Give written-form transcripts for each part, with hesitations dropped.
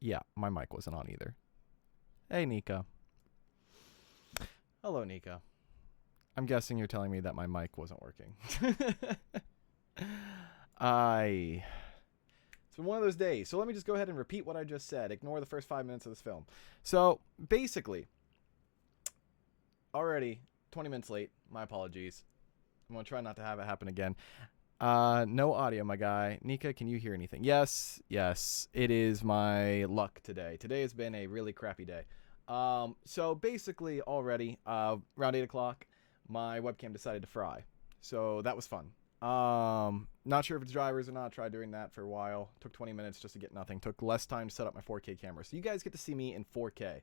Yeah, my mic wasn't on either. Hey, Nika. Hello, Nika. I'm guessing you're telling me that my mic wasn't working. I. It's been one of those days. So let me just go ahead and repeat what I just said. Ignore the first 5 minutes of this film. So basically, already 20 minutes late. My apologies. I'm gonna try not to have it happen again. No audio, my guy. Nika, can you hear anything? Yes, yes. It is my luck today. Today has been a really crappy day. So basically already, around 8 o'clock, my webcam decided to fry. So that was fun. Not sure if it's drivers or not. Tried doing that for a while. Took 20 minutes just to get nothing. Took less time to set up my 4K camera. So you guys get to see me in 4K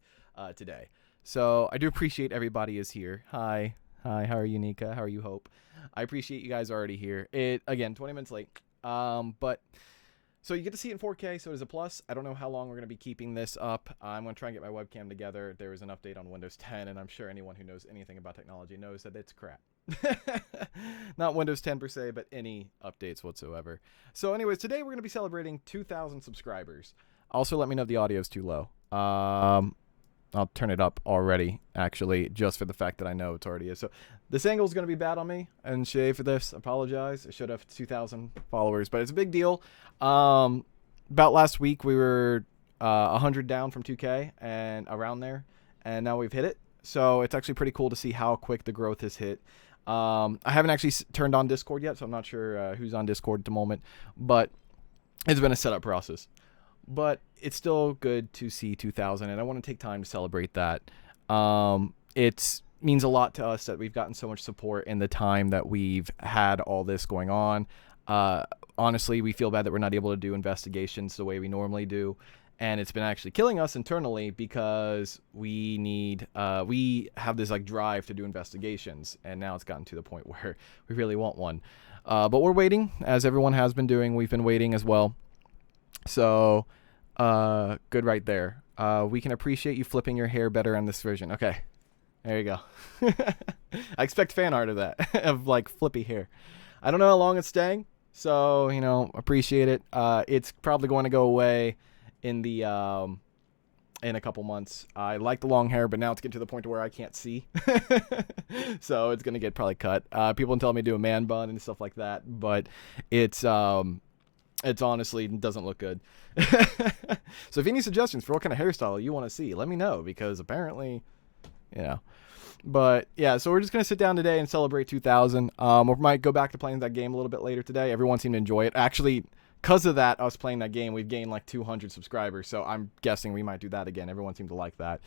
today. So I do appreciate everybody is here. Hi. Hi, how are you, Nika? How are you, Hope? I appreciate you guys already here. It, again, 20 minutes late. But so you get to see it in 4K, so it is a plus. I don't know how long we're going to be keeping this up. I'm going to try and get my webcam together. There was an update on Windows 10, and I'm sure anyone who knows anything about technology knows that it's crap. Not Windows 10 per se, but any updates whatsoever. So anyways, today we're going to be celebrating 2,000 subscribers. Also, let me know if the audio is too low. I'll turn it up already, actually, just for the fact that I know it's already is. So this angle is going to be bad on me, and Shay for this, apologize. I should have 2,000 followers, but it's a big deal. About last week, we were 100 down from 2K and around there, and now we've hit it. So it's actually pretty cool to see how quick the growth has hit. I haven't actually turned on Discord yet, so I'm not sure who's on Discord at the moment, but it's been a setup process. But it's still good to see 2,000, and I want to take time to celebrate that. It means a lot to us that we've gotten so much support in the time that we've had all this going on. Honestly, we feel bad that we're not able to do investigations the way we normally do, and it's been actually killing us internally because we have this like drive to do investigations, and now it's gotten to the point where we really want one. But we're waiting, as everyone has been doing. We've been waiting as well. So, good right there. We can appreciate you flipping your hair better on this version. Okay, there you go. I expect fan art of that, of like flippy hair. I don't know how long it's staying, so appreciate it. It's probably going to go away in the in a couple months. I like the long hair, but now it's getting to the point where I can't see, so it's gonna get probably cut. People tell me to do a man bun and stuff like that, but it's honestly doesn't look good. So if you have any suggestions for what kind of hairstyle you want to see, let me know, because apparently, But yeah, so we're just gonna sit down today and celebrate 2,000. We might go back to playing that game a little bit later today. Everyone seemed to enjoy it. Actually, because of that, us playing that game, we've gained like 200 subscribers. So I'm guessing we might do that again. Everyone seemed to like that.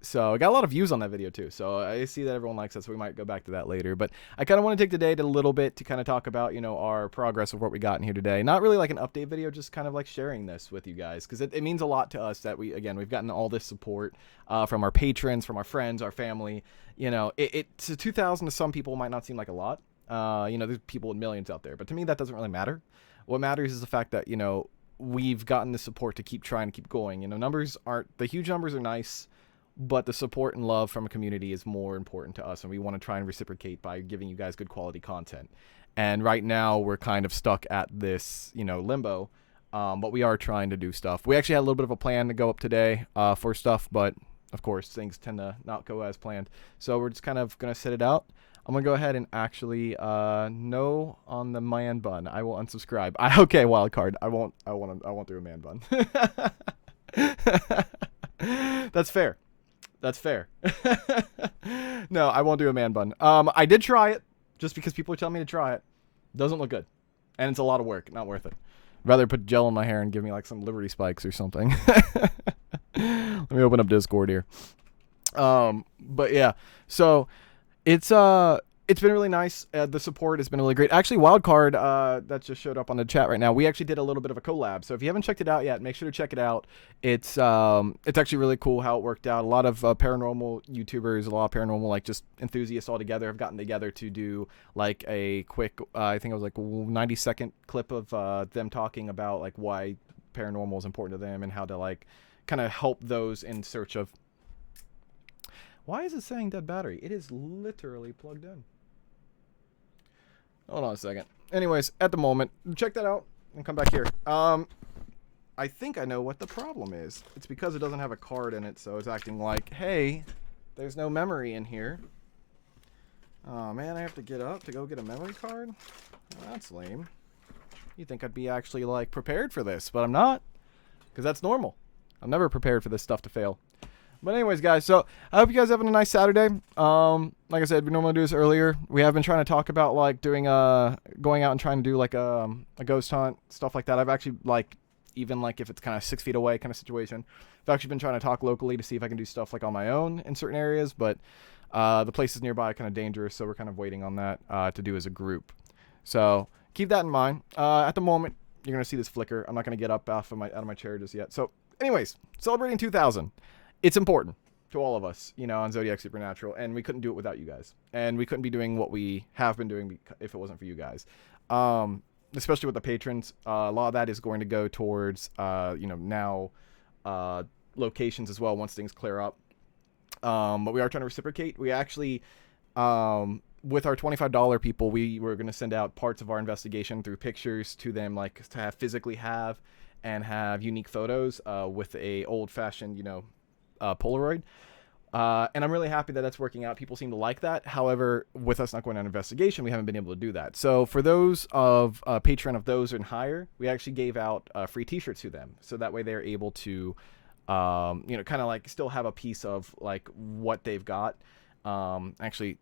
So I got a lot of views on that video too. So I see that everyone likes that. So we might go back to that later. But I kind of want to take the day to a little bit to kind of talk about, our progress of what we got in here today. Not really like an update video, just kind of like sharing this with you guys, because it means a lot to us that we've gotten all this support from our patrons, from our friends, our family. To 2,000 to some people might not seem like a lot. There's people with millions out there, but to me that doesn't really matter. What matters is the fact that, we've gotten the support to keep trying to keep going. The huge numbers are nice, but the support and love from a community is more important to us, and we want to try and reciprocate by giving you guys good quality content. And right now we're kind of stuck at this, limbo, but we are trying to do stuff. We actually had a little bit of a plan to go up today for stuff, but of course things tend to not go as planned. So we're just kind of going to sit it out. I'm going to go ahead and actually, no on the man bun. I will unsubscribe. Okay, wild card. I won't do a man bun. That's fair. That's fair. No, I won't do a man bun. I did try it just because people are telling me to try it. Doesn't look good. And it's a lot of work. Not worth it. Rather put gel in my hair and give me like some Liberty Spikes or something. Let me open up Discord here. But yeah, so it's been really nice. The support has been really great. Actually, Wildcard, that just showed up on the chat right now. We actually did a little bit of a collab. So if you haven't checked it out yet, make sure to check it out. It's actually really cool how it worked out. A lot of paranormal YouTubers, a lot of paranormal like just enthusiasts all together have gotten together to do like a quick, I think it was like 90-second clip of them talking about like why paranormal is important to them and how to like kind of help those in search of. Why is it saying dead battery? It is literally plugged in. Hold on a second. Anyways, at the moment, check that out and come back here. I think I know what the problem is. It's because it doesn't have a card in it, so it's acting like, hey, there's no memory in here. Oh man, I have to get up to go get a memory card? Well, that's lame. You'd think I'd be actually like prepared for this, but I'm not. Because that's normal. I'm never prepared for this stuff to fail. But anyways, guys, so I hope you guys are having a nice Saturday. Like I said, we normally do this earlier. We have been trying to talk about like doing going out and trying to do like a ghost hunt, stuff like that. I've actually like even like if it's kind of 6 feet away kind of situation. I've actually been trying to talk locally to see if I can do stuff like on my own in certain areas, but the places nearby are kind of dangerous, so we're kind of waiting on that to do as a group. So keep that in mind. At the moment, you're gonna see this flicker. I'm not gonna get up out of my chair just yet. So, anyways, celebrating 2000. It's important to all of us, you know, on Zodiac Supernatural, and we couldn't do it without you guys, and we couldn't be doing what we have been doing if it wasn't for you guys. Especially with the patrons, a lot of that is going to go towards, you know, now locations as well once things clear up. But we are trying to reciprocate. We actually, with our $25 people, we were going to send out parts of our investigation through pictures to them, like to have physically have and have unique photos with a old-fashioned, you know, Polaroid. And I'm really happy that that's working out. People seem to like that. However, with us not going on investigation, we haven't been able to do that. So for those of patron of those and higher, we actually gave out free t-shirts to them. So that way they're able to, you know, kind of like still have a piece of like what they've got. Actually,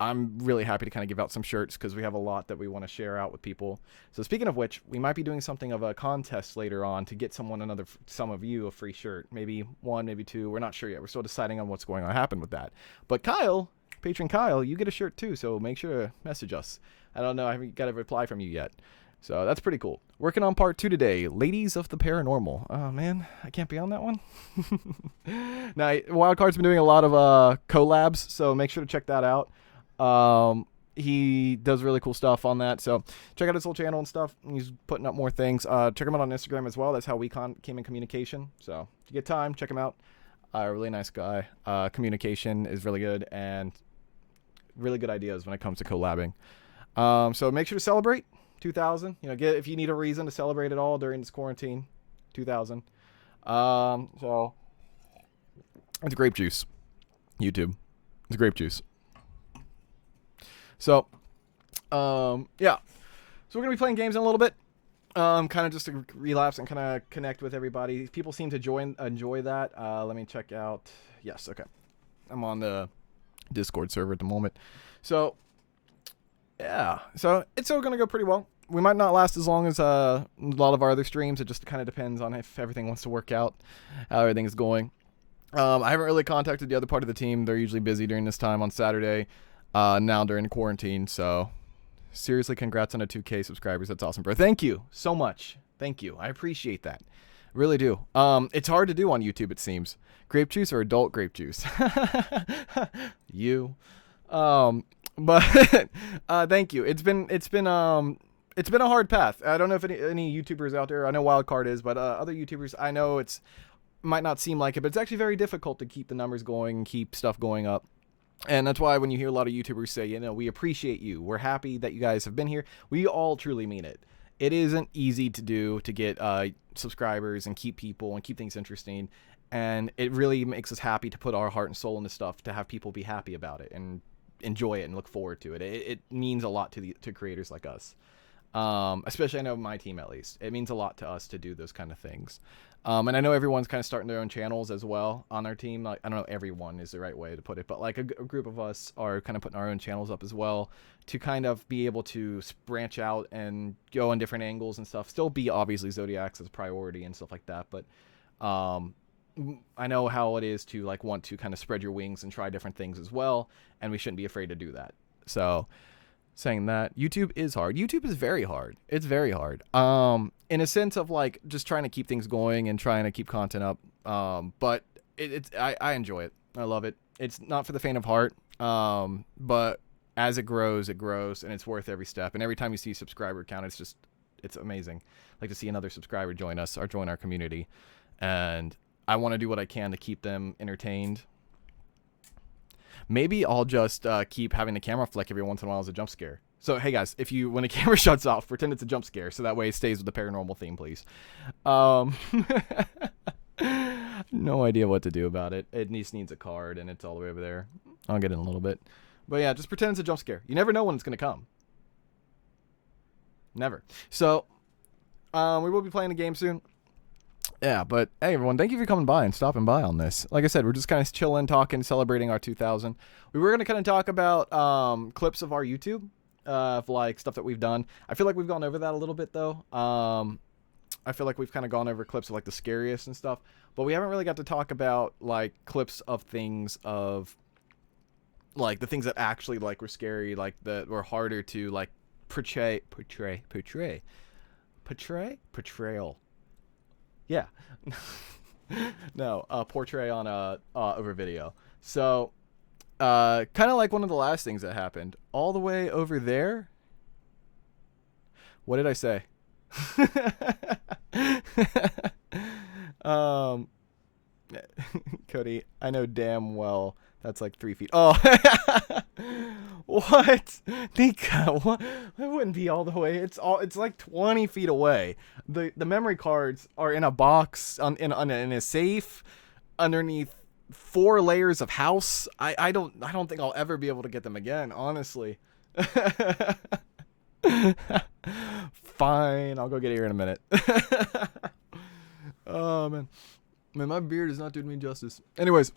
I'm really happy to kind of give out some shirts because we have a lot that we want to share out with people. So speaking of which, we might be doing something of a contest later on to get some of you a free shirt. Maybe one, maybe two. We're not sure yet. We're still deciding on what's going to happen with that. But Kyle, patron Kyle, you get a shirt too. So make sure to message us. I don't know. I haven't got a reply from you yet. So that's pretty cool. Working on part 2 today. Ladies of the Paranormal. Oh man, I can't be on that one. Now, Wildcard's been doing a lot of collabs. So make sure to check that out. He does really cool stuff on that, so check out his whole channel and stuff. He's putting up more things. Check him out on Instagram as well. That's how we came in communication. So if you get time, check him out. Really nice guy. Communication is really good and really good ideas when it comes to collabing. So make sure to celebrate 2000. You know, if you need a reason to celebrate it all during this quarantine, 2000. So it's grape juice. YouTube. It's grape juice. So, yeah. So we're going to be playing games in a little bit. Kind of just to relapse and kind of connect with everybody. People seem to enjoy that. Let me check out. Yes, okay. I'm on the Discord server at the moment. So, yeah. So it's still going to go pretty well. We might not last as long as a lot of our other streams. It just kind of depends on if everything wants to work out, how everything is going. I haven't really contacted the other part of the team. They're usually busy during this time on Saturday. Now during quarantine, so seriously, congrats on the 2K subscribers. That's awesome, bro. Thank you so much. Thank you. I appreciate that. Really do. It's hard to do on YouTube, it seems. Grape juice or adult grape juice? You. But thank you. It's been a hard path. I don't know if any YouTubers out there. I know Wildcard is, but other YouTubers, I know might not seem like it, but it's actually very difficult to keep the numbers going and keep stuff going up. And that's why when you hear a lot of YouTubers say, you know, we appreciate you. We're happy that you guys have been here. We all truly mean it. It isn't easy to do to get subscribers and keep people and keep things interesting. And it really makes us happy to put our heart and soul into stuff to have people be happy about it and enjoy it and look forward to it. It means a lot to creators like us. Especially I know my team at least. It means a lot to us to do those kind of things. And I know everyone's kind of starting their own channels as well on our team. Like, I don't know, everyone is the right way to put it, but like a group of us are kind of putting our own channels up as well to kind of be able to branch out and go on different angles and stuff. Still be obviously Zodiac's as a priority and stuff like that, but I know how it is to like want to kind of spread your wings and try different things as well, and we shouldn't be afraid to do that. So saying that, YouTube is hard. YouTube is very hard. It's very hard. In a sense of like just trying to keep things going and trying to keep content up. But I enjoy it. I love it. It's not for the faint of heart. But as it grows, and it's worth every step. And every time you see subscriber count, it's amazing. Like to see another subscriber join us or join our community. And I want to do what I can to keep them entertained. maybe I'll just keep having the camera flick every once in a while as a jump scare. So hey guys, if you when the camera shuts off, pretend it's a jump scare, so that way it stays with the paranormal theme, please. No idea what to do about it. It needs a card, and it's all the way over there. I'll get in a little bit, but yeah, just pretend it's a jump scare. You never know when it's gonna come. Never. So, we will be playing the game soon. Yeah, but hey everyone, thank you for coming by and stopping by on this. Like I said, we're just kind of chilling, talking, celebrating our 2000. We were gonna kind of talk about clips of our YouTube, of like stuff that we've done. I feel like we've gone over that a little bit though. I feel like we've kind of gone over clips of like the scariest and stuff, but we haven't really got to talk about like clips of things of like the things that actually like were scary, like that were harder to like portrayal. Yeah. No, portray on over video. So kind of like one of the last things that happened all the way over there. What did I say? Cody, I know damn well that's like 3 feet. Oh. What? Nika, what? It wouldn't be all the way. It's like 20 feet away. The memory cards are in a box in a safe underneath 4 layers of house. I don't think I'll ever be able to get them again, honestly. Fine, I'll go get it here in a minute. Oh man, my beard is not doing me justice. Anyways,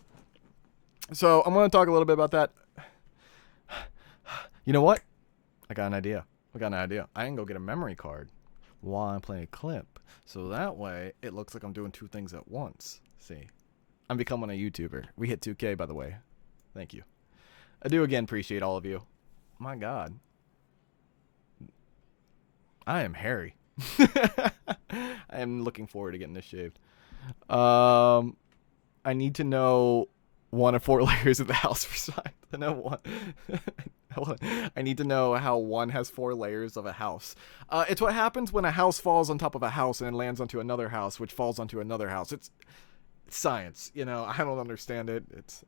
so I'm gonna talk a little bit about that. You know what? I got an idea. I can go get a memory card while I'm playing a clip, so that way it looks like I'm doing 2 things at once. See, I'm becoming a YouTuber. We hit 2K, by the way. Thank you. I do again appreciate all of you. My God. I am hairy. I am looking forward to getting this shaved. I need to know 1 of 4 layers of the house for size. I know one. I need to know how 1 has 4 layers of a house. It's what happens when a house falls on top of a house and then lands onto another house, which falls onto another house. It's science, you know. I don't understand it. It's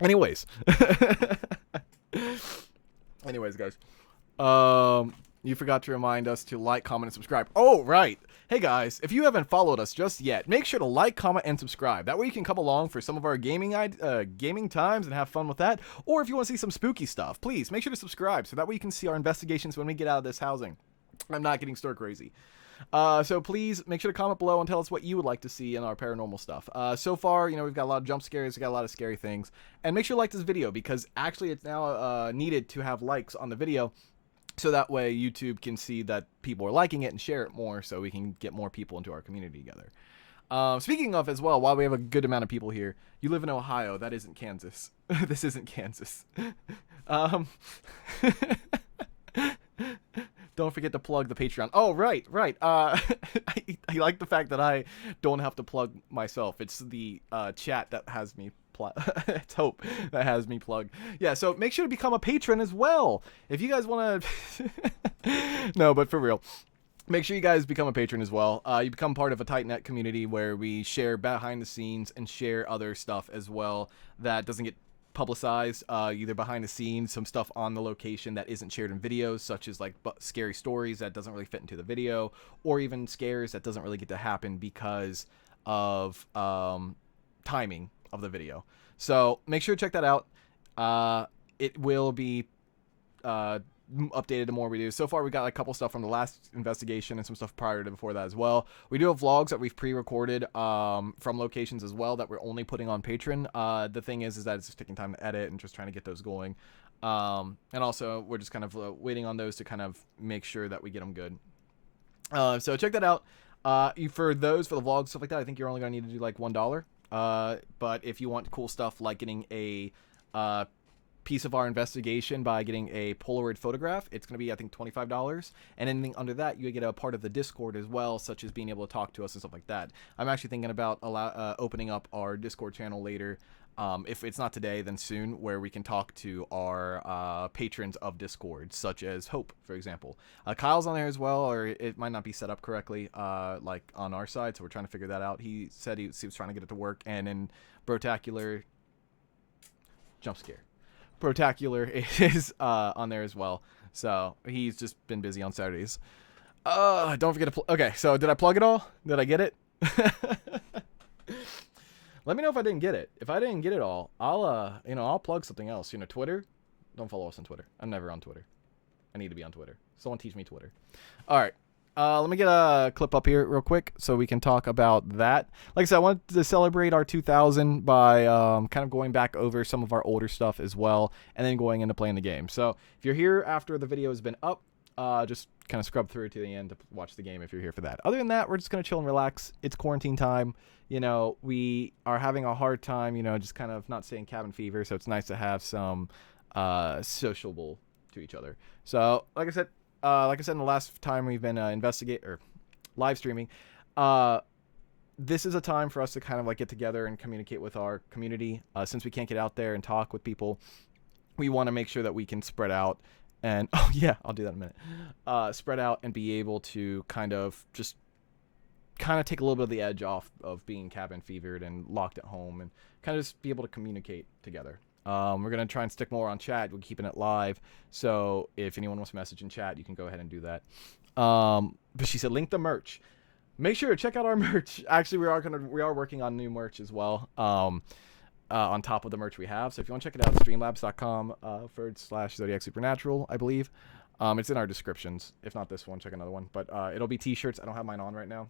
anyways. Anyways, guys. You forgot to remind us to like, comment, and subscribe. Oh, right. Hey, guys, if you haven't followed us just yet, make sure to like, comment, and subscribe. That way you can come along for some of our gaming times and have fun with that. Or if you want to see some spooky stuff, please make sure to subscribe so that way you can see our investigations when we get out of this housing. I'm not getting stir crazy. So please make sure to comment below and tell us what you would like to see in our paranormal stuff. So far, you know, we've got a lot of jump scares, we've got a lot of scary things. And make sure to like this video because actually it's now needed to have likes on the video. So that way YouTube can see that people are liking it and share it more so we can get more people into our community together. Speaking of as well, while we have a good amount of people here, you live in Ohio. That isn't Kansas. This isn't Kansas. Don't forget to plug the Patreon. Oh, right. I like the fact that I don't have to plug myself. It's the chat that has me it's Hope that has me plugged. Yeah, so make sure to become a patron as well. If you guys want to... No, but for real. Make sure you guys become a patron as well. You become part of a tight-knit community where we share behind the scenes and share other stuff as well that doesn't get publicized, either behind the scenes, some stuff on the location that isn't shared in videos, such as like scary stories that doesn't really fit into the video, or even scares that doesn't really get to happen because of timing of the video. So make sure to check that out. It will be updated the more we do. So far we got like a couple stuff from the last investigation and some stuff prior to before that as well. We do have vlogs that we've pre-recorded from locations as well that we're only putting on Patreon. The thing is that it's just taking time to edit and just trying to get those going. And also we're just kind of waiting on those to kind of make sure that we get them good. So check that out. For the vlogs, stuff like that, I think you're only gonna need to do like $1. But if you want cool stuff like getting a piece of our investigation by getting a Polaroid photograph, it's going to be, I think, $25. And anything under that, you get a part of the Discord as well, such as being able to talk to us and stuff like that. I'm actually thinking about opening up our Discord channel later. If it's not today, then soon, where we can talk to our patrons of Discord, such as Hope, for example. Kyle's on there as well, or it might not be set up correctly, like on our side, so we're trying to figure that out. He said he was trying to get it to work, and in Brotacular, jump scare. Protacular is on there as well. So he's just been busy on Saturdays. Don't forget to okay, so did I plug it all? Did I get it? Let me know if I didn't get it. If I didn't get it all, I'll plug something else. Twitter. Don't follow us on Twitter. I'm never on Twitter. I need to be on Twitter. Someone teach me Twitter. All right. Let me get a clip up here real quick so we can talk about that. Like I said, I wanted to celebrate our 2000 by kind of going back over some of our older stuff as well, and then going into playing the game. So if you're here after the video has been up, just kind of scrub through to the end to watch the game if you're here for that. Other than that, we're just going to chill and relax. It's quarantine time. We are having a hard time, just kind of not saying cabin fever, so it's nice to have some sociable to each other. So, like I said in the last time we've been live streaming, this is a time for us to kind of like get together and communicate with our community. Since we can't get out there and talk with people, we want to make sure that we can spread out and I'll do that in a minute. Spread out and be able to kind of take a little bit of the edge off of being cabin fevered and locked at home, and kind of just be able to communicate together. We're going to try and stick more on chat. We're keeping it live. So if anyone wants to message in chat, you can go ahead and do that. But she said, link the merch. Make sure to check out our merch. Actually, we are working on new merch as well. On top of the merch we have. So if you want to check it out, streamlabs.com/Zodiac Supernatural, I believe. It's in our descriptions. If not this one, check another one. But it'll be t-shirts. I don't have mine on right now.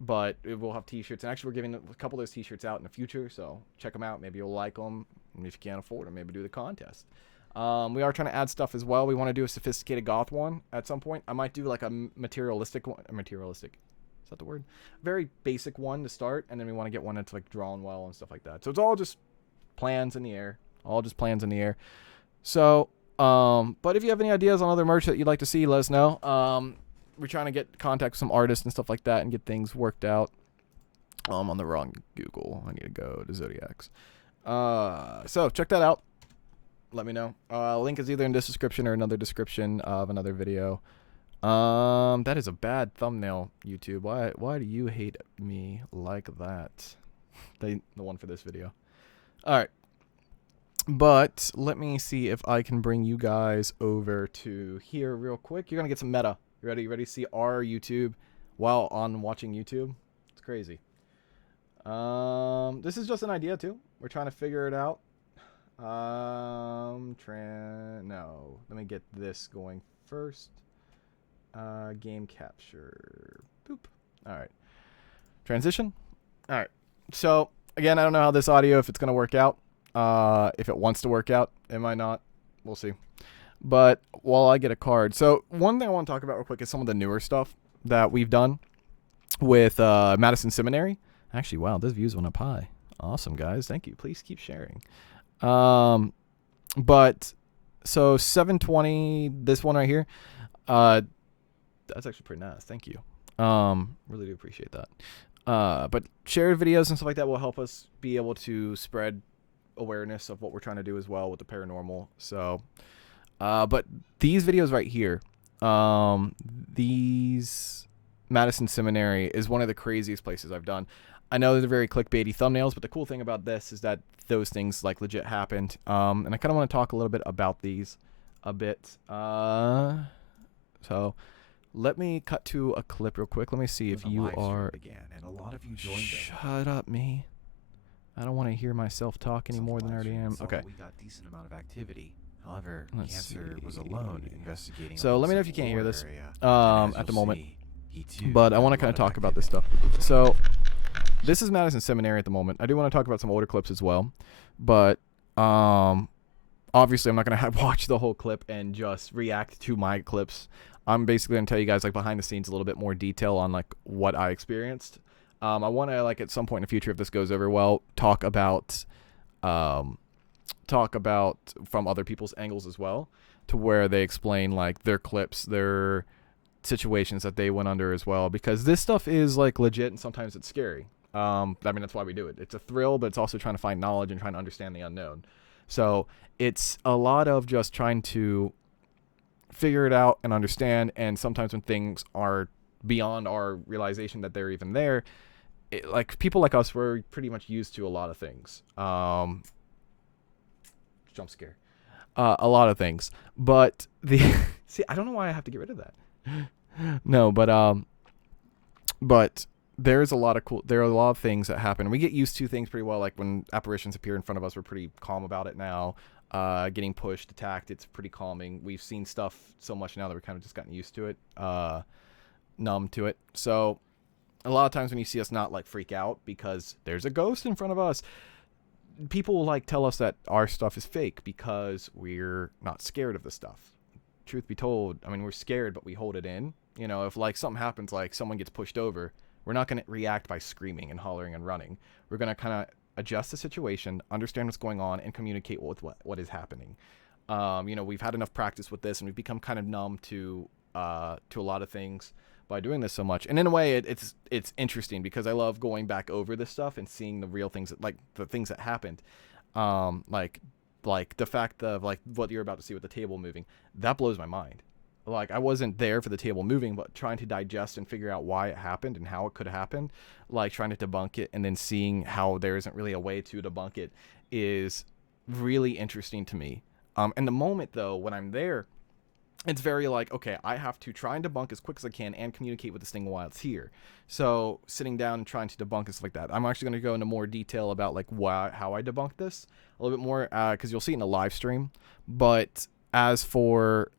But it will have t-shirts. And actually, we're giving a couple of those t-shirts out in the future. So check them out. Maybe you'll like them. And if you can't afford them, maybe do the contest. We are trying to add stuff as well. We want to do a sophisticated goth one at some point. I might do like a materialistic one. Materialistic. Is that the word? Very basic one to start. And then we want to get one that's like drawn well and stuff like that. So it's all just plans in the air. So, but if you have any ideas on other merch that you'd like to see, let us know. We're trying to get contact with some artists and stuff like that and get things worked out. I'm on the wrong Google. I need to go to Zodiac's. So check that out. Let me know. Link is either in this description or another description of another video. That is a bad thumbnail, YouTube. Why do you hate me like that? The one for this video. All right. But let me see if I can bring you guys over to here real quick. You're going to get some meta. You ready? You ready to see our YouTube while on watching YouTube? It's crazy. This is just an idea too. We're trying to figure it out. No. Let me get this going first. Game capture. Boop. All right. Transition. All right. So again, I don't know how this audio, if it's going to work out. If it wants to work out, it might not. We'll see. But while I get a card. So one thing I want to talk about real quick is some of the newer stuff that we've done with Madison Seminary. Actually, wow, those views went up high. Awesome, guys. Thank you. Please keep sharing. But so 720, this one right here, that's actually pretty nice. Thank you. Really do appreciate that. But shared videos and stuff like that will help us be able to spread awareness of what we're trying to do as well with the paranormal. So, but these videos right here, these Madison Seminary is one of the craziest places I've done. I know they're very clickbaity thumbnails, but the cool thing about this is that those things like legit happened. And I kind of want to talk a little bit about these a bit. So let me cut to a clip real quick. Let me see if you are. Began, and a lot of you joined. Shut up, me. I don't want to hear myself talk any more than I already am. Okay. We got decent amount of activity. However, Cancer was alone investigating. So let me know if you can't hear this at the moment. But I want to kind of talk about this stuff. So this is Madison Seminary at the moment. I do want to talk about some older clips as well. But obviously I'm not going to watch the whole clip and just react to my clips. I'm basically going to tell you guys like behind the scenes a little bit more detail on like what I experienced. I want to like at some point in the future, if this goes over well, talk about from other people's angles as well, to where they explain like their clips, their situations that they went under as well, because this stuff is like legit and sometimes it's scary. I mean, that's why we do it. It's a thrill, but it's also trying to find knowledge and trying to understand the unknown. So it's a lot of just trying to figure it out and understand. And sometimes when things are beyond our realization that they're even there, like people like us, we're pretty much used to a lot of things. jump scare. A lot of things. But the see, I don't know why I have to get rid of that. No, but there's a lot of there are a lot of things that happen. We get used to things pretty well. Like when apparitions appear in front of us, we're pretty calm about it now. Getting pushed, attacked, it's pretty calming. We've seen stuff so much now that we're kind of just gotten used to it, numb to it. So a lot of times when you see us not like freak out because there's a ghost in front of us, people will like tell us that our stuff is fake because we're not scared of the stuff. Truth be told, I mean, we're scared, but we hold it in. You know, if like something happens, like someone gets pushed over, we're not going to react by screaming and hollering and running. We're going to kind of adjust the situation, understand what's going on, and communicate with what is happening. You know, we've had enough practice with this, and we've become kind of numb to a lot of things by doing this so much. And in a way, it's interesting because I love going back over this stuff and seeing the real things, like the things that happened. Like the fact of like what you're about to see with the table moving, that blows my mind. Like I wasn't there for the table moving, but trying to digest and figure out why it happened and how it could happen, like trying to debunk it and then seeing how there isn't really a way to debunk it is really interesting to me. And the moment though, when I'm there, it's very like, okay, I have to try and debunk as quick as I can and communicate with this thing while it's here. So sitting down and trying to debunk and stuff like that. I'm actually going to go into more detail about like how I debunked this a little bit more because you'll see it in the live stream. But as for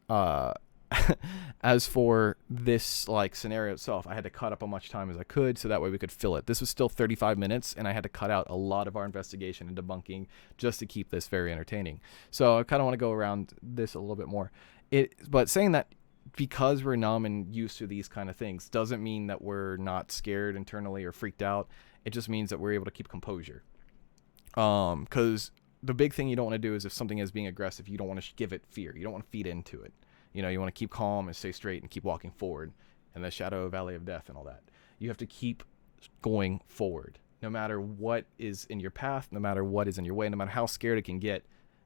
as for this like scenario itself, I had to cut up as much time as I could so that way we could fill it. This was still 35 minutes, and I had to cut out a lot of our investigation and debunking just to keep this very entertaining. So I kind of want to go around this a little bit more. But saying that because we're numb and used to these kind of things doesn't mean that we're not scared internally or freaked out. It just means that we're able to keep composure. Because the big thing you don't want to do is if something is being aggressive, you don't want to give it fear. You don't want to feed into it. You know, you want to keep calm and stay straight and keep walking forward in the shadow valley of death and all that. You have to keep going forward, no matter what is in your path, no matter what is in your way, no matter how scared it can get,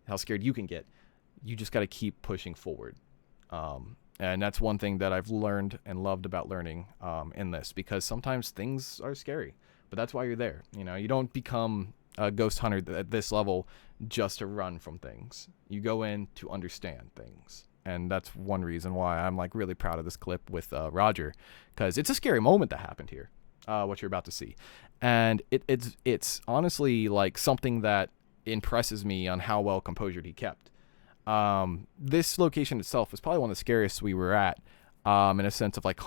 how scared you can get. You just got to keep pushing forward. And that's one thing that I've learned and loved about learning in this, because sometimes things are scary, but that's why you're there. You know, you don't become a ghost hunter at this level just to run from things. You go in to understand things. And that's one reason why I'm like really proud of this clip with Roger, because it's a scary moment that happened here, what you're about to see. And it's honestly like something that impresses me on how well composure he kept. This location itself was probably one of the scariest we were at, in a sense of like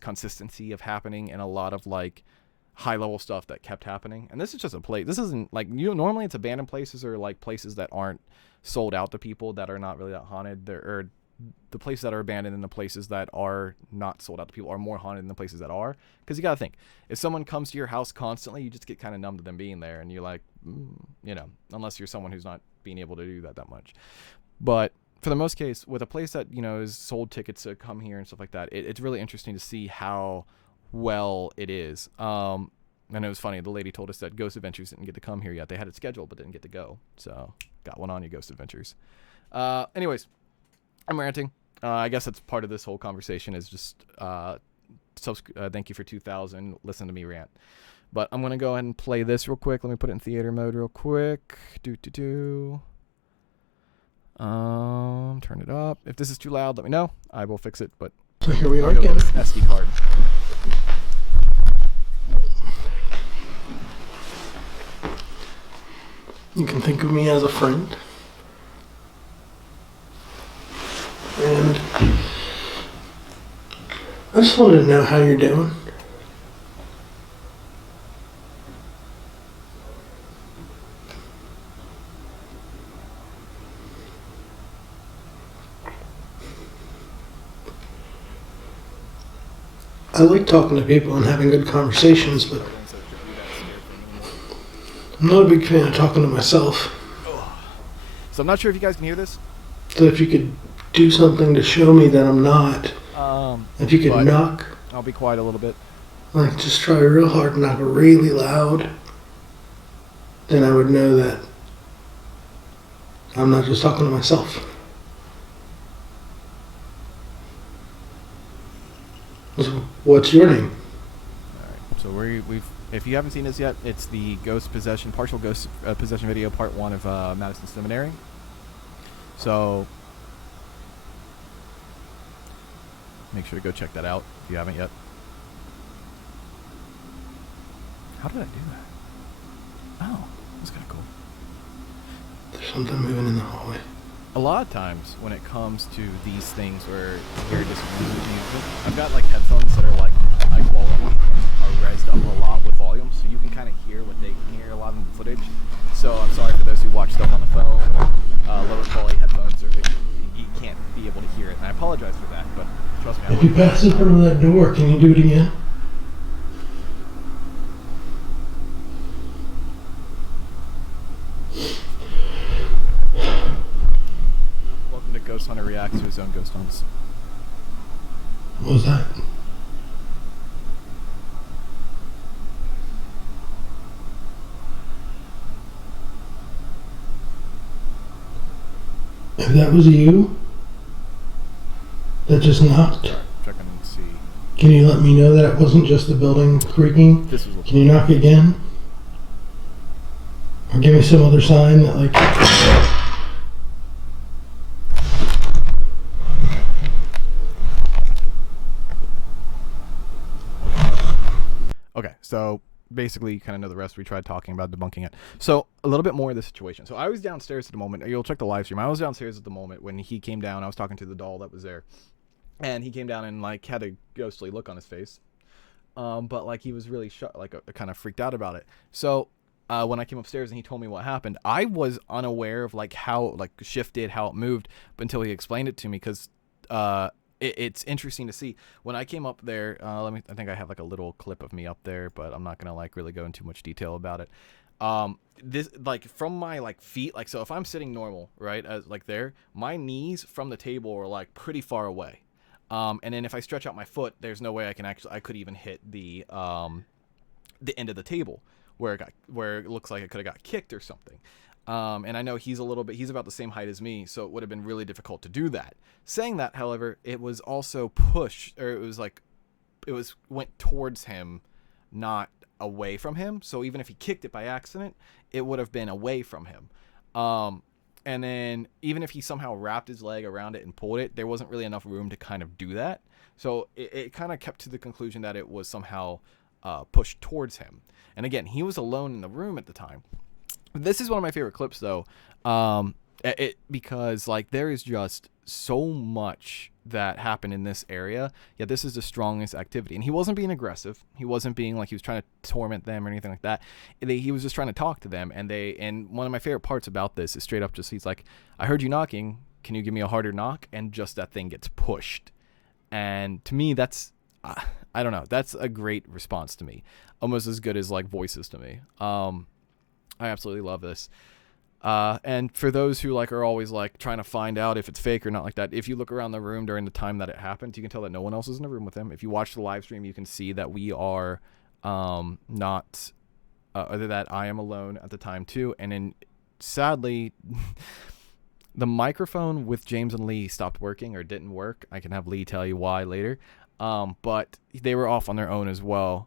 consistency of happening and a lot of like high level stuff that kept happening. And this is just a place. This isn't like, you know, normally it's abandoned places or like places that aren't sold out to people that are not really that haunted. Or the places that are abandoned and the places that are not sold out to people are more haunted than the places that are. Because you got to think, if someone comes to your house constantly, you just get kind of numb to them being there. And you're like, you know, unless you're someone who's not being able to do that much. But for the most case, with a place that, you know, is sold tickets to come here and stuff like that, it's really interesting to see how well it is. And it was funny. The lady told us that Ghost Adventures didn't get to come here yet. They had it scheduled, but didn't get to go. So got one on you, Ghost Adventures. Anyways, I'm ranting. I guess that's part of this whole conversation is just thank you for 2,000. Listen to me rant. But I'm going to go ahead and play this real quick. Let me put it in theater mode real quick. Turn it up. If this is too loud, let me know. I will fix it. But so here we are again. SD card. You can think of me as a friend. And I just wanted to know how you're doing. I like talking to people and having good conversations, but I'm not a big fan of talking to myself. So I'm not sure if you guys can hear this. So if you could do something to show me that I'm not, if you could knock. I'll be quiet a little bit. Like just try real hard and knock really loud, then I would know that I'm not just talking to myself. What's your name? Alright, so we've if you haven't seen this yet, it's the ghost possession, partial ghost possession video, part 1 of Madison Seminary. So make sure to go check that out if you haven't yet. How did I do that? Oh, that's kind of cool. There's something moving in the hallway. A lot of times when it comes to these things where you're just music, I've got like headphones that are like high quality and are rezzed up a lot with volume, so you can kind of hear what they can hear a lot in the footage. So I'm sorry for those who watch stuff on the phone or lower quality headphones, or you can't be able to hear it, and I apologize for that, but trust me. If you pass in front of that door, can you do it again? Welcome to Ghost Hunter Reacts to his own ghost hunts. What was that? If that was you that just knocked, Checking and see. can you let me know that it wasn't just the building creaking? This was Can you knock again? Or give me some other sign that like... Okay, so basically you kind of know the rest. We tried talking about debunking it. So a little bit more of the situation. So I was downstairs at the moment. You'll check the live stream. I was downstairs at the moment when he came down. I was talking to the doll that was there. And he came down and like had a ghostly look on his face. But like he was really kind of freaked out about it. So when I came upstairs and he told me what happened, I was unaware of like how like shifted, how it moved, but until he explained it to me, because it's interesting to see. When I came up there, I think I have like a little clip of me up there, but I'm not gonna like really go into much detail about it. This like from my like feet, like so if I'm sitting normal, right, as like there, my knees from the table are like pretty far away. And then if I stretch out my foot, there's no way I could even hit the end of the table where it looks like it could have got kicked or something. And I know he's about the same height as me, so it would have been really difficult to do that. Saying that, however, it was also went towards him, not away from him. So even if he kicked it by accident, it would have been away from him. And then even if he somehow wrapped his leg around it and pulled it, there wasn't really enough room to kind of do that. So it kind of kept to the conclusion that it was somehow pushed towards him. And again, he was alone in the room at the time. This is one of my favorite clips, though, because like there is just so much that happened in this area. Yeah, this is the strongest activity, and he wasn't being aggressive. He wasn't being like he was trying to torment them or anything like that. He was just trying to talk to them, and one of my favorite parts about this is straight up just he's like, "I heard you knocking. Can you give me a harder knock?" And just that thing gets pushed, and to me that's I don't know, that's a great response to me, almost as good as like voices to me. I absolutely love this. And for those who like are always like trying to find out if it's fake or not like that, if you look around the room during the time that it happened, you can tell that no one else is in the room with him. If you watch the live stream, you can see that we are not other that I am alone at the time too. And then sadly the microphone with James and Lee stopped working or didn't work. I can have Lee tell you why later. But they were off on their own as well.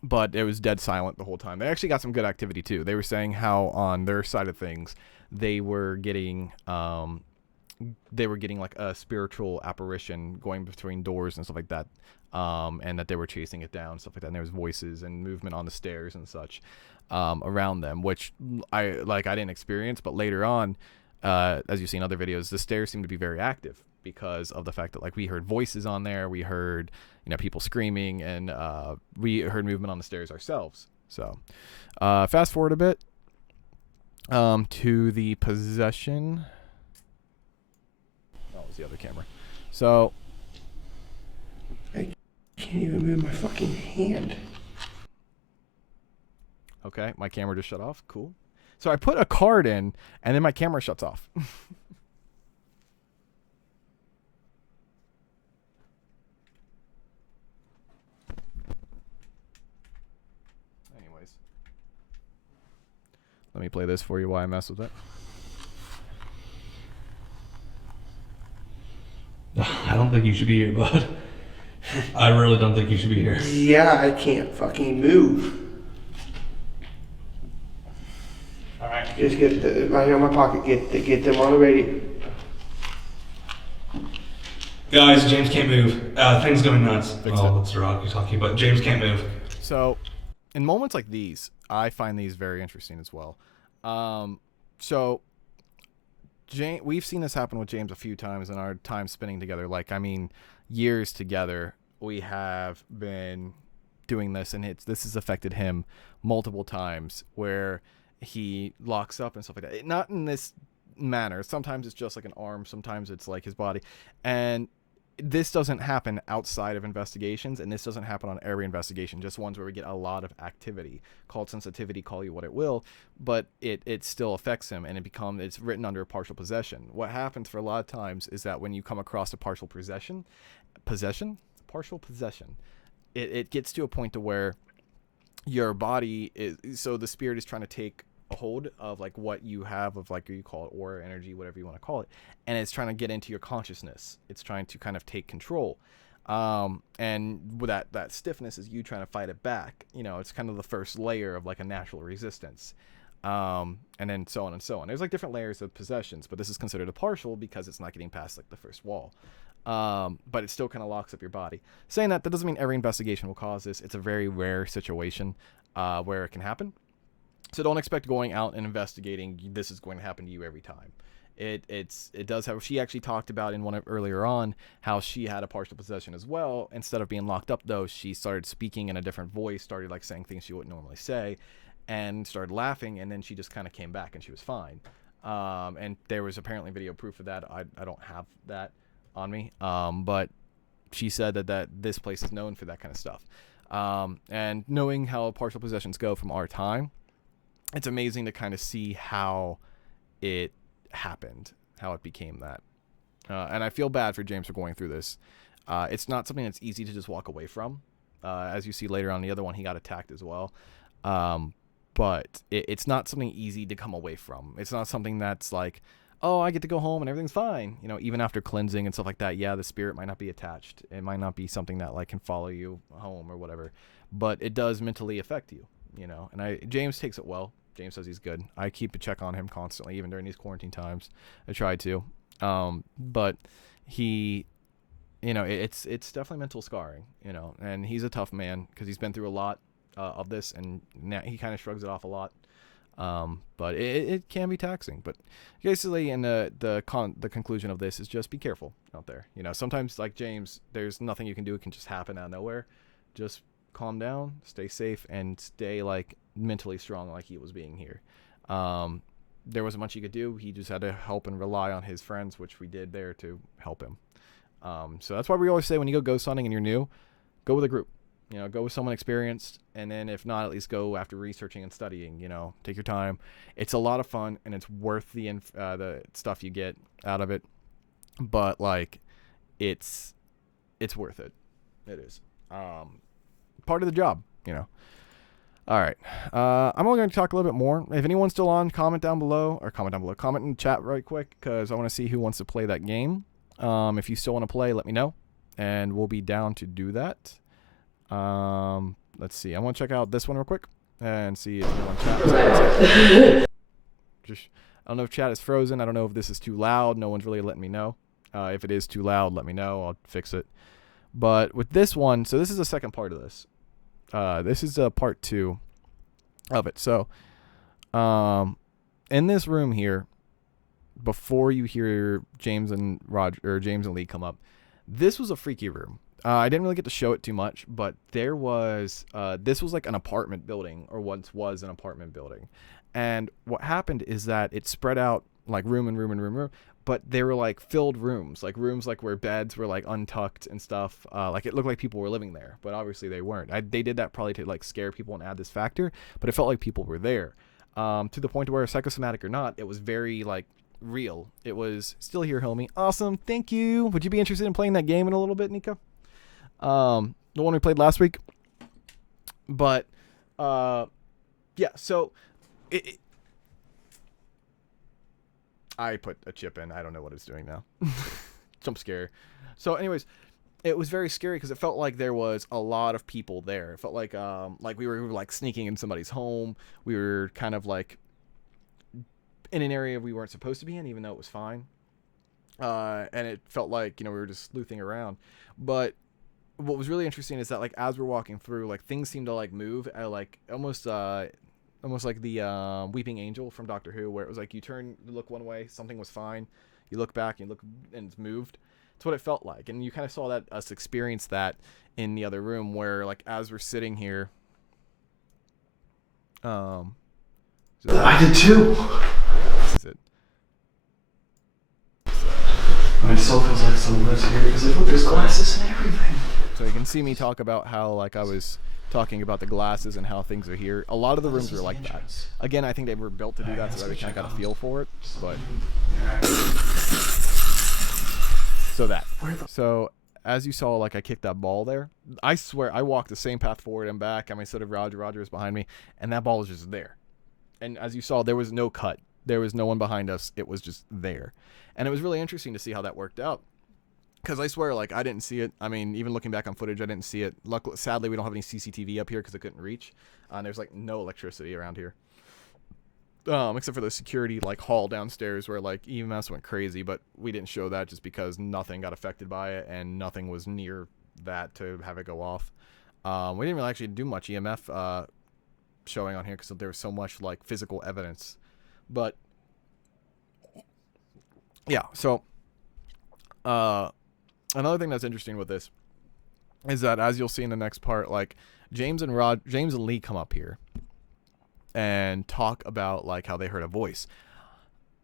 But it was dead silent the whole time. They actually got some good activity too. They were saying how on their side of things they were getting like a spiritual apparition going between doors and stuff like that, and that they were chasing it down, stuff like that. And there was voices and movement on the stairs and such around them, which I didn't experience, but later on, as you see in other videos, the stairs seem to be very active because of the fact that like we heard voices on there, we heard people screaming, and we heard movement on the stairs ourselves. So fast forward a bit to the possession. That was the other camera. So I can't even move my fucking hand. Okay, my camera just shut off. Cool. So I put a card in, and then my camera shuts off. Anyways, let me play this for you while I mess with it. I don't think you should be here, bud. I really don't think you should be here. Yeah, I can't fucking move. Alright. Just get right here in my pocket. Get them on the radio. Guys, James can't move. Things going nuts. That's the rock you're talking about. James can't move. So, in moments like these, I find these very interesting as well. So, we've seen this happen with James a few times in our time spending together. Like, I mean, years together, we have been doing this, and this has affected him multiple times where he locks up and stuff like that. Not in this manner. Sometimes it's just like an arm. Sometimes it's like his body. And this doesn't happen outside of investigations, and this doesn't happen on every investigation, just ones where we get a lot of activity. Called sensitivity, call you what it will, but it still affects him, and it's written under a partial possession. What happens for a lot of times is that when you come across a partial possession, it gets to a point to where your body is, so the spirit is trying to take a hold of like what you have of like, you call it aura, energy, whatever you want to call it, and it's trying to get into your consciousness. It's trying to kind of take control, and with that stiffness is you trying to fight it back. You know, it's kind of the first layer of like a natural resistance, and then so on and so on. There's like different layers of possessions, but this is considered a partial because it's not getting past like the first wall. But it still kind of locks up your body. Saying that doesn't mean every investigation will cause this. It's a very rare situation where it can happen. So don't expect going out and investigating this is going to happen to you every time. It does have. She actually talked about in one earlier on how she had a partial possession as well. Instead of being locked up though, she started speaking in a different voice, started like saying things she wouldn't normally say, and started laughing, and then she just kind of came back and she was fine. And there was apparently video proof of that. I don't have that on me, but she said that this place is known for that kind of stuff. And knowing how partial possessions go from our time, it's amazing to kind of see how it happened, how it became that. And I feel bad for James for going through this. It's not something that's easy to just walk away from. As you see later on the other one, he got attacked as well. But it's not something easy to come away from. It's not something that's like, oh, I get to go home and everything's fine. You know, even after cleansing and stuff like that, yeah, the spirit might not be attached. It might not be something that like can follow you home or whatever. But it does mentally affect you, you know. And James takes it well. James says he's good. I keep a check on him constantly, even during these quarantine times. I try to. But he, you know, it's definitely mental scarring, you know. And he's a tough man because he's been through a lot of this, and now he kind of shrugs it off a lot. But it can be taxing. But basically, in the conclusion of this is just be careful out there. You know, sometimes like James, there's nothing you can do. It can just happen out of nowhere. Just calm down, stay safe, and stay like mentally strong like he was being here. There wasn't much he could do. He just had to help and rely on his friends, which we did there to help him. So that's why we always say when you go ghost hunting and you're new, go with a group. You know, go with someone experienced, and then if not, at least go after researching and studying. You know, take your time. It's a lot of fun, and it's worth the stuff you get out of it. But like, it's worth it. It is part of the job. You know. All right. I'm only going to talk a little bit more. If anyone's still on, comment down below. Comment in the chat right quick, because I want to see who wants to play that game. If you still want to play, let me know, and we'll be down to do that. Let's see. I want to check out this one real quick and see if anyone chat. I don't know if chat is frozen. I don't know if this is too loud. No one's really letting me know. If it is too loud, let me know. I'll fix it. But with this one, so this is the second part of this. This is part 2 of it. So, in this room here, before you hear James and Lee come up, this was a freaky room. I didn't really get to show it too much, but there was, this was like an apartment building, or once was an apartment building. And what happened is that it spread out like room, but they were like filled rooms like where beds were like untucked and stuff. Like it looked like people were living there, but obviously they weren't. They did that probably to like scare people and add this factor, but it felt like people were there. To the point where psychosomatic or not, it was very like real. It was still here, homie. Awesome. Thank you. Would you be interested in playing that game in a little bit, Nico? The one we played last week. But yeah, so I put a chip in. I don't know what it's doing now. Jump scare. So anyways, it was very scary because it felt like there was a lot of people there. It felt like we were like sneaking in somebody's home. We were kind of like in an area we weren't supposed to be in, even though it was fine. And it felt like, we were just sleuthing around. But what was really interesting is that, like, as we're walking through, like, things seem to, like, move at, like, almost like the Weeping Angel from Doctor Who, where it was like you look one way, something was fine, you look back, and it's moved. It's what it felt like, and you kind of saw us experience that in the other room, where, like, as we're sitting here, I did too. This is it. My soul feels like someone lives here because look, there's glasses and everything. So you can see me talk about how, like, I was talking about the glasses and how things are here. A lot of the rooms are like that. Again, I think they were built to do that, so that we kind of got a feel for it. But so as you saw, like, I kicked that ball there. I swear I walked the same path forward and back. I mean, so did Roger. Roger was behind me, and that ball was just there. And as you saw, there was no cut. There was no one behind us. It was just there. And it was really interesting to see how that worked out. Because I swear, like, I didn't see it. I mean, even looking back on footage, I didn't see it. Luckily, sadly, we don't have any CCTV up here because I couldn't reach. And there's, like, no electricity around here. Except for the security, like, hall downstairs where, like, EMS went crazy. But we didn't show that just because nothing got affected by it and nothing was near that to have it go off. We didn't really actually do much EMF showing on here because there was so much, like, physical evidence. But yeah, so another thing that's interesting with this is that, as you'll see in the next part, like, James and Lee come up here and talk about, like, how they heard a voice.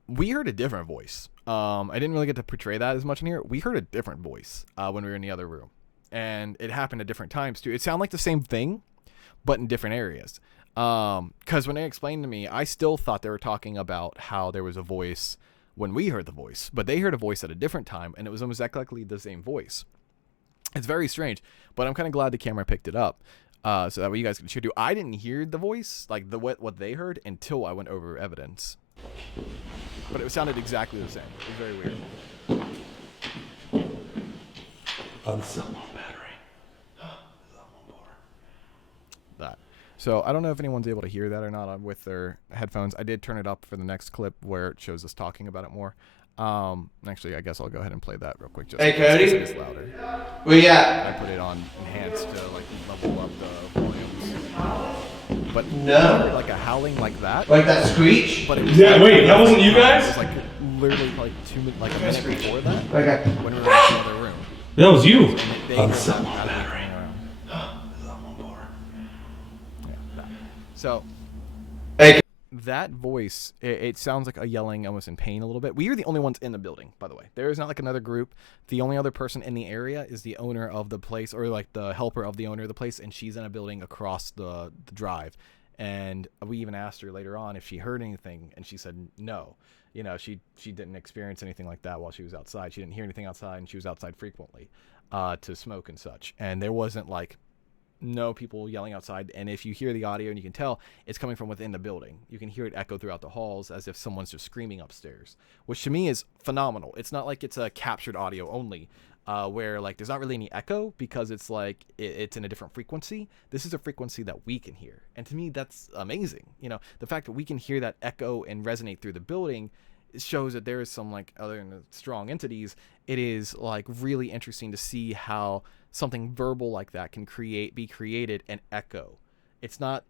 We heard a different voice. I didn't really get to portray that as much in here. We heard a different voice when we were in the other room, and it happened at different times too. It sounded like the same thing, but in different areas. Because when they explained to me, I still thought they were talking about how there was a voice when we heard the voice, but they heard a voice at a different time, and it was almost exactly the same voice. It's very strange, but I'm kind of glad the camera picked it up, so that way you guys can show you. I didn't hear the voice, like what they heard, until I went over evidence, but it sounded exactly the same. It was very weird. Cell phone battery. That. So I don't know if anyone's able to hear that or not with their headphones. I did turn it up for the next clip where it shows us talking about it more. Actually, I guess I'll go ahead and play that real quick. Just Hey, Cody? it's louder. Where you at? I put it on enhanced to, like, level up the volumes. But No. I heard, like, a howling like that. Like that screech? But it was Yeah, wait, that wasn't you It guys? was, like, literally like a minute before that, Okay. when we were in the other room. That was you. And they heard that as we were going around. So, Hey. that voice, it sounds like a yelling, almost in pain a little bit. We are the only ones in the building, by the way. There is not, like, another group. The only other person in the area is the owner of the place, or, like, the helper of the owner of the place, and she's in a building across the drive. And we even asked her later on if she heard anything, and she said no. She didn't experience anything like that while she was outside. She didn't hear anything outside, and she was outside frequently to smoke and such. And there wasn't, like, no people yelling outside, and if you hear the audio, and you can tell it's coming from within the building, you can hear it echo throughout the halls as if someone's just screaming upstairs, which to me is phenomenal. It's not like it's a captured audio only, where, like, there's not really any echo because it's like it's in a different frequency. This is a frequency that we can hear, and to me that's amazing. The fact that we can hear that echo and resonate through the building shows that there is some, like, other than the strong entities, it is, like, really interesting to see how something verbal like that can be created and echo. It's not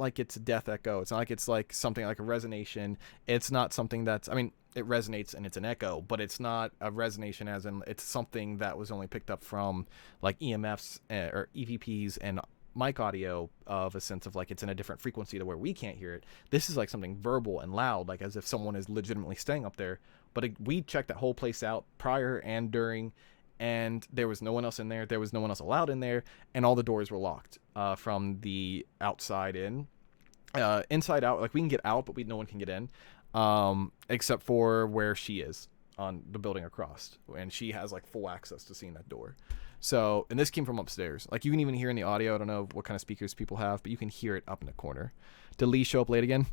like it's a death echo. It's not like it's like something like a resonation. It's not something that's, I mean, it resonates and it's an echo, but it's not a resonation as in it's something that was only picked up from, like, EMFs or EVPs and mic audio, of a sense of, like, it's in a different frequency to where we can't hear it. This is like something verbal and loud, like as if someone is legitimately staying up there. But we checked that whole place out prior and during, and there was no one else in there. There was no one else allowed in there, and all the doors were locked from the outside in. Inside out, like, we can get out, but no one can get in, except for where she is on the building across, and she has, like, full access to seeing that door. So, and this came from upstairs. Like, you can even hear in the audio, I don't know what kind of speakers people have, but you can hear it up in the corner. Did Lee show up late again?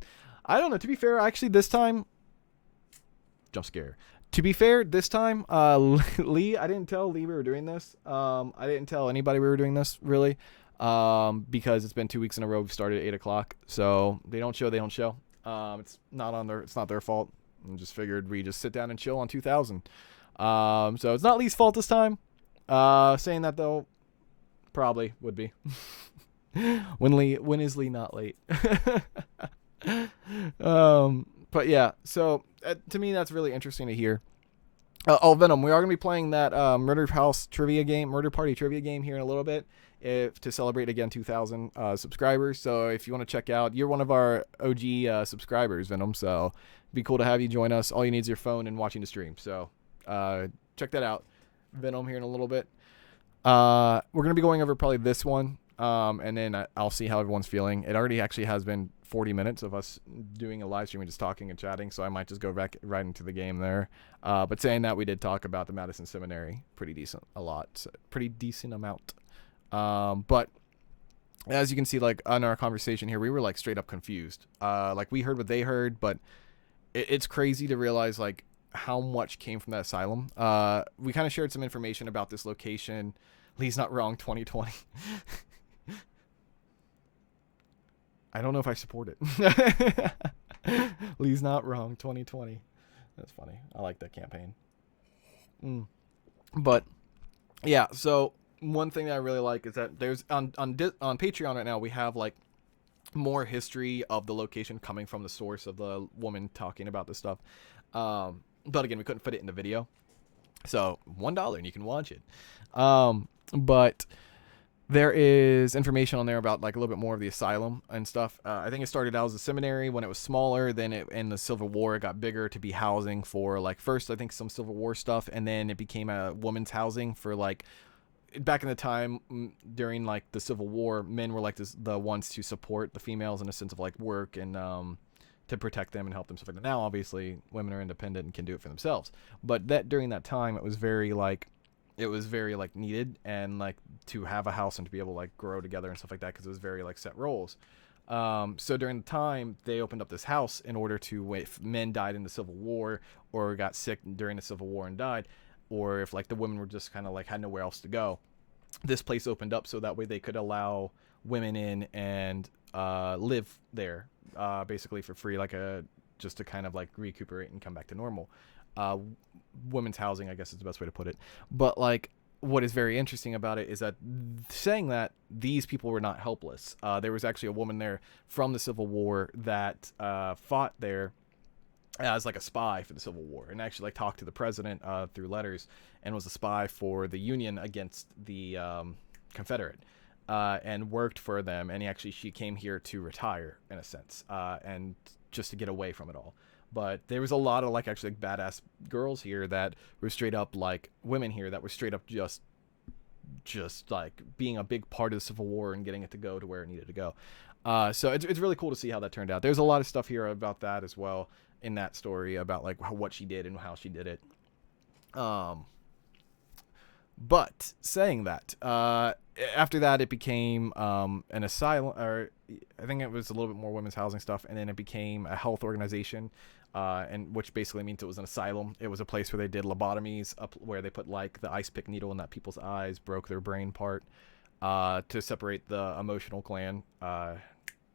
I don't know. To be fair, actually, this time, jump scare. To be fair, this time, Lee, I didn't tell Lee we were doing this. I didn't tell anybody we were doing this, really, because it's been 2 weeks in a row. We've started at 8 o'clock, so they don't show. It's not their fault. I just figured we just sit down and chill on 2000. So it's not Lee's fault this time. Saying that though, probably would be. When is Lee not late? But yeah, so to me that's really interesting to hear. Venom, we are going to be playing that Murder Party trivia game here in a little bit, to celebrate again 2,000 subscribers. So if you want to check out, you're one of our OG subscribers, Venom. So it'd be cool to have you join us. All you need is your phone and watching the stream. So check that out, Venom, here in a little bit. We're going to be going over probably this one, and then I'll see how everyone's feeling. It already actually has been 40 minutes of us doing a live stream and just talking and chatting, so I might just go back right into the game there. But saying that, we did talk about the Madison Seminary pretty decent amount. But as you can see, like on our conversation here, we were like straight up confused. Like we heard what they heard, but it's crazy to realize like how much came from that asylum. We kind of shared some information about this location. Lee's not wrong, 2020. I don't know if I support it. Lee's not wrong, 2020. That's funny. I like that campaign. But yeah, so one thing that I really like is that there's on Patreon right now, we have like more history of the location coming from the source of the woman talking about this stuff. But again, we couldn't fit it in the video. So $1 and you can watch it. But there is information on there about like a little bit more of the asylum and stuff. I think it started out as a seminary when it was smaller. Then in the Civil War, it got bigger to be housing for like first, I think some Civil War stuff. And then it became a women's housing for like back in the time during like the Civil War, men were like the ones to support the females in a sense of like work and to protect them and help them stuff like that. Now, obviously, women are independent and can do it for themselves. But that during that time, it was very needed and like to have a house and to be able to like grow together and stuff like that because it was very like set roles. So during the time, they opened up this house in order to, if men died in the Civil War or got sick during the Civil War and died, or if like the women were just kind of like had nowhere else to go, this place opened up so that way they could allow women in and live there basically for free, like just to kind of like recuperate and come back to normal. Women's housing, I guess is the best way to put it. But like what is very interesting about it is that saying that these people were not helpless. There was actually a woman there from the Civil War that fought there as like a spy for the Civil War and actually like talked to the president through letters and was a spy for the Union against the Confederate and worked for them. And she came here to retire in a sense and just to get away from it all. But there was a lot of like actually like badass girls here that were straight up like women here that were straight up just like being a big part of the Civil War and getting it to go to where it needed to go. So it's really cool to see how that turned out. There's a lot of stuff here about that as well in that story about like what she did and how she did it. But saying that, after that it became an asylum, or I think it was a little bit more women's housing stuff, and then it became a health organization, and which basically means it was an asylum. It was a place where they did lobotomies, where they put like the ice pick needle in that people's eyes, broke their brain part, to separate the emotional gland.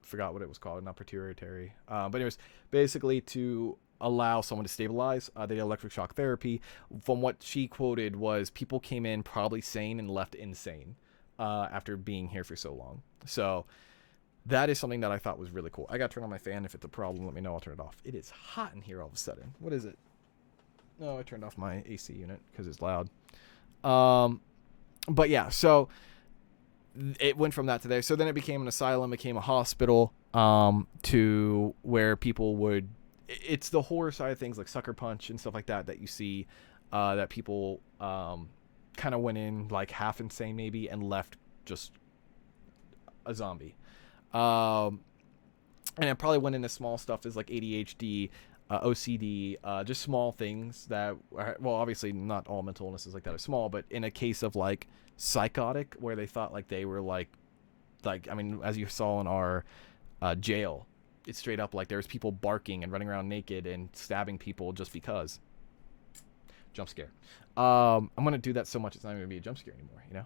Forgot what it was called, not pituitary. But it was basically to allow someone to stabilize. They did electric shock therapy. From what she quoted was people came in probably sane and left insane after being here for so long. So that is something that I thought was really cool. I got to turn on my fan. If it's a problem, let me know. I'll turn it off. It is hot in here all of a sudden. What is it? No, I turned off my AC unit because it's loud. But yeah, so it went from that to there. So then it became an asylum, became a hospital, to where people would, it's the horror side of things like Sucker Punch and stuff like that you see, that people kind of went in like half insane maybe and left just a zombie. And it probably went into small stuff as like ADHD, OCD, just small things that are, well, obviously not all mental illnesses like that are small, but in a case of like psychotic where they thought like they were like I mean, as you saw in our jail, it's straight up like there's people barking and running around naked and stabbing people just because. Jump scare. I'm gonna do that so much it's not gonna be a jump scare anymore, you know.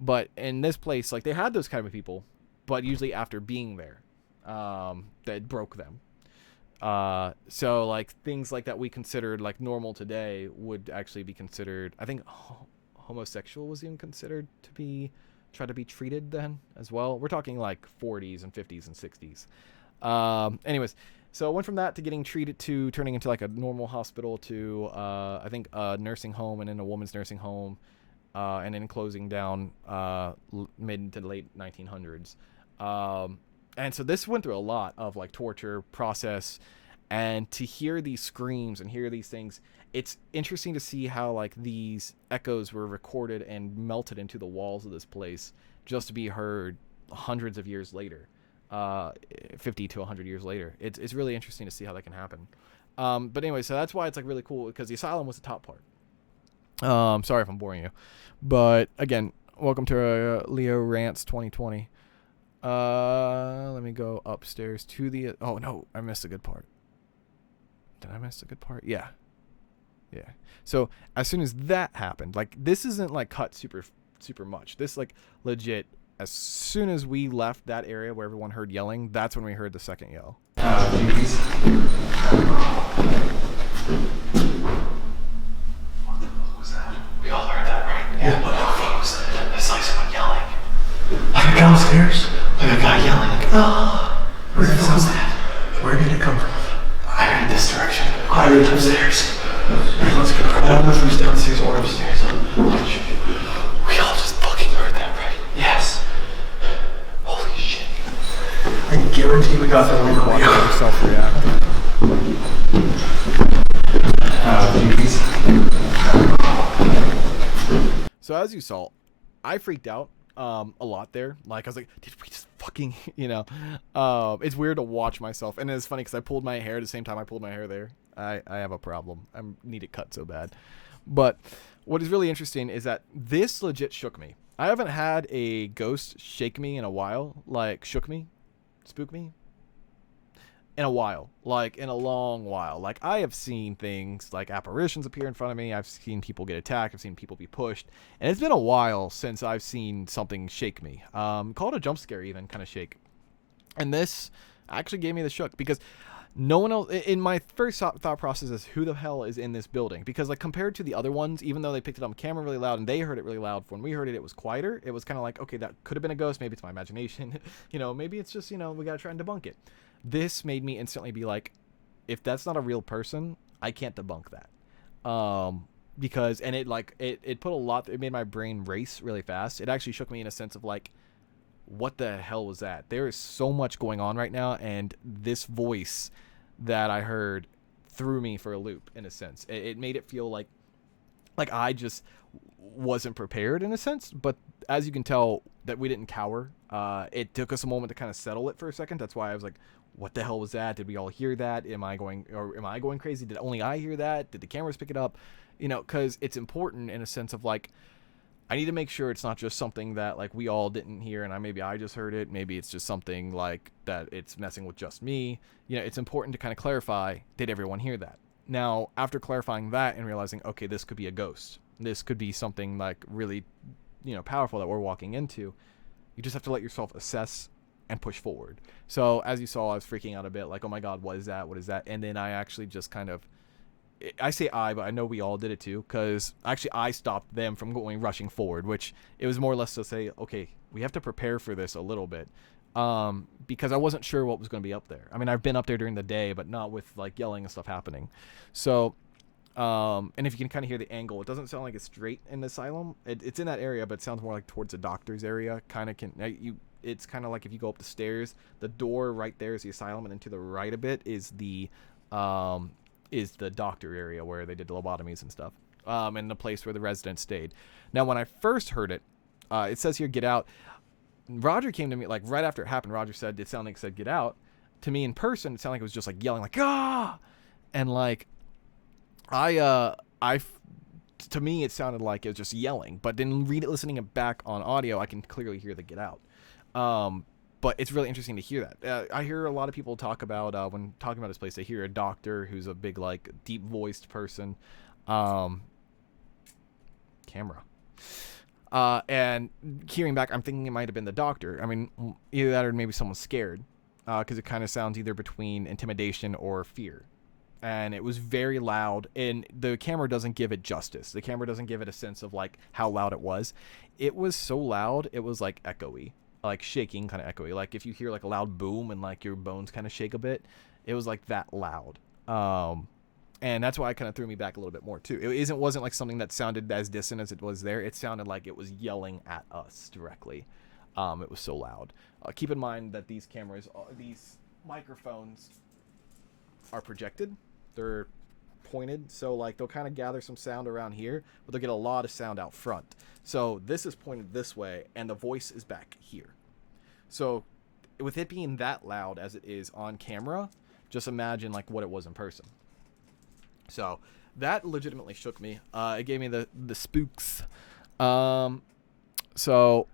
But in this place, like they had those kind of people, but usually after being there, that broke them. So like things like that we considered like normal today would actually be considered. I think homosexual was even considered to be try to be treated then as well. We're talking like 40s and 50s and 60s. Anyways, so it went from that to getting treated to turning into like a normal hospital to I think a nursing home and then a woman's nursing home, and then closing down mid to late 1900s. And so this went through a lot of like torture process, and to hear these screams and hear these things, it's interesting to see how like these echoes were recorded and melted into the walls of this place just to be heard hundreds of years later, 50 to 100 years later. It's really interesting to see how that can happen. But anyway, so that's why it's like really cool, because the asylum was the top part. Sorry if I'm boring you, but again, welcome to Leo Rants 2020. Let me go upstairs to the. Oh no, I missed a good part. Did I miss a good part? Yeah. So as soon as that happened, like this isn't like cut super much. This like legit. As soon as we left that area where everyone heard yelling, that's when we heard the second yell. Jeez. What the fuck was that? We all heard that, right? Yeah. What the fuck was that? That's like someone yelling. Like downstairs? Like a guy yelling, like, ah! Where the fuck was that? Where did it come from? I heard it this direction. I heard it upstairs. Let's go. I don't know if it was downstairs or upstairs. We all just fucking heard that, right? Yes. Holy shit. I guarantee we got that on audio. Self-react. So as you saw, I freaked out a lot there. Like I was like, did we just fucking, it's weird to watch myself. And it's funny because I pulled my hair at the same time I pulled my hair there. I have a problem. I need it cut so bad. But what is really interesting is that this legit shook me. I haven't had a ghost shake me in a while. Like shook me, spook me in a while, like in a long while. Like I have seen things like apparitions appear in front of me. I've seen people get attacked. I've seen people be pushed, and it's been a while since I've seen something shake me. Call it a jump scare, even kind of shake. And this actually gave me the shook because no one else in my first thought process is who the hell is in this building, because like compared to the other ones, even though they picked it on camera really loud and they heard it really loud, when we heard it, it was quieter. It was kind of like, okay, that could have been a ghost. Maybe it's my imagination. Maybe it's just, we gotta try and debunk it. This made me instantly be like, if that's not a real person, I can't debunk that. Because, and it put a lot, it made my brain race really fast. It actually shook me in a sense of like, what the hell was that? There is so much going on right now, and this voice that I heard threw me for a loop in a sense. It made it feel like I just wasn't prepared in a sense, but as you can tell that we didn't cower. It took us a moment to kind of settle it for a second. That's why I was like, what the hell was that? Did we all hear that? Am I going crazy? Did only I hear that? Did the cameras pick it up? Because it's important in a sense of like, I need to make sure it's not just something that like we all didn't hear and maybe I just heard it. Maybe it's just something like that it's messing with just me. It's important to kind of clarify, did everyone hear that? Now, after clarifying that and realizing, okay, this could be a ghost. This could be something like really, powerful that we're walking into. You just have to let yourself assess and push forward. So as you saw, I was freaking out a bit like, oh my God, what is that? What is that? And then I actually just kind of, I say but I know we all did it too, because actually I stopped them from rushing forward, which it was more or less to say, okay, we have to prepare for this a little bit, because I wasn't sure what was going to be up there. I mean, I've been up there during the day, but not with like yelling and stuff happening. So, and if you can kind of hear the angle, it doesn't sound like it's straight in the asylum. It's in that area, but it sounds more like towards the doctor's area. It's kind of like if you go up the stairs, the door right there is the asylum, and then to the right a bit is the doctor area where they did the lobotomies and stuff, and the place where the residents stayed. Now, when I first heard it, it says here, get out. Roger came to me, like, right after it happened. Roger said, it sounded like it said, get out. To me in person, it sounded like it was just, like, yelling, like, ah! And, like, to me, it sounded like it was just yelling. But then listening it back on audio, I can clearly hear the get out. But it's really interesting to hear that. I hear a lot of people talk about, when talking about this place, they hear a doctor who's a big, like, deep-voiced person. Camera. And hearing back, I'm thinking it might have been the doctor. I mean, either that or maybe someone's scared. because it kind of sounds either between intimidation or fear. And it was very loud, and the camera doesn't give it justice. The camera doesn't give it a sense of like how loud it was. It was so loud, it was like echoey, like shaking, kind of echoey. Like if you hear like a loud boom and like your bones kind of shake a bit, it was like that loud. And that's why it kind of threw me back a little bit more too. It wasn't like something that sounded as distant as it was there. It sounded like it was yelling at us directly. It was so loud. Keep in mind that these microphones are projected. They're pointed, so like they'll kind of gather some sound around here, but they'll get a lot of sound out front. So this is pointed this way, and the voice is back here. So with it being that loud as it is on camera, just imagine like what it was in person. So that legitimately shook me. It gave me the spooks. So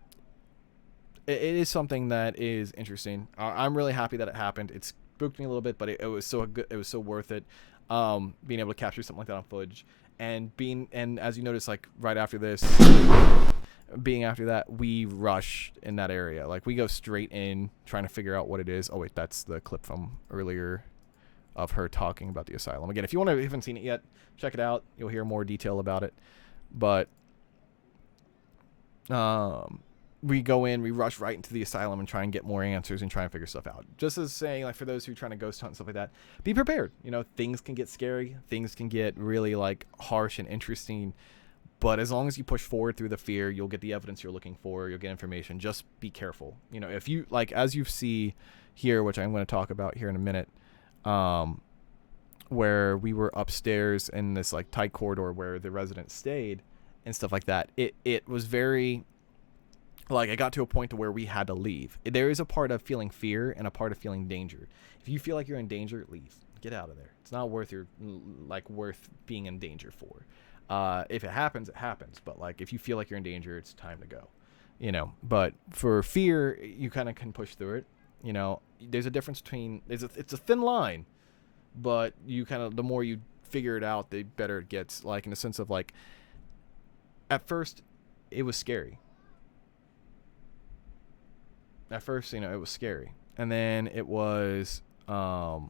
it is something that is interesting. I'm really happy that it happened. It spooked me a little bit, but it was so good. It was so worth it. Being able to capture something like that on footage, and as you notice, like right after this, after that, we rush in that area. Like we go straight in, trying to figure out what it is. Oh wait, that's the clip from earlier of her talking about the asylum. Again, if you haven't seen it yet, check it out. You'll hear more detail about it. But we go in, we rush right into the asylum and try and get more answers and try and figure stuff out. Just as saying, like, for those who are trying to ghost hunt and stuff like that, be prepared. You know, things can get scary. Things can get really, like, harsh and interesting. But as long as you push forward through the fear, you'll get the evidence you're looking for. You'll get information. Just be careful. You know, if you, like, as you see here, which I'm going to talk about here in a minute, where we were upstairs in this, like, tight corridor where the residents stayed and stuff like that, it was very... Like, I got to a point to where we had to leave. There is a part of feeling fear and a part of feeling danger. If you feel like you're in danger, leave. Get out of there. It's not worth worth being in danger for. If it happens, it happens. But, like, if you feel like you're in danger, it's time to go. You know, but for fear, you kind of can push through it. You know, there's a difference between... It's a thin line. But you kind of... The more you figure it out, the better it gets. Like, in the sense of, like... At first, it was scary. At first, you know, it was scary. And then it was, and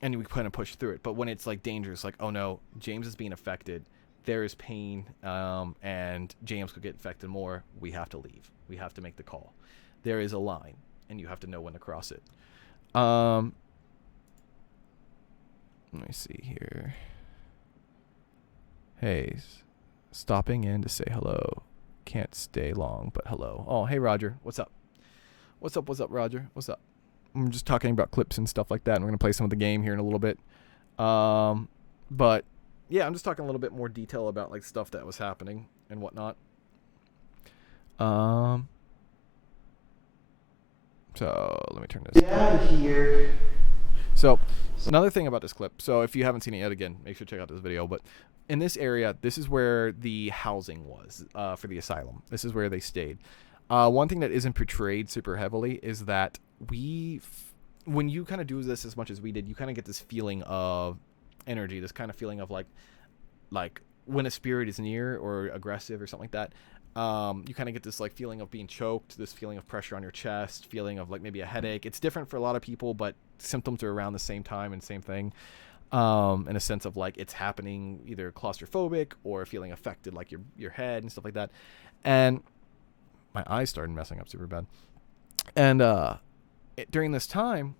we kind of pushed through it. But when it's, like, dangerous, like, oh, no, James is being affected. There is pain, and James could get infected more. We have to leave. We have to make the call. There is a line, and you have to know when to cross it. Let me see here. Hey, stopping in to say hello. Can't stay long, but hello. Oh, hey, Roger. What's up? What's up, Roger? What's up? I'm just talking about clips and stuff like that. And we're going to play some of the game here in a little bit. But, yeah, I'm just talking a little bit more detail about, like, stuff that was happening and whatnot. So, let me turn this. Get out of here. So, another thing about this clip. So, if you haven't seen it yet, again, make sure to check out this video. But in this area, this is where the housing was for the asylum. This is where they stayed. One thing that isn't portrayed super heavily is that when you kind of do this as much as we did, you kind of get this feeling of energy, this kind of feeling of like when a spirit is near or aggressive or something like that. You kind of get this like feeling of being choked, this feeling of pressure on your chest, feeling of like maybe a headache. It's different for a lot of people, but symptoms are around the same time and same thing. In a sense of like it's happening either claustrophobic or feeling affected, like your head and stuff like that. And my eyes started messing up super bad. And during this time,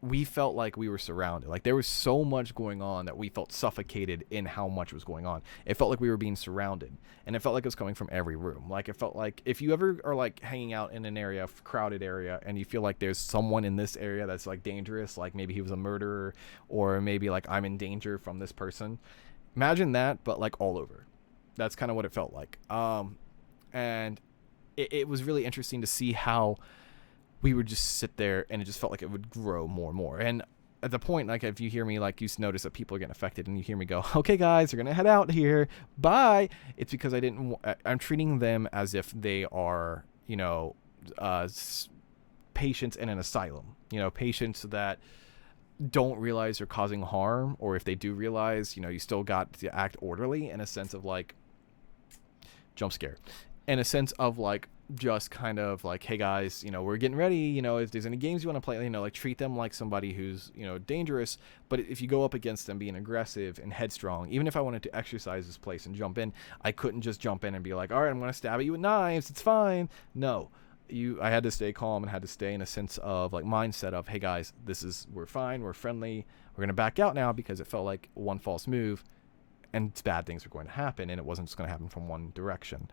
we felt like we were surrounded. Like there was so much going on that we felt suffocated in how much was going on. It felt like we were being surrounded, and it felt like it was coming from every room. Like it felt like if you ever are like hanging out in an area, crowded area, and you feel like there's someone in this area that's like dangerous, like maybe he was a murderer, or maybe like I'm in danger from this person. Imagine that, but like all over. That's kind of what it felt like. And it was really interesting to see how we would just sit there and it just felt like it would grow more and more. And at the point, like if you hear me, like you notice that people are getting affected and you hear me go, okay guys, we're going to head out here. Bye. It's because I'm treating them as if they are, you know, patients in an asylum, you know, patients that don't realize they're causing harm, or if they do realize, you know, you still got to act orderly in a sense of like jump scare, in a sense of like just kind of like, hey guys, we're getting ready, if there's any games you want to play, like treat them like somebody who's, dangerous. But if you go up against them being aggressive and headstrong, even if I wanted to exercise this place and jump in, I couldn't just jump in and be like, all right, I'm going to stab at you with knives, it's fine. No, I had to stay calm and had to stay in a sense of like mindset of, hey guys, we're fine, we're friendly, we're going to back out now, because it felt like one false move and bad things were going to happen, and it wasn't just going to happen from one direction.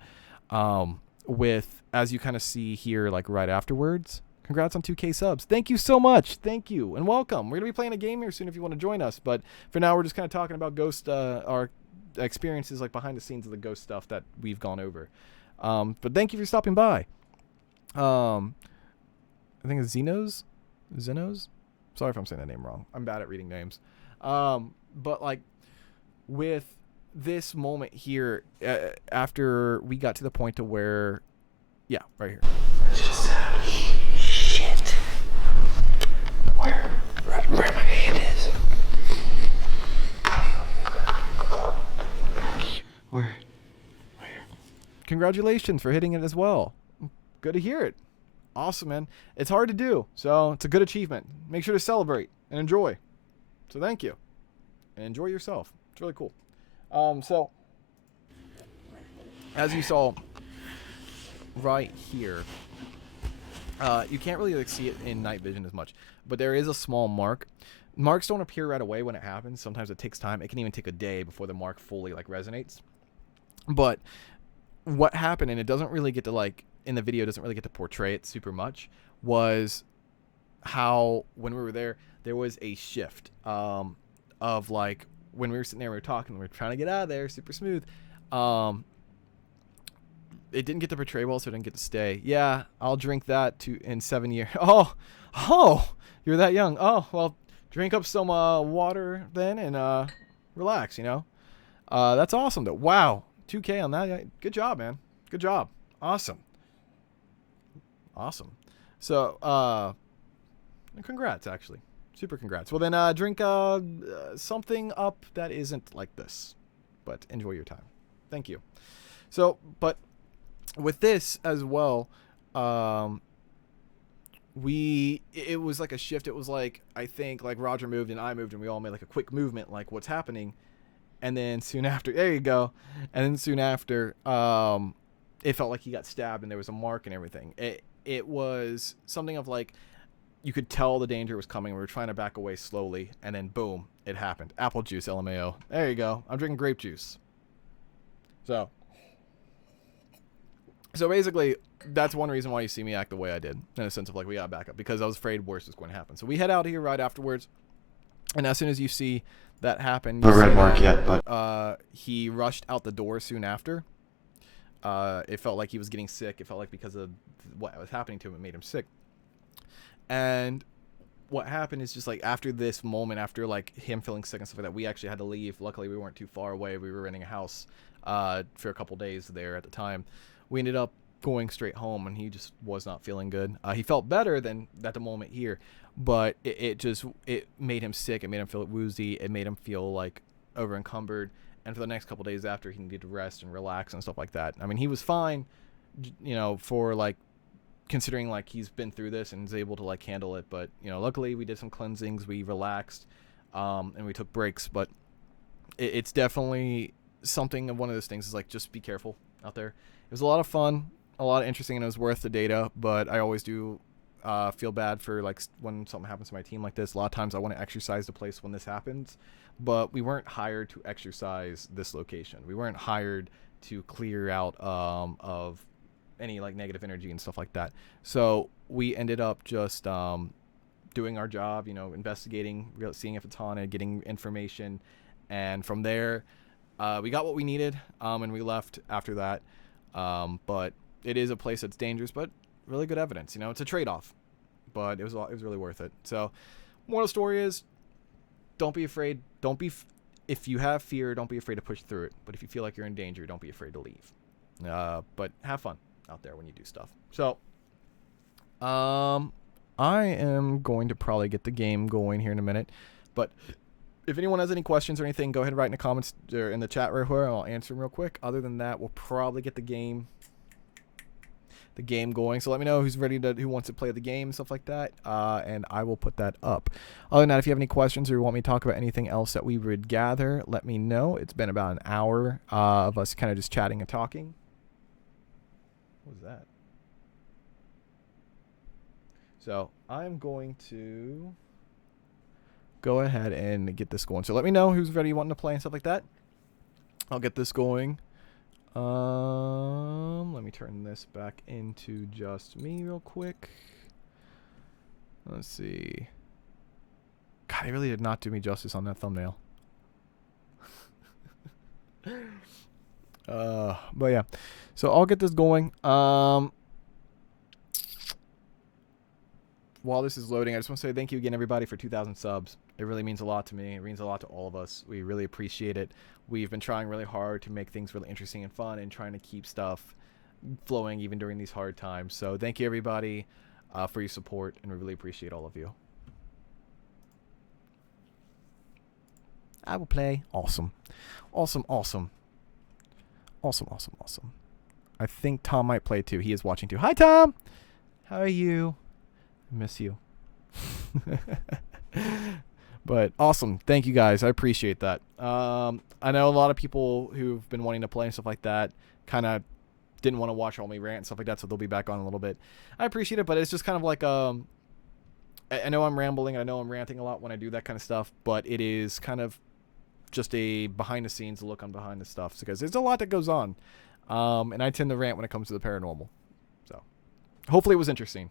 As you kind of see here, like right afterwards, congrats on 2K subs. Thank you so much. Thank you and welcome. We're going to be playing a game here soon if you want to join us. But for now, we're just kind of talking about Ghost, our experiences like behind the scenes of the Ghost stuff that we've gone over. But thank you for stopping by. I think it's Zenos? Sorry if I'm saying that name wrong. I'm bad at reading names. But like with this moment here, after we got to the point to where, yeah, right here. Shit. Where my hand is. Where? Congratulations for hitting it as well. Good to hear it. Awesome, man. It's hard to do, so it's a good achievement. Make sure to celebrate and enjoy. So thank you. And enjoy yourself. It's really cool. So, as you saw right here, you can't really like, see it in night vision as much, but there is a small mark. Marks don't appear right away when it happens. Sometimes it takes time. It can even take a day before the mark fully like resonates. But what happened, and it doesn't really get to like, in the video, doesn't really get to portray it super much, was how when we were there was a shift of like, when we were sitting there, we were talking, we were trying to get out of there, super smooth. It didn't get to portray well, so it didn't get to stay. Yeah, I'll drink that in 7 years. Oh, you're that young. Oh, well, drink up some water then and relax, That's awesome, though. Wow, 2K on that. Good job, man. Good job. Awesome. So, congrats, actually. Super congrats. Well, then drink something up that isn't like this, but enjoy your time. Thank you. So, but with this as well, it was like a shift. It was like, I think like Roger moved and I moved and we all made like a quick movement, like what's happening. And then soon after, there you go. And then soon after, it felt like he got stabbed and there was a mark and everything. It was something of like, you could tell the danger was coming. We were trying to back away slowly, and then boom, it happened. Apple juice, LMAO. There you go. I'm drinking grape juice. So basically, that's one reason why you see me act the way I did, in a sense of like, we got back up, because I was afraid worse was going to happen. So we head out here right afterwards, and as soon as you see that happen, No red mark yet, but he rushed out the door soon after. It felt like he was getting sick. It felt like because of what was happening to him, it made him sick. And what happened is just like after this moment, after like him feeling sick and stuff like that, we actually had to leave. Luckily, we weren't too far away. We were renting a house for a couple days there at the time. We ended up going straight home, and he just was not feeling good. He felt better than at the moment here, but it made him sick. It made him feel woozy. It made him feel like over encumbered. And for the next couple days after, he needed to rest and relax and stuff like that. I mean, he was fine, for like, considering like he's been through this and is able to like handle it. But luckily we did some cleansings, we relaxed, and we took breaks. But it's definitely something of one of those things is like, just be careful out there. It was a lot of fun, a lot of interesting, and it was worth the data. But I always do feel bad for like when something happens to my team like this. A lot of times I want to exercise the place when this happens, but we weren't hired to exercise this location. We weren't hired to clear out of any like negative energy and stuff like that. So we ended up just doing our job, investigating, seeing if it's haunted, getting information, and from there we got what we needed, and we left after that. But it is a place that's dangerous, but really good evidence. It's a trade-off, but it was really worth it. So moral of the story is, don't be afraid. If you have fear, don't be afraid to push through it. But if you feel like you're in danger, don't be afraid to leave. But have fun out there when you do stuff. So I am going to probably get the game going here in a minute, but if anyone has any questions or anything, go ahead and write in the comments or in the chat right here. I'll answer them real quick. Other than that, we'll probably get the game the game going. So let me know who's ready to, who wants to play the game, stuff like that, and I will put that up. Other than that, if you have any questions or you want me to talk about anything else that we would gather, let me know. It's been about an hour of us kind of just chatting and talking. What was that? So I'm going to go ahead and get this going. So let me know who's ready, wanting to play and stuff like that. I'll get this going. Let me turn this back into just me real quick. Let's see. God, I really did not do me justice on that thumbnail. But yeah. So I'll get this going. While this is loading, I just want to say thank you again, everybody, for 2,000 subs. It really means a lot to me. It means a lot to all of us. We really appreciate it. We've been trying really hard to make things really interesting and fun and trying to keep stuff flowing even during these hard times. So thank you, everybody, for your support, and we really appreciate all of you. I will play. Awesome. Awesome, awesome. Awesome, awesome, awesome. I think Tom might play too. He is watching too. Hi, Tom. How are you? I miss you. But awesome. Thank you, guys. I appreciate that. I know a lot of people who've been wanting to play and stuff like that kind of didn't want to watch all me rant and stuff like that, so they'll be back on a little bit. I appreciate it, but it's just kind of like I know I'm rambling. I know I'm ranting a lot when I do that kind of stuff, but it is kind of just a behind-the-scenes look on behind the stuff, because there's a lot that goes on. And I tend to rant when it comes to the paranormal. So hopefully it was interesting.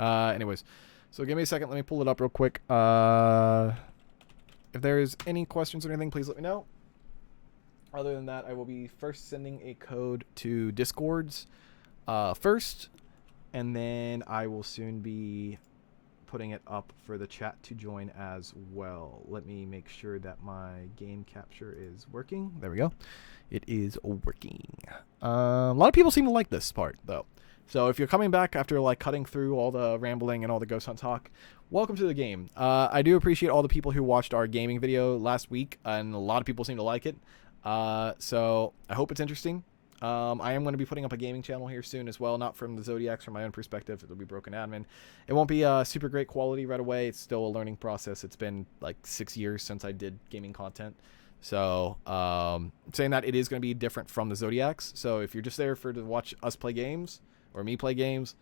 Anyways, so give me a second. Let me pull it up real quick. If there's any questions or anything, please let me know. Other than that, I will be first sending a code to Discords first, and then I will soon be putting it up for the chat to join as well. Let me make sure that my game capture is working. There we go. It is working. A lot of people seem to like this part, though. So if you're coming back after like cutting through all the rambling and all the ghost hunt talk, welcome to the game. I do appreciate all the people who watched our gaming video last week, and a lot of people seem to like it. So I hope it's interesting. I am going to be putting up a gaming channel here soon as well, not from the Zodiacs, from my own perspective. It'll be broken admin. It won't be super great quality right away. It's still a learning process. It's been like 6 years since I did gaming content. So saying that, it is going to be different from the Zodiacs. So if you're just there to watch us play games or me play games,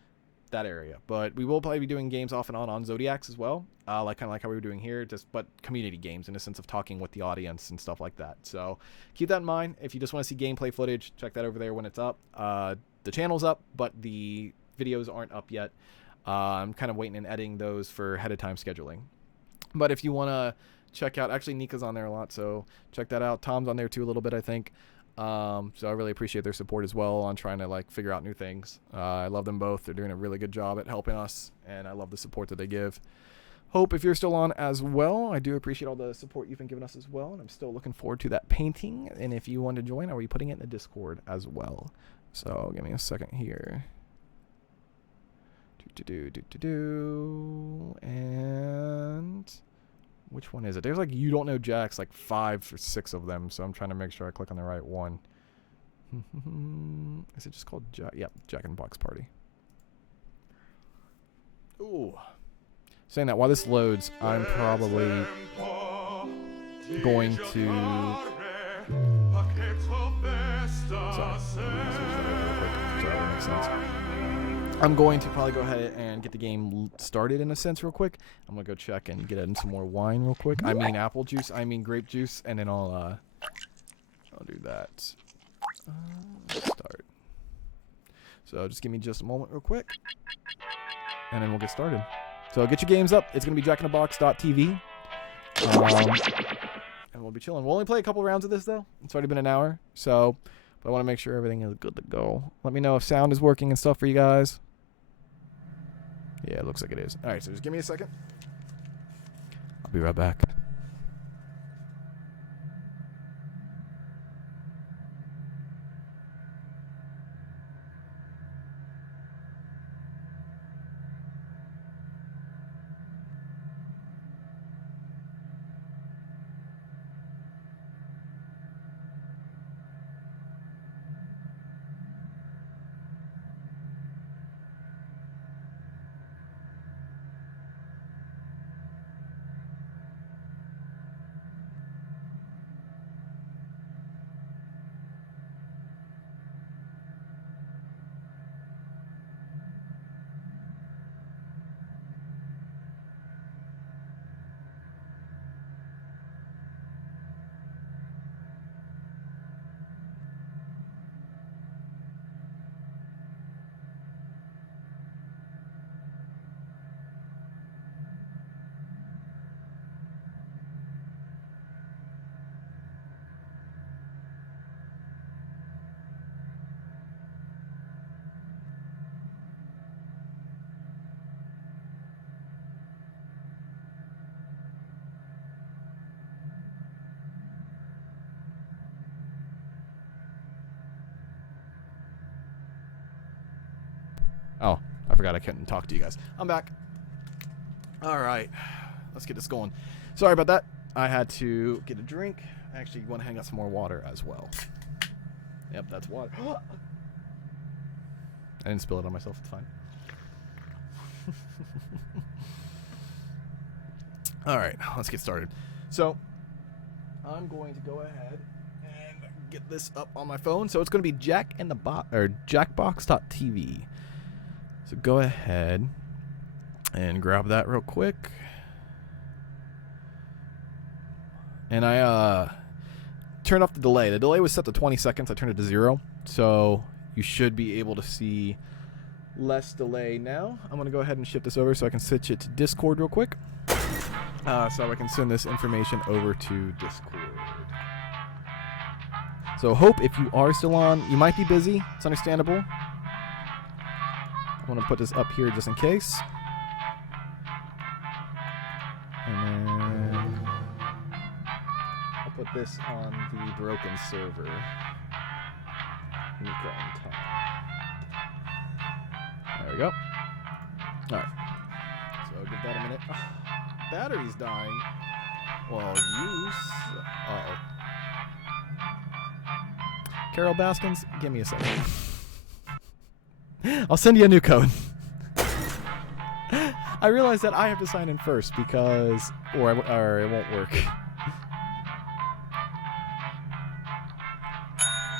that area. But we will probably be doing games off and on Zodiacs as well, like kind of like how we were doing here, but community games in a sense of talking with the audience and stuff like that. So keep that in mind. If you just want to see gameplay footage, check that over there when it's up. The channel's up, but the videos aren't up yet. I'm kind of waiting and editing those for ahead of time scheduling. But if you want to check out, actually Nika's on there a lot, so check that out. Tom's on there too a little bit, I think. So I really appreciate their support as well on trying to like figure out new things. I love them both. They're doing a really good job at helping us, and I love the support that they give. Hope, if you're still on as well, I do appreciate all the support you've been giving us as well, and I'm still looking forward to that painting. And if you want to join, I'll be putting it in the Discord as well. So give me a second here. And which one is it? There's like You Don't Know Jacks, like 5 or 6 of them, so I'm trying to make sure I click on the right one. Is it just called Jack? Yep, Jack in the Box Party. Ooh. Saying that, while this loads, I'm probably going to... Sorry. Sorry, that makes sense. I'm going to probably go ahead and get the game started in a sense real quick. I'm going to go check and get in some more wine real quick. I mean apple juice. I mean grape juice. And then I'll do that. Let's start. So just give me just a moment real quick. And then we'll get started. So get your games up. It's going to be jackinthebox.tv. And we'll be chilling. We'll only play a couple rounds of this, though. It's already been an hour. So, but I want to make sure everything is good to go. Let me know if sound is working and stuff for you guys. Yeah, it looks like it is. All right, so just give me a second. I'll be right back. I forgot I couldn't talk to you guys. I'm back. All right, let's get this going. Sorry about that. I had to get a drink. I actually want to hang out some more water as well. Yep, that's water. I didn't spill it on myself. It's fine. All right, let's get started. So I'm going to go ahead and get this up on my phone. So it's going to be jackbox.tv. So go ahead and grab that real quick. And I turned off the delay. The delay was set to 20 seconds. I turned it to 0. So you should be able to see less delay now. I'm going to go ahead and shift this over so I can switch it to Discord real quick. So I can send this information over to Discord. So hope if you are still on, you might be busy. It's understandable. I want to put this up here just in case. And then I'll put this on the broken server. Nico on top. There we go. Alright. So give that a minute. Oh, battery's dying. Well, uh-oh. Carol Baskins, give me a second. I'll send you a new code. I realize that I have to sign in first because, or it won't work.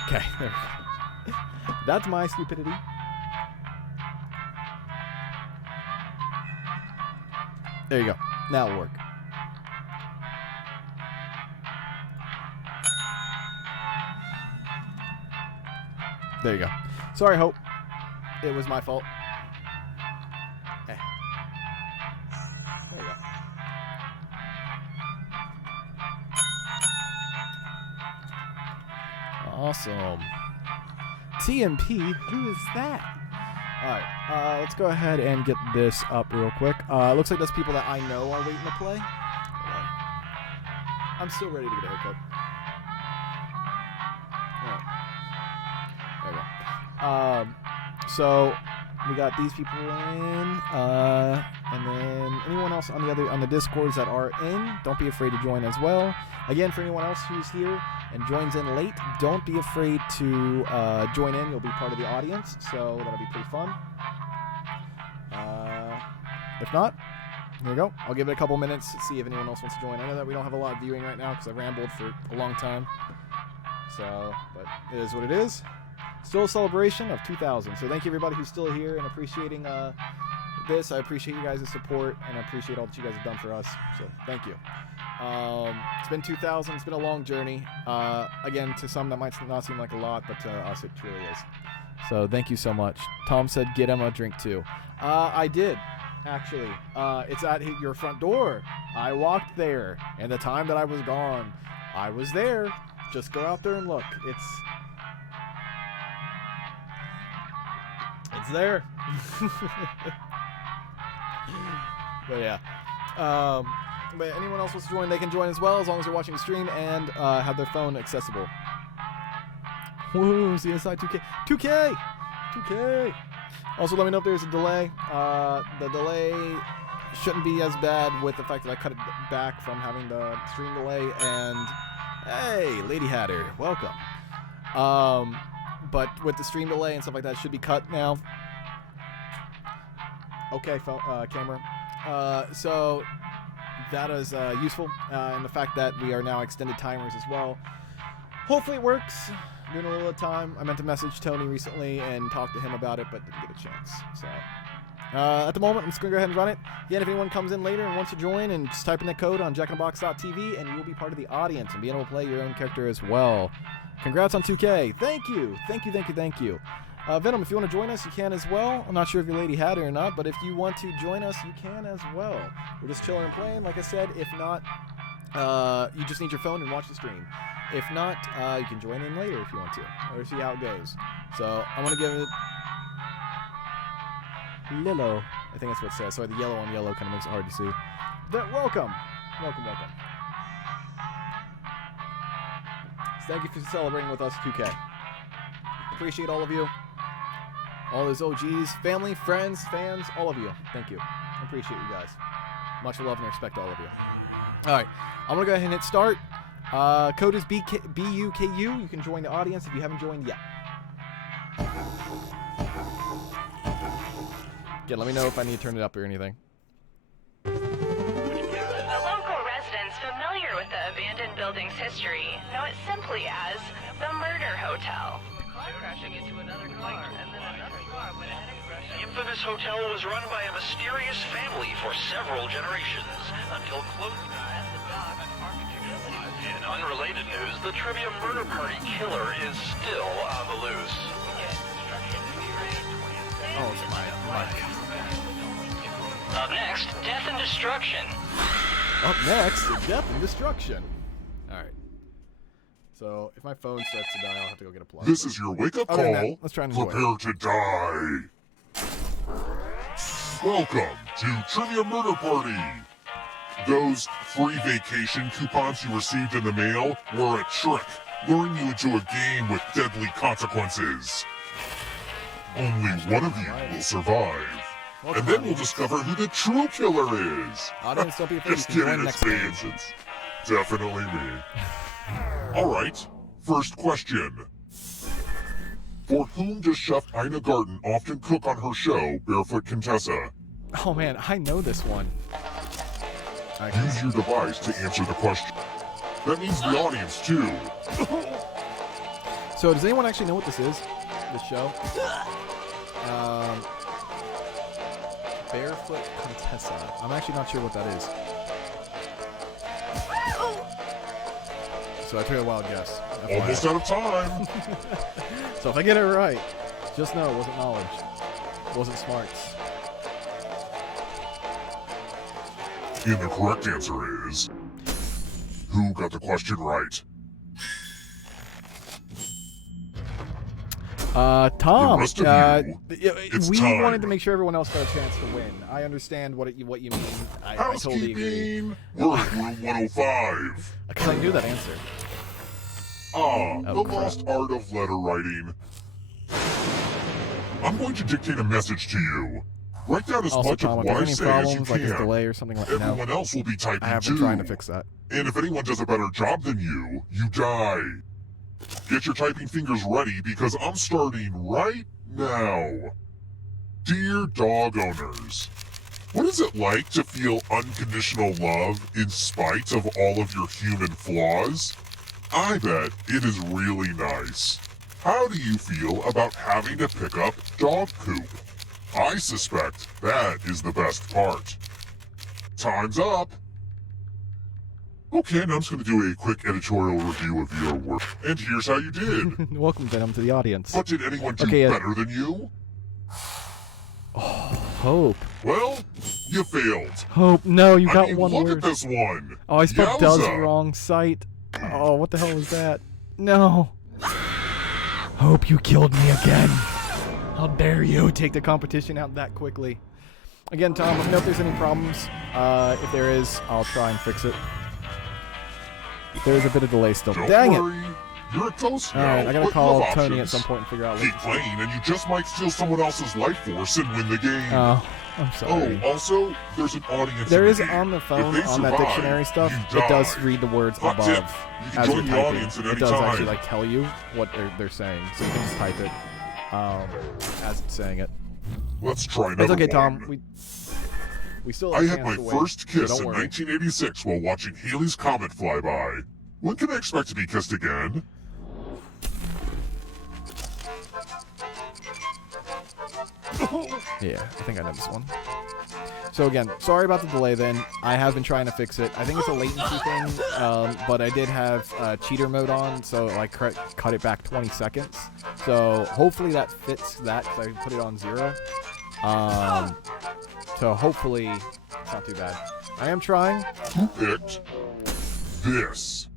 Okay, there we go. That's my stupidity. There you go. Now it'll work. There you go. Sorry, Hope. It was my fault. Hey. There you go. Awesome. TMP? Who is that? Alright, let's go ahead and get this up real quick. Looks like those people that I know are waiting to play. I'm still ready to get a haircut. Alright. There we go. So we got these people in, and then anyone else on the Discords that are in, don't be afraid to join as well. Again, for anyone else who's here and joins in late, don't be afraid to join in. You'll be part of the audience, so that'll be pretty fun. If not, here we go. I'll give it a couple minutes to see if anyone else wants to join. I know that we don't have a lot of viewing right now because I rambled for a long time. So, but it is what it is. Still a celebration of 2000. So thank you everybody who's still here and appreciating this. I appreciate you guys' support and I appreciate all that you guys have done for us. So thank you. It's been 2000. It's been a long journey. Again, to some that might not seem like a lot, but to us it truly is. So thank you so much. Tom said get him a drink too. I did, actually. It's at your front door. I walked there, and the time that I was gone, I was there. Just go out there and look. It's there. But yeah. But anyone else wants to join, they can join as well, as long as they're watching the stream and have their phone accessible. Woo, CSI 2K. 2K! Also, let me know if there's a delay. The delay shouldn't be as bad with the fact that I cut it back from having the stream delay. And, hey, Lady Hatter, welcome. But with the stream delay and stuff like that, it should be cut now. Okay, camera. So that is useful, and the fact that we are now extended timers as well. Hopefully it works. Doing a little of time. I meant to message Tony recently and talk to him about it, but didn't get a chance. So at the moment, I'm just going to go ahead and run it. Again, if anyone comes in later and wants to join, and just type in the code on jackinthebox.tv, and you will be part of the audience and be able to play your own character as well. Congrats on 2K. Thank you. Venom, if you want to join us, you can as well. I'm not sure if you're Lady Hatter or not, but if you want to join us, you can as well. We're just chilling and playing, like I said. If not, you just need your phone and watch the stream. If not, you can join in later if you want to, or see how it goes. So I'm going to give it Lilo. I think that's what it says. Sorry, the yellow on yellow kind of makes it hard to see. But welcome. So thank you for celebrating with us, 2K. Appreciate all of you. all those OGs, family, friends, fans, all of you. Thank you. I appreciate you guys. Much love and respect to all of you. All right, I'm gonna go ahead and hit start. Code is BUKU. You can join the audience if you haven't joined yet. Yeah, let me know if I need to turn it up or anything. The local residents familiar with the abandoned building's history know it simply as the Murder Hotel. The infamous hotel was run by a mysterious family for several generations until close. In unrelated news, the trivia murder party killer is still on the loose. Oh, it's my mic. Up next, death and destruction. Up next, death and destruction. All right. So if my phone starts to die, I'll have to go get a plug. This is your wake-up Other than call. that, let's try and enjoy Prepare to die. Welcome to Trivia Murder Party. Those free vacation coupons you received in the mail were a trick, luring you into a game with deadly consequences. Only one of you will survive. And then we'll discover who the true killer is. Audience, don't be afraid. Just You can kidding, join it's next fans. It's definitely me. Alright, first question. For whom does Chef Ina Garten often cook on her show, Barefoot Contessa? Oh man, I know this one. Use your device to answer the question. That means the audience, too. So does anyone actually know what this is? This show? Barefoot Contessa. I'm actually not sure what that is. So I took a wild guess. FYI. Almost out of time. So if I get it right, just know it wasn't knowledge. It wasn't smarts. And the correct answer is... Who got the question right? Tom. The rest of you, it's we time. wanted to make sure everyone else got a chance to win. I understand what you mean. I totally agree. Housekeeping! We're at room 105. Because I knew that answer. The crap. lost art of letter writing. I'm going to dictate a message to you. Write down as Also, much Tom, of if what I there's say any as you problems, like this can. delay or something like that, Everyone else will be typing I have too. been trying to fix that. And if anyone does a better job than you, you die. Get your typing fingers ready because I'm starting right now. Dear dog owners, what is it like to feel unconditional love in spite of all of your human flaws? I bet it is really nice. How do you feel about having to pick up dog poop? I suspect that is the best part. Time's up. Okay, now I'm just going to do a quick editorial review of your work. And here's how you did. Welcome, Venom, to the audience. But did anyone do Okay, better than you? Hope. Well, you failed. Hope. No, you I got mean, one look word. at this one. Oh, I spelled does Yowza. wrong. Site. Oh, what the hell was that? No. Hope, you killed me again. How dare you take the competition out that quickly? Again, Tom, let me know if there's any problems. If there is, I'll try and fix it. There's a bit of delay still. Don't Dang worry. You're a ghost now. Alright, I gotta but you call have Tony at options. some point and figure out Keep what. playing and you just might steal someone else's life force and win the game. Oh, I'm sorry. Oh, also, there's an audience There in is the game. on the phone, If they on that survive, dictionary stuff, you it does die. read the words Hot above tip, you can as join you're the typing. audience at It any does time. actually like tell you what they're saying, so you can just type it as it's saying it. Let's try another It's okay, one. Tom. We still I have a had chance my to win, first so kiss don't in worry. 1986 while watching Halley's Comet fly by. When can I expect to be kissed again? Yeah, I think I know this one. So again, sorry about the delay then. I have been trying to fix it. I think it's a latency thing, but I did have cheater mode on, so I cut it back 20 seconds. So hopefully that fits that, because I put it on 0. So hopefully it's not too bad. I am trying. Who picked this?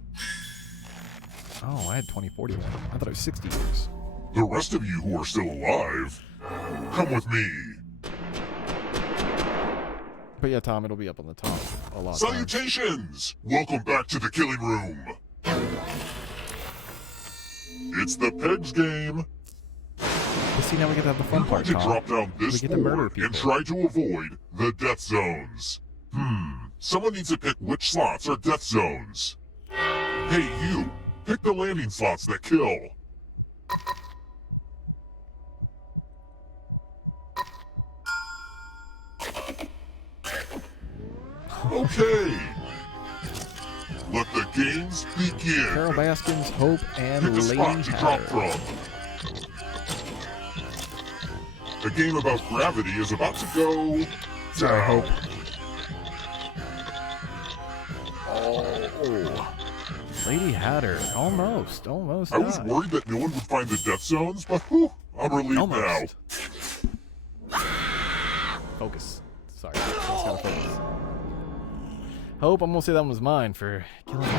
Oh, I had 2041. I thought it was 60 years. The rest of you who are still alive, come with me. But yeah, Tom, it'll be up on the top a lot. of times. Salutations! Welcome back to the killing room. It's the Pegs game. The see, now we get to have the fun You're going part, to Tom. drop down We this get to murder board people. and try to avoid the death zones. Someone needs to pick which slots are death zones. Hey, you! Pick the landing slots that kill. Okay. Let the games begin. Carol Baskins, Hope, and Pick a Lady spot to drop Hatter. from. The game about gravity is about to go Sorry, down. Hope. Oh. Lady Hatter. Almost. Almost. I was died. worried that no one would find the death zones, but whew, I'm relieved Almost. now. Focus. Sorry. Just gotta focus. Hope, I'm gonna say that one was mine for killing me. This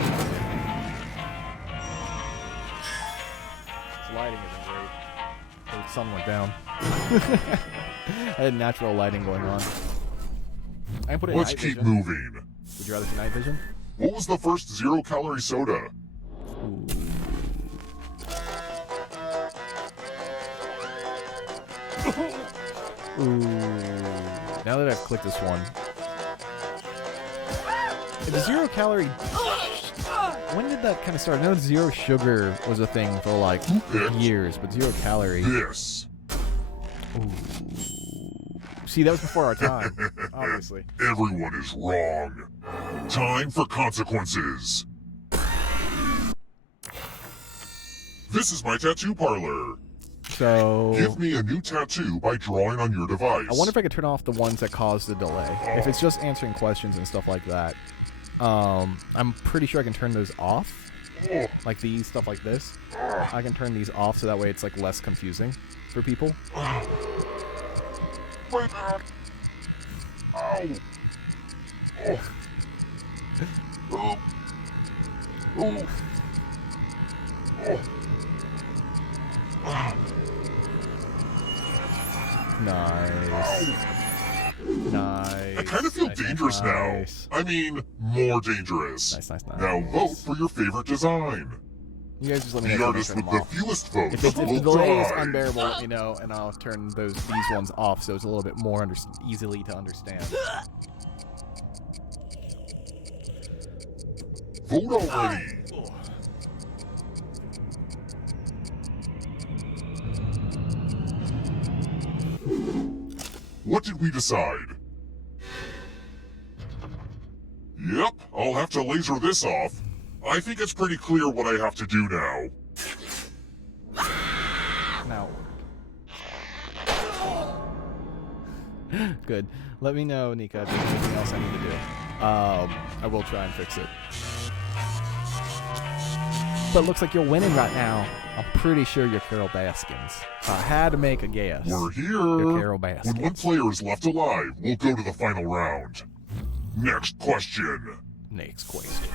lighting isn't great. The sun went down. I had natural lighting going on. I can put it in Let's night keep vision. moving. Would you rather see night vision? What was the first zero-calorie soda? Ooh. Ooh. Now that I've clicked this one. The zero calorie. When did that kind of start? I know zero sugar was a thing for like years, but zero calorie. This. Ooh. See, that was before our time, obviously. Everyone is wrong. Time for consequences. This is my tattoo parlor. So Give me a new tattoo by drawing on your device. I wonder if I could turn off the ones that cause the delay. If it's just answering questions and stuff like that, I'm pretty sure I can turn those off. Like these, stuff like this. I can turn these off so that way it's like less confusing for people. My back. Ow. Oh. Oh. Oh. Oh. Ah. Nice. Nice. I kind of feel Nice, dangerous nice. now. I mean, more dangerous. Nice, nice, nice. Now vote for your favorite design. You guys just let me know The if artist I with turn the them off. fewest votes If the will delay is die. unbearable, let me know, and I'll turn these ones off so it's a little bit more easily to understand. Vote already. What did we decide? Yep, I'll have to laser this off. I think it's pretty clear what I have to do now. Now. Good. Let me know, Nika, if there's anything else I need to do. I will try and fix it. But it looks like you're winning right now. I'm pretty sure you're Carol Baskins. If I had to make a guess, We're you're here. Carol When Baskins. one player is left alive, we'll go to the final round. Next question. Next question.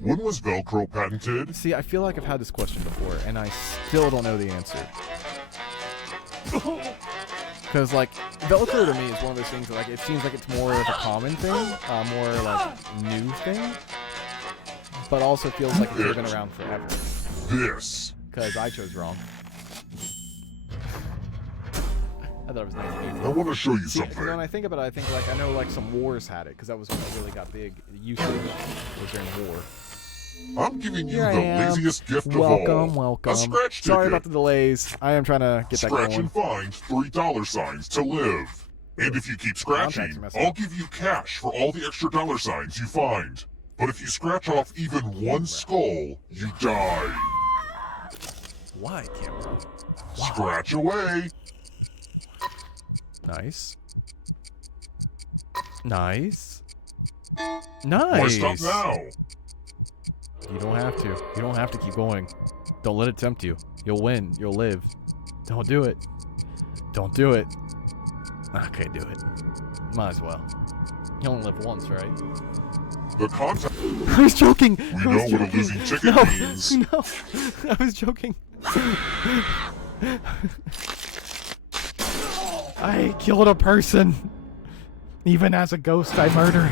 When was Velcro patented? See, I feel like I've had this question before, and I still don't know the answer. Because, like, Velcro to me is one of those things that, like, it seems like it's more of a common thing, more, like, new thing, but also feels like it's been around forever. This. Because I chose wrong. I thought it was 1980. I want to show you See, something. when I think about it, I think, like, I know, like, some wars had it, because that was when it really got big. Usage was during war. I'm giving you Here I the am. laziest gift of Welcome, all. welcome. A scratch ticket. Sorry about the delays. I am trying to get that Scratch going. and find $3 to live. And if you keep Contacts scratching, are messed up. I'll give you cash for all the extra $signs you find. But if you scratch off even one skull, you die. Why, camera? Scratch away. Nice. Nice. Why Nice. stop now? You don't have to. You don't have to keep going. Don't let it tempt you. You'll win. You'll live. Don't do it. Don't do it. Okay, do it. Might as well. You only live once, right? The contact. I was joking. We I know was what a joking. losing ticket No, means. no. I was joking. I killed a person. Even as a ghost, I murder.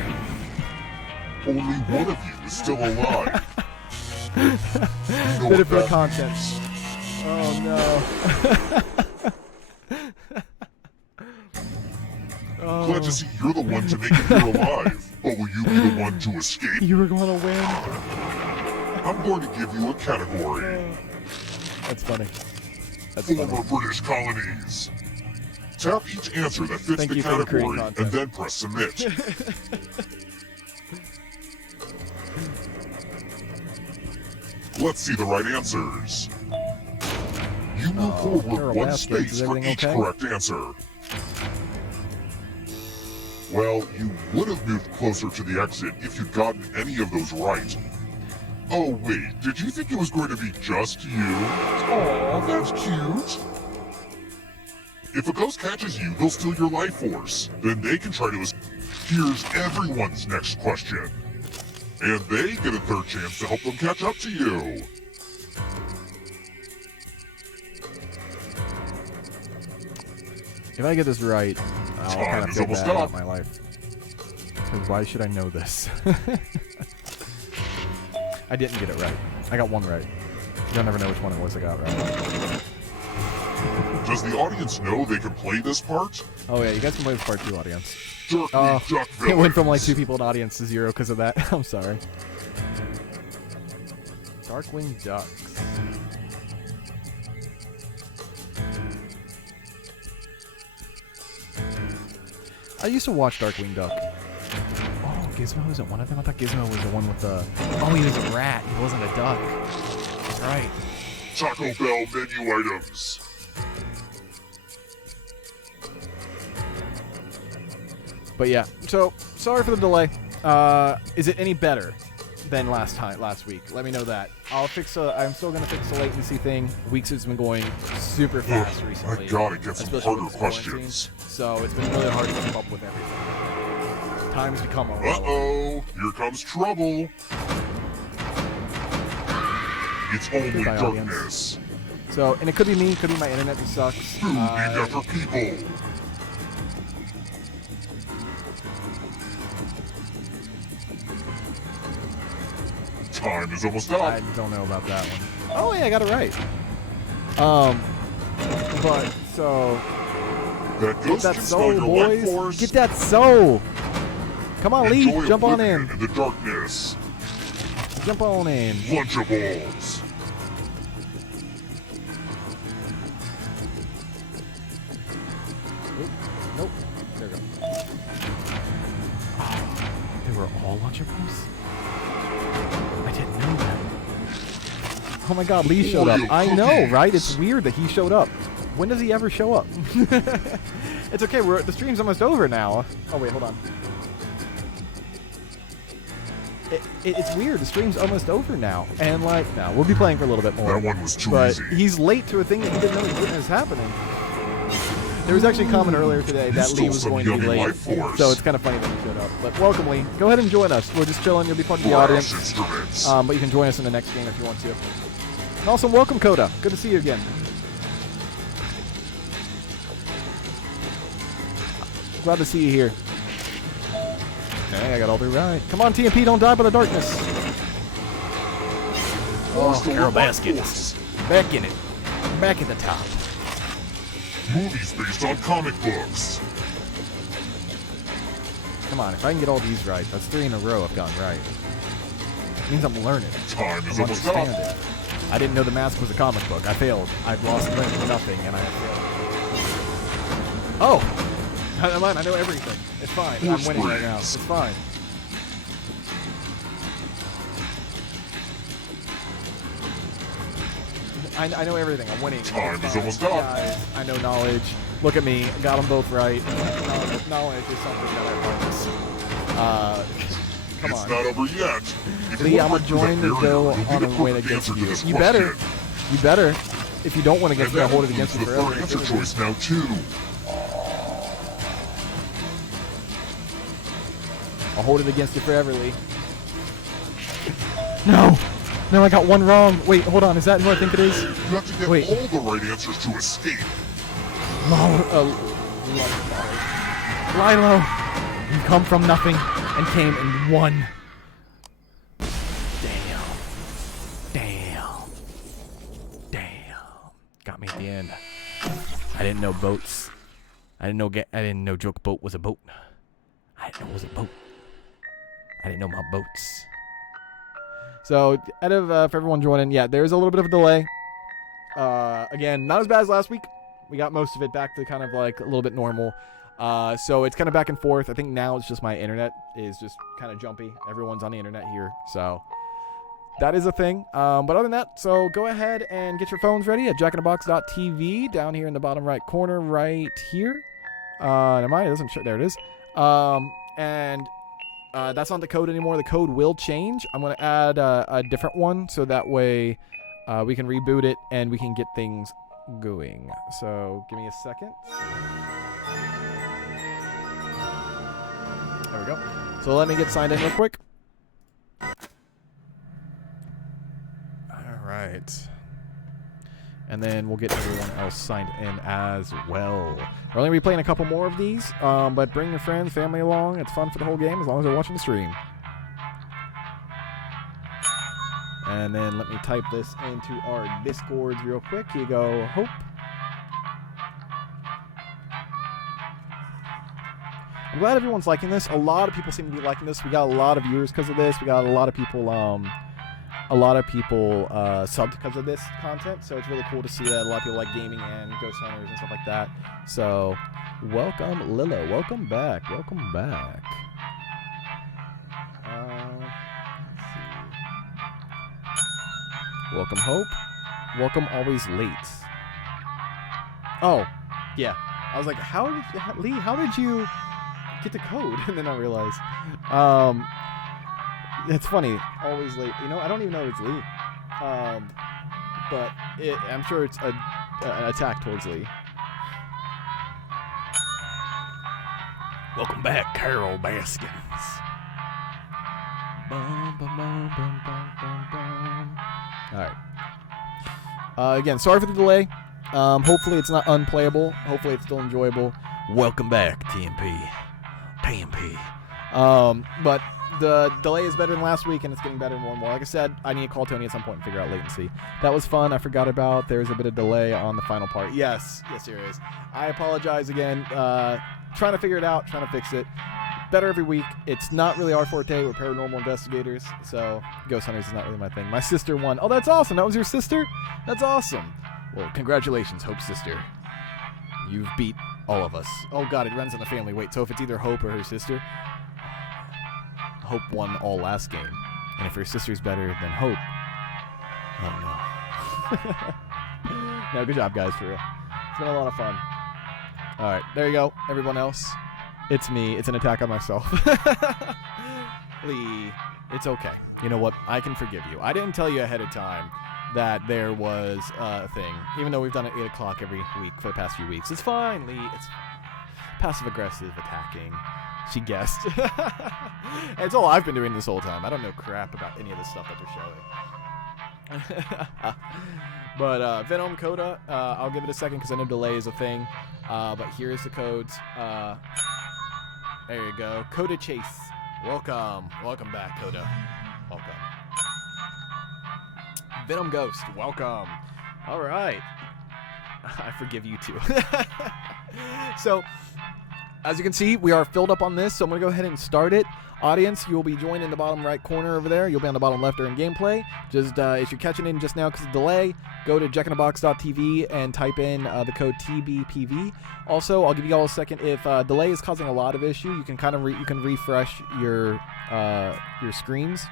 Only one of you is still alive. You know Bit of what your that content. means. Oh no. Glad to see you're the one to make it here alive. But will you be the one to escape? You were going to win. I'm going to give you a category. That's funny. That's Former funny. British colonies. Tap each answer that fits Thank the you for the category Korean and then press submit. Let's see the right answers. You move Carol forward one Baskins, space is for everything each okay? correct answer. Well, you would have moved closer to the exit if you'd gotten any of those right. Oh wait, did you think it was going to be just you? Aw, that's cute. If a ghost catches you, they'll steal your life force. Then they can try to escape. Here's everyone's next question. And they get a third chance to help them catch up to you. If I get this right, I'll Time kind of is feel almost bad about up. my life. Because why should I know this? I didn't get it right. I got one right. You'll never know which one it was I got right. Does the audience know they can play this part? Oh yeah, you guys can play this part too, audience. Jerky Oh, duck it went from like villains. 2 people in audience to 0 because of that. I'm sorry. Darkwing Ducks. I used to watch Darkwing Duck. Oh, Gizmo isn't one of them? I thought Gizmo was the one with the... Oh, he was a rat. He wasn't a duck. That's right. Taco Bell menu items. But yeah, so sorry for the delay. Is it any better than last week? Let me know that. I'm still gonna fix the latency thing. Weeks has been going super fast recently. I gotta get some especially harder with this quarantine. questions. So it's been really hard to keep up with everything. Time has become a Uh-oh, here comes trouble. It's only Goodbye, audience. darkness. So, and it could be me, it could be my internet that sucks. Food named after people. Time is almost up. I don't know about that one. Oh yeah, I got it right. But so That get ghost that can smell soul, your life boys. force. Get that soul. Come on, Lee, Enjoy jump on oblivion in. the darkness. Jump on in. Lunchables. Nope. There we go. They were all Lunchables? I didn't know that. Oh my god, Lee showed up. I know, right? It's weird that he showed up. When does he ever show up? It's okay, the stream's almost over now. Oh wait, hold on. It's weird, the stream's almost over now. And like, no, we'll be playing for a little bit more. That one was too But easy. he's late to a thing that he didn't know was happening. There was actually a comment earlier today that stole Lee was some going to be yummy late, life force. so it's kind of funny that he showed up. But welcome, Lee. Go ahead and join us. We're just chilling. You'll be part of the Brass audience. instruments. But you can join us in the next game if you want to. And also, welcome, Coda. Good to see you again. Glad to see you here. Okay, I got all three right. Come on, TMP, don't die by the darkness. Force the Carol life Baskins. force. Back in it. Back at the top. Movies based on comic books. Come on, if I can get all these right, that's 3 in a row I've gotten right. It means I'm learning. Time is I almost understand up. it. I didn't know The Mask was a comic book. I failed. I've lost nothing, and I failed. Oh! Never mind, I know everything. It's fine. I'm winning right now. It's fine. I know everything. I'm winning. Time It's is fine. almost up. Guys, I know knowledge. Look at me. Got them both right. Knowledge is something that I promise. Come It's on. not over yet. If Lee, you I'm want gonna to break join through to that go barrier, you'll on be a the win perfect against answer to you. this You better. question. You better. If you don't want to And against me, I'll that hold it includes against you the forever. third answer choice now too. I'll hold it against you forever, Lee. No! No, I got one wrong. Wait, hold on. Is that who I think it is? You have to get Wait. all the right answers to escape. Lilo, you come from nothing and came and won. Damn. Got me at the end. I didn't know boats I didn't know joke boat was a boat. I didn't know it was a boat. I didn't know my boats. So, out of for everyone joining, yeah, there's a little bit of a delay. Again, not as bad as last week. We got most of it back to kind of like a little bit normal. So it's kind of back and forth. I think now it's just my internet is just kind of jumpy. Everyone's on the internet here, so that is a thing. But other than that, so go ahead and get your phones ready at jackinthebox.tv down here in the bottom right corner right here. Never mind, it doesn't show. There it is. And that's not the code anymore. The code will change. I'm going to add a different one so that way we can reboot it and we can get things going. So give me a second. There we go. So let me get signed in real quick. All right. And then we'll get everyone else signed in as well. We're only going to be playing a couple more of these, but bring your friends, family along. It's fun for the whole game as long as they're watching the stream. And then let me type this into our Discords real quick. Here you go, Hope. I'm glad everyone's liking this. A lot of people seem to be liking this. We got a lot of viewers because of this. We got a lot of people subbed because of this content. So it's really cool to see that a lot of people like gaming and Ghost Hunters and stuff like that. So welcome, Lilo. Welcome back. Welcome back. Let's see. Welcome, Hope. Welcome, always late. Oh, yeah. I was like, Lee, how did you get the code? And then I realized, it's funny, always late. You know, I don't even know if it's Lee, but I'm sure it's an attack towards Lee. Welcome back, Carol Baskins. Bum, bum, bum, bum, bum, bum, bum. All right. Again, sorry for the delay. Hopefully it's not unplayable. Hopefully it's still enjoyable. Welcome back, TMP. But the delay is better than last week, and it's getting better more and more. Like I said, I need to call Tony at some point and figure out latency. That was fun. I forgot about there's a bit of delay on the final part. Yes, there is. I apologize again. Trying to figure it out, trying to fix it. Better every week. It's not really our forte. We're paranormal investigators, so Ghost Hunters is not really my thing. My sister won. Oh, that's awesome. That was your sister? That's awesome. Well, congratulations, Hope's sister. You've beat all of us. Oh, God, it runs in the family. Wait, so if it's either Hope or her sister, Hope won all last game. And if her sister's better than Hope, oh, no. No, good job, guys, for real. It's been a lot of fun. All right, there you go, everyone else. It's me. It's an attack on myself. Lee, it's okay. You know what? I can forgive you. I didn't tell you ahead of time that there was a thing, even though we've done it 8 o'clock every week for the past few weeks. It's fine, Lee. It's passive-aggressive attacking. She guessed. It's all I've been doing this whole time. I don't know crap about any of the stuff that they're showing. But Venom, Coda, I'll give it a second because I know delay is a thing. But here's the codes. There you go. Coda Chase. Welcome. Welcome back, Coda. Welcome. Venom Ghost. Welcome. All right. I forgive you too. So, as you can see, we are filled up on this, so I'm going to go ahead and start it. Audience, you will be joined in the bottom right corner over there. You'll be on the bottom left during gameplay. Just if you're catching in just now because of delay, go to jackinthebox.tv and type in the code TBPV. Also, I'll give you all a second. If delay is causing a lot of issue, you can kind of you can refresh your screens.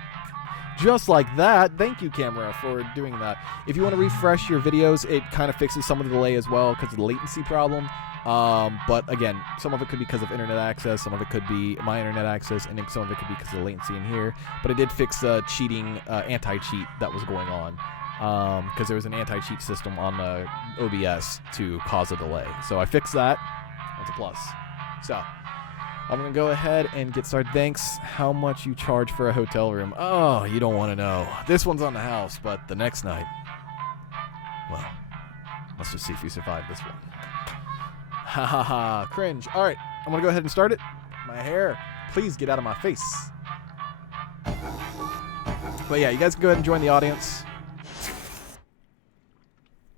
Just like that. Thank you, camera, for doing that. If you want to refresh your videos, it kind of fixes some of the delay as well because of the latency problem. But again, some of it could be because of internet access, some of it could be my internet access, and then some of it could be because of the latency in here. But it did fix cheating, anti-cheat that was going on, because there was an anti-cheat system on the OBS to cause a delay. So I fixed that. That's a plus. So I'm going to go ahead and get started. Thanks. How much you charge for a hotel room? Oh, you don't want to know. This one's on the house, but the next night, well, let's just see if you survive this one. Ha ha ha. Cringe. All right. I'm going to go ahead and start it. My hair. Please get out of my face. But yeah, you guys can go ahead and join the audience.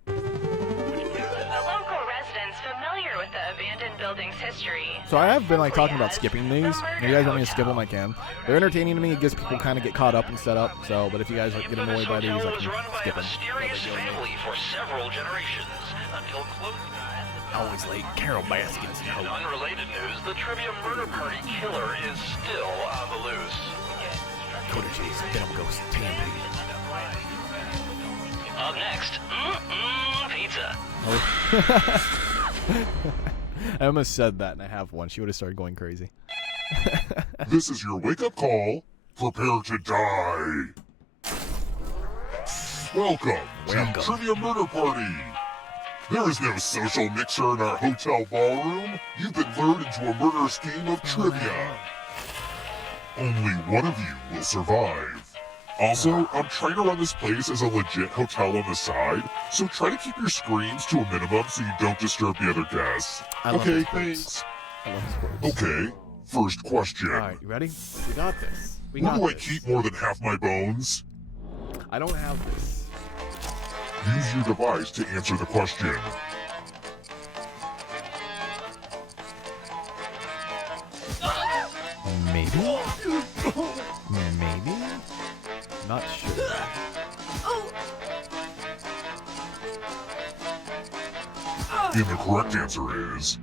The local residents familiar with the abandoned building history. So I have been like talking Simply about as skipping the these. Murder If you guys want me to skip Hotel. them, I can. They're entertaining to me. It gives people kind of get caught up and set up. So, but if you guys like, get Infamous annoyed by these, hotel I was can run by skip a them. mysterious family for several generations until close. Always late. Carol Baskins. In unrelated news, the trivia murder party killer is still on the loose. Cody Chase. Get him, Ghost. TMP. Up next, pizza. I almost said that, and I have one. She would have started going crazy. This is your wake-up call. Prepare to die. Welcome to Trivia Murder Party. There is no social mixer in our hotel ballroom. You've been lured into a murder scheme of trivia. Only one of you will survive. Also, I'm trying to run this place as a legit hotel on the side, so try to keep your screams to a minimum so you don't disturb the other guests. I love Okay, this place. thanks. I love this place. Okay, first question. All right, you ready? We got this. We Where got do I this. keep more than half my bones? I don't have this. Use your device to answer the question. Maybe? Maybe? Not sure. And the correct answer is...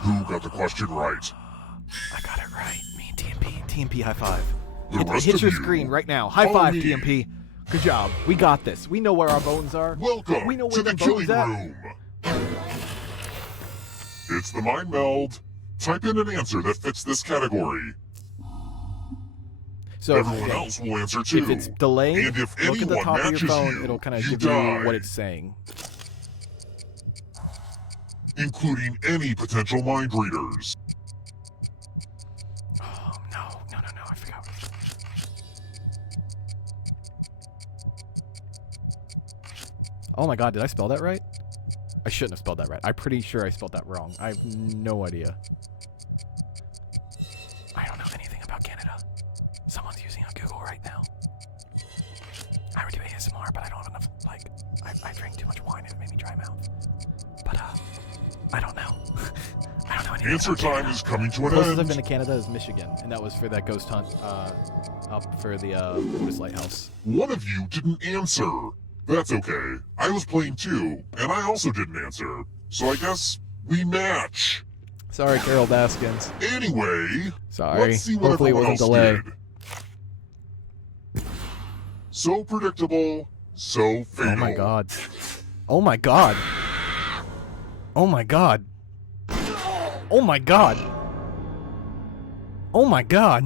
Who got the question right? I got it right. Me and TMP. TMP, high five. The Hit, rest hit of your you, screen right now. High follow five, me. TMP. Good job. We got this. We know where our bones are. Welcome We know to where the the killing bones at. room. It's the mind meld. Type in an answer that fits this category. So Everyone okay, else will answer too. if it's delayed, and if look at the anyone top of your matches phone. you, It'll kind of you give you die, what it's saying. including any potential mind readers. Oh, no. I forgot. Oh my god, did I spell that right? I shouldn't have spelled that right. I'm pretty sure I spelled that wrong. I have no idea. I don't know anything about Canada. Someone's using a Google right now. I would do ASMR, but I don't have enough, like, I drank too much wine and it made me dry mouth. But, I don't know. I don't know anything Answer about time Canada. is coming to an Closest I've end. been to Canada is Michigan, and that was for that ghost hunt, up for the, Buddhist lighthouse. One of you didn't answer. That's okay. I was playing too, and I also didn't answer. So I guess we match. Sorry, Carol Baskins. Anyway, Sorry. let's see what Hopefully it everyone wasn't else delay. did. So predictable, so fatal. Oh my god. Oh my god. Oh my god. Oh my god. Oh my god.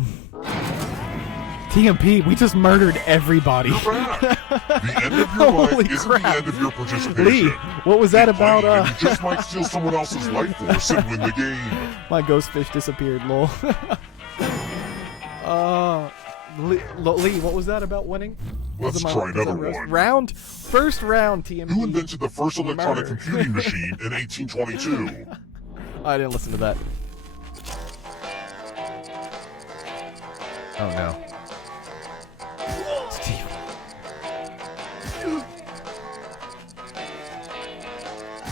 TMP, we just murdered everybody. You're back. The end of your life Holy isn't crap. the end of your participation. Lee, what was that Keep about, playing, and you just might steal someone else's life force and win the game. My ghost fish disappeared, lol. Lee, what was that about winning? Let's Was it try was that another roast? one. Round? First round, TMP. Who invented the first electronic Murder. computing machine in 1822? I didn't listen to that. Oh no. Steve.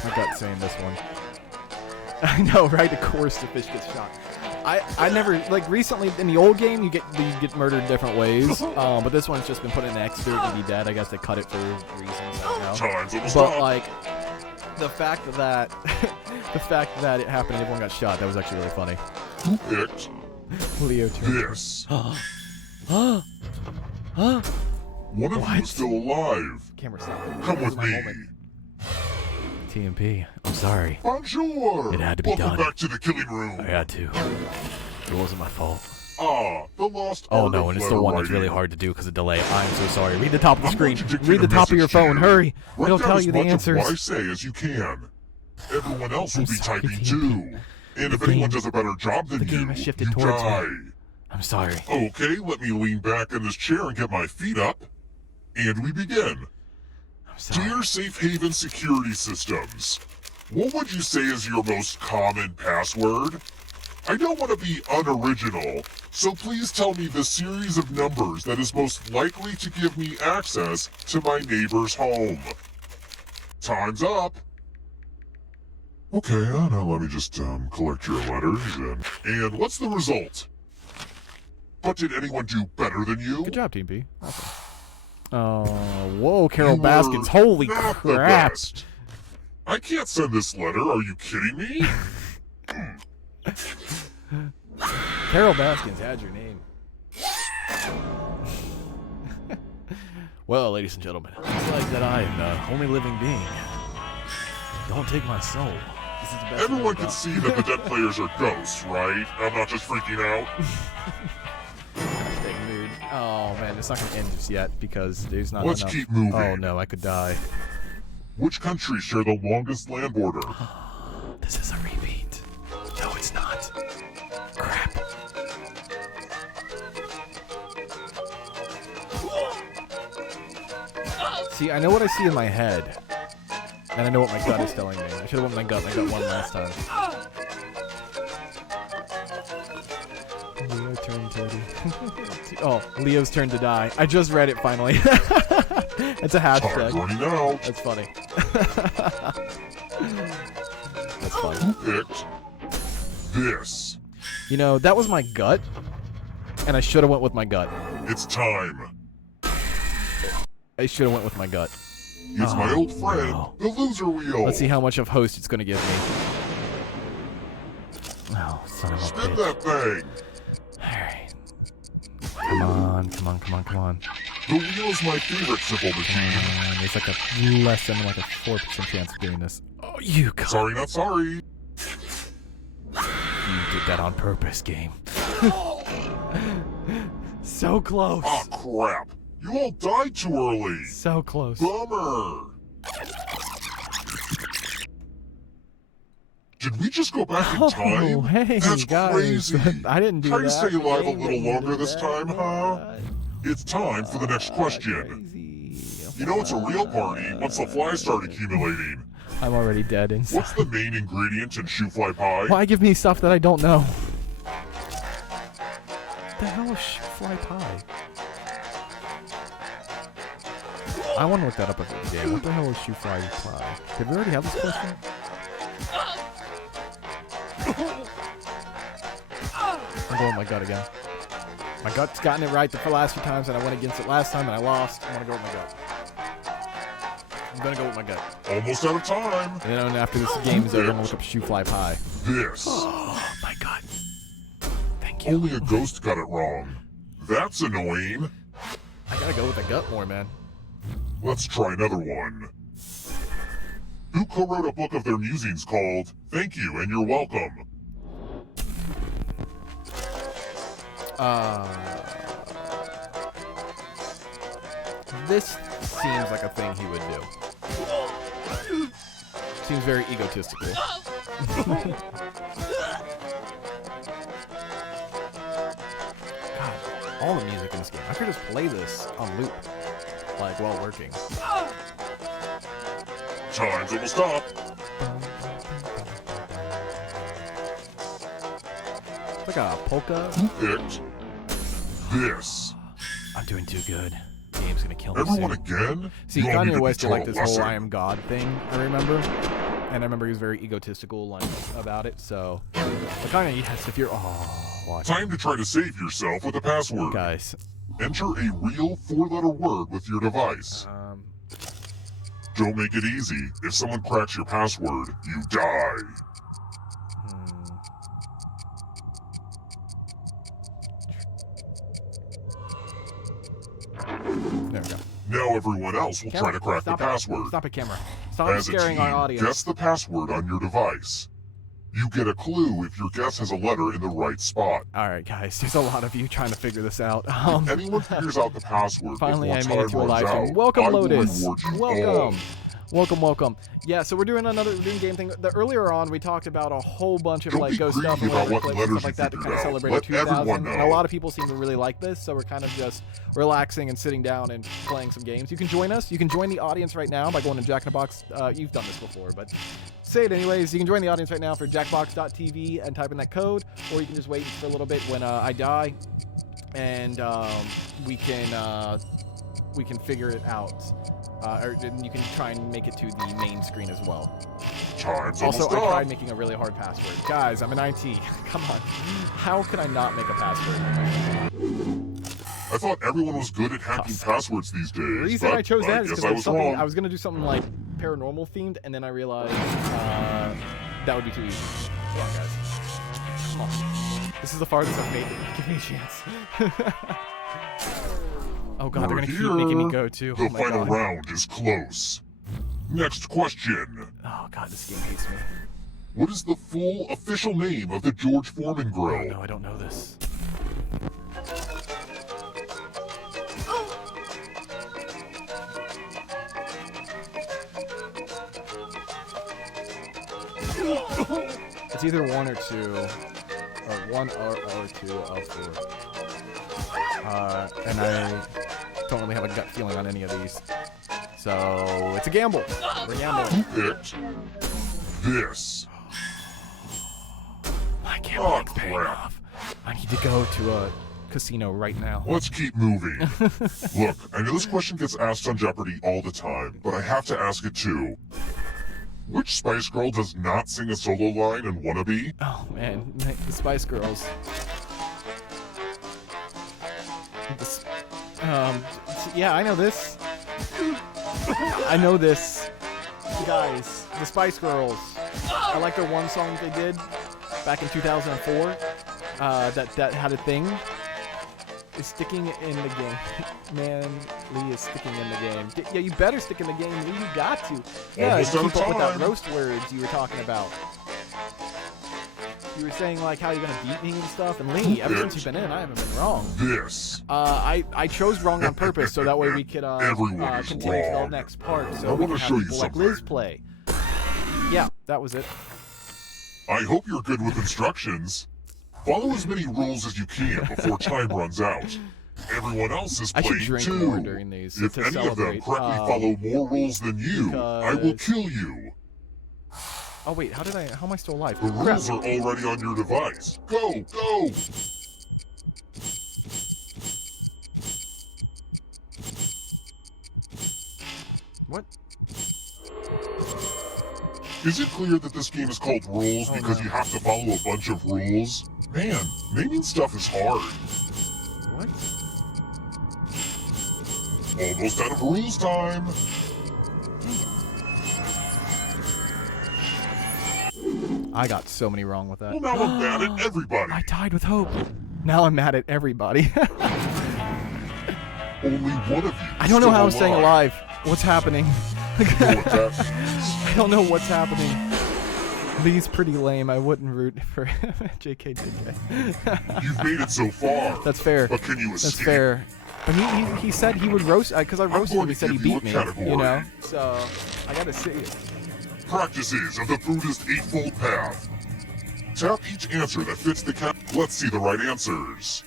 My gut's saying this one. I know, right? Of course the fish gets shot. I never, like, recently in the old game you get murdered different ways, but this one's just been put in an X through to be dead. I guess they cut it for reasons. I don't know. Time's almost But up. like the fact that it happened and everyone got shot, that was actually really funny. Who picked Leo turned. this? Huh? One of you is still alive. Camera stop. Come This is with my me. moment. TMP, I'm sorry. Bonjour. It had to be Welcome done. back to the killing room. I had to. It wasn't my fault. Ah, the lost Oh art no, of and it's the letter one that's really writing. hard to do because of delay. I'm so sorry. Read the top of the I'm screen. going to dictate Read the a top of your message to phone. you. Hurry. Write It'll down tell as you the much of answers. what I say as you can. Everyone else will I'm be sorry, typing TMP. too. And if The anyone game- does a better job than the game you, has shifted you towards me. die. I'm sorry. Okay, let me lean back in this chair and get my feet up. And we begin. I'm sorry. Dear Safe Haven Security Systems, what would you say is your most common password? I don't want to be unoriginal, so please tell me the series of numbers that is most likely to give me access to my neighbor's home. Time's up. Okay, now let me just collect your letters and what's the result? But did anyone do better than you? Good job, Team P. Awesome. Oh, whoa, Carol You Baskins. were Holy not the crap. best. I can't send this letter. Are you kidding me? Carol Baskins had your name. Well, ladies and gentlemen, it's like that I am the only living being. Don't take my soul. This is the best Everyone thing can about- see that the dead players are ghosts, right? I'm not just freaking out. Hashtag mood. Oh man, it's not gonna end just yet because there's not Let's enough. keep moving. Oh no, I could die. Which countries share the longest land border? This is a repeat. No, it's not. Crap. See, I know what I see in my head. And I know what my gut is telling me. I should have went with my gut. My gut won last time. Leo turned to... Oh, Leo's turn to die. I just read it finally. It's a Time's hashtag. running out. That's funny. That's funny. Who picked this? You know, that was my gut. And I should have went with my gut. It's time. I should have went with my gut. It's my old friend, no. the loser wheel. Let's see how much of host it's gonna give me. Oh, son of a Spin bitch. that thing. Alright. Come on, come on, come on, come on. The wheel is my favorite simple machine. There's like a less than like a 4% chance of doing this. Oh, you cunt. Sorry, not sorry. You did that on purpose, game. So close. Ah, crap. You all died too early. So close. Bummer. Did we just go back in time? Oh, hey, That's guys. crazy. I didn't do Try that. to stay alive a Game little didn't longer do this that. time, huh? It's time for the next question. Crazy. You know it's a real party once the flies start accumulating. I'm already dead inside. What's the main ingredient in shoe fly pie? Why give me stuff that I don't know? The hell is fly pie? I want to look that up again. What the hell is shoe fly pie? Did we already have this question? I'm going with my gut again. My gut's gotten it right the last few times, and I went against it last time, and I lost. I'm gonna go with my gut. I'm gonna go with my gut. Almost out of time. And then after this game is over, I'm gonna look up shoe fly pie. This. Oh my god. Thank you. Only a ghost got it wrong. That's annoying. I gotta go with the gut more, man. Let's try another one. Who co-wrote a book of their musings called Thank You and You're Welcome? This seems like a thing he would do. Seems very egotistical. God, all the music in this game. I could just play this on loop, like while working. Time's almost up. It's like a polka. Picked this. I'm doing too good. Game's gonna kill me Everyone soon. again? See, You all need Kanye to West be did like taught a this whole lesson. "I am God" thing. I remember, and I remember he was very egotistical like about it. So, but Kanye, yes, if you're watch Time to try to save yourself with a password. guys. Enter a real 4-letter word with your device. Don't make it easy. If someone cracks your password, you die. There we go. Now everyone else will try to crack the Stop it. password. Stop it, camera. Stop As a scaring team, our audience. guess the password on your device. You get a clue if your guess has a letter in the right spot. All right, guys. There's a lot of you trying to figure this out. If anyone figures out the password Finally, before I time made it to a runs live stream. out, Welcome, I will Lotus. reward you Welcome. all. Welcome. Yeah, so we're doing game thing. Earlier on, we talked about a whole bunch of Don't like be ghost stuff and greedy about letter what clicks and letters stuff like you that to kind of figured out. celebrate Let 2000. everyone And a know. lot of people seem to really like this, so we're kind of just relaxing and sitting down and playing some games. You can join us. You can join the audience right now by going to Jack in a Box. You've done this before, but say it anyways. You can join the audience right now for jackbox.tv and type in that code, or you can just wait for a little bit when I die, and we can figure it out. Or you can try and make it to the main screen as well. time's Also, almost I up. tried making a really hard password. Guys, I'm in IT. Come on. How can I not make a password? I thought everyone was good at hacking passwords these days. The reason but I chose that is guess because I was wrong. I was gonna do something like paranormal themed, and then I realized that would be too easy. Come on, guys. Come on. This is the farthest I've made it. Give me a chance. Oh god, they're gonna keep making me go too. The Oh my final god. round is close. Next question. Oh god, this game hates me. What is the full official name of the George Foreman Oh Grill? no, I don't know this. It's either 1 or 2, or 1 or 2 of 4. And I don't really have a gut feeling on any of these. So it's a gamble. We're gambling. Who picked this? My Oh, gambling's paying crap. off. I need to go to a casino right now. Let's keep moving. Look, I know this question gets asked on Jeopardy all the time, but I have to ask it too. Which Spice Girl does not sing a solo line in Wannabe? Oh man, the Spice Girls. Yeah, I know this. I know this. Guys, the Spice Girls. I like their one song they did back in 2004. That had a thing. Is sticking in the game. Man, Lee is sticking in the game. Yeah, you better stick in the game, Lee. You got to. Yeah, Almost keep out of up with that time. roast words you were talking about. You were saying like how you're gonna beat me and stuff. And Lee, ever since you've been in, I haven't been wrong. This. I chose wrong on purpose so that way we could Everyone is continue to the wrong. next part. I So we wanna can have show you people like Liz something. play. Yeah, that was it. I hope you're good with instructions. Follow as many rules as you can before time runs out. Everyone else is I should playing drink too. more during these If to any of them celebrate, correctly follow more rules than you, I will because- kill you. Oh wait, how am I still alive? The Crap. rules are already on your device. Go, go! What? Is it clear that this game is called Rules Oh, because no. you have to follow a bunch of rules? Man, naming stuff is hard. What? Almost out of rules time. I got so many wrong with that. Well, now I'm mad at everybody. I tied with Hope. Now I'm mad at everybody. Only one of you. I don't know how I'm still staying alive. What's happening? You know what that means. I don't know what's happening. Lee's pretty lame. I wouldn't root for JK. You've made it so far. That's fair. But can you escape? That's fair. But he said he would roast because I roasted him. He said he give you beat a me. category. You know. So I gotta see it. Practices of the Buddhist Eightfold Path. Tap each answer that fits the cap. Let's see the right answers.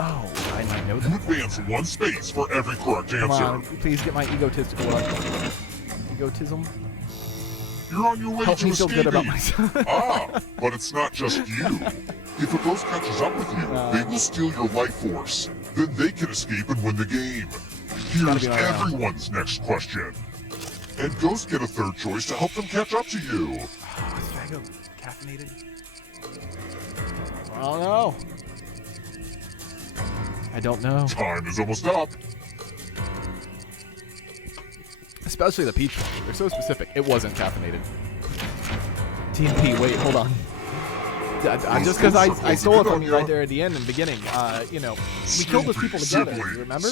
Oh, I might know You that. advance one space for every correct Come answer. on, please get my egotistical up. Egotism. You're on your way Help to me feel escaping. good about myself. Ah, but it's not just you. If a ghost catches up with you, they will steal your life force. Then they can escape and win the game. Gotta Here's be my round. everyone's next question. And ghosts get a third choice to help them catch up to you. Should I go caffeinated? Oh no. I don't know. Time is almost up. Especially the peach ones. They're so specific. It wasn't caffeinated. TNT, wait, hold on. Just because I stole it from you right there at the end in the beginning. You know, we killed those people together. You remember?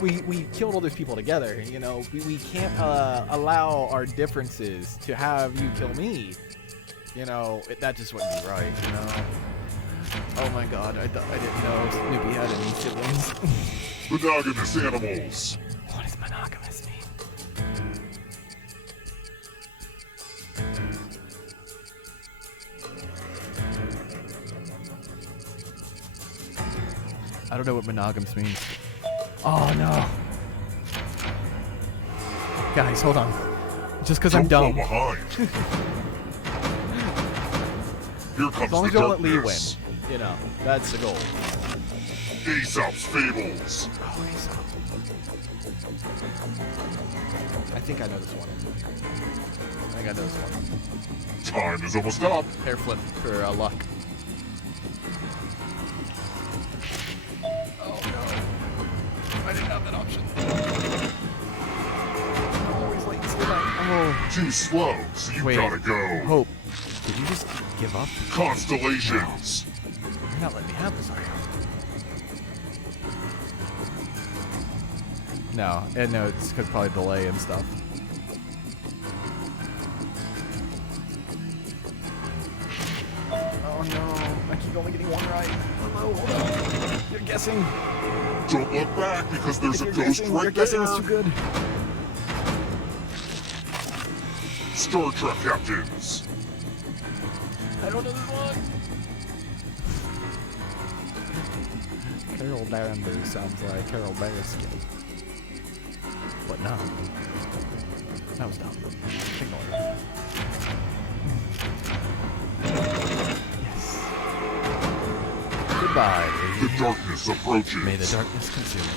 We killed all those people together. You know, we can't allow our differences to have you kill me. You know, that just wouldn't be right. You know. Oh my God, I didn't know Snoopy had any siblings. Monogamous animals. What does monogamous mean? I don't know what monogamous means. Oh no. Guys, hold on. Just because I'm Don't dumb. fall behind. Here comes As long the as you don't let Lee win. darkness. You know, that's the goal. Aesop's Fables. Oh, Aesop. I think I know this one. I think I know this one. Time is almost up. Hair flip for luck. Oh no. I didn't have that option. I'm always late to that. Too slow, so you Wait. gotta go. Hope. Did you just give up? Constellations. You're not letting me have this, are you? No, no, it's because probably delay and stuff. Oh no, I keep only getting one right. Hello, hold on. You're guessing. Don't look back because there's a You're ghost guessing. right Your guessing there. is too good. Star Trek captains. I don't know this one. Carol Danvers sounds like Carol Baskin. But no. That was dumb. Ignore that. Yes. Goodbye, The lady. darkness approaches. May the darkness consume you.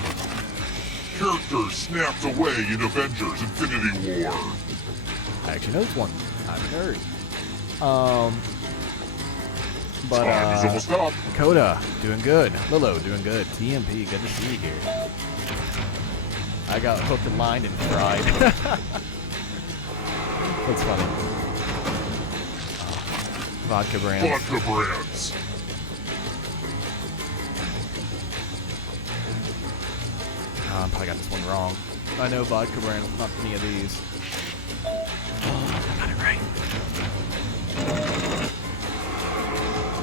Characters snapped away in Avengers Infinity War. I actually know this one. I'm a nerd. But Time is almost up. Coda, doing good. Lilo, doing good. TMP, good to see you here. I got hooked and lined and fried. That's funny. Vodka brand. Vodka brands. Oh, I probably got this one wrong. I know vodka brand, not any of these. Oh, I got it right.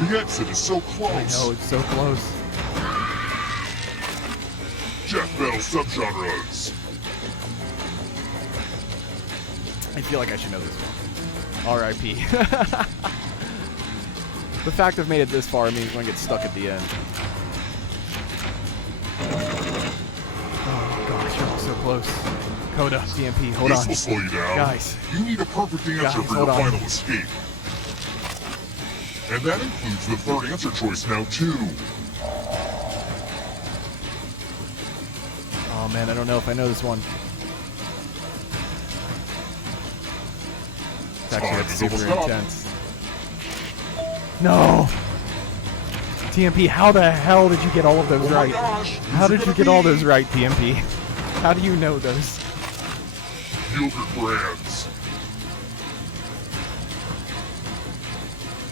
The exit is so close. I know, it's so close. Death metal subgenres. I feel like I should know this one. R.I.P. The fact I've made it this far means I'm gonna get stuck at the end. Oh gosh, you're all so close. Coda, DMP, hold This on. will slow you down. Guys. You need a perfect answer Guys, for your hold on. final escape. And that includes the third answer choice now, too. Oh man, I don't know if I know this one. It's actually Time like is super almost up. intense. No! TMP, how the hell did you get all of those Oh my right? gosh! How who's it did you gonna get all be? those right, TMP? How do you know those? Yogurt brands.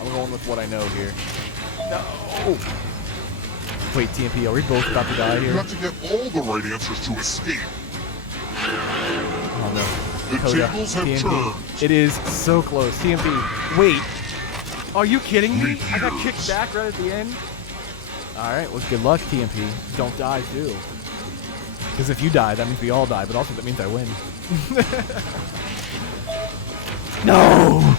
I'm going with what I know here. No! Wait, TMP, are we both about to die You here? have to get all the right answers to escape. Oh no. The Coda, tables have TMP. turned. It is so close. TMP, wait. Are you kidding me? Leap I got years. kicked back right at the end? Alright, well good luck, TMP. Don't die too. Because if you die, that means we all die, but also that means I win. No!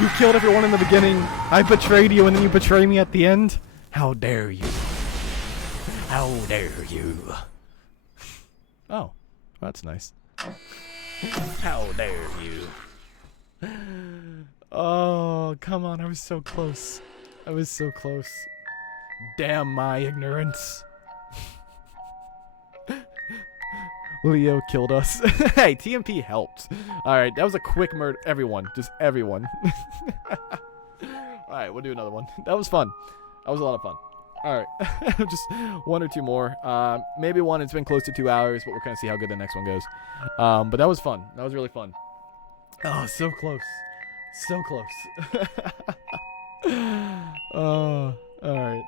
You killed everyone in the beginning. I betrayed you and then you betray me at the end? How dare you? How dare you? Oh, that's nice. How dare you? Oh, come on, I was so close. I was so close. Damn my ignorance. Leo killed us. Hey, TMP helped. Alright, that was a quick murder. Everyone. Just everyone. Alright, we'll do another one. That was fun. That was a lot of fun. Alright. Just one or two more. Maybe one. It's been close to 2 hours, but we're going to see how good the next one goes. But that was fun. That was really fun. Oh, so close. So close. Oh, alright.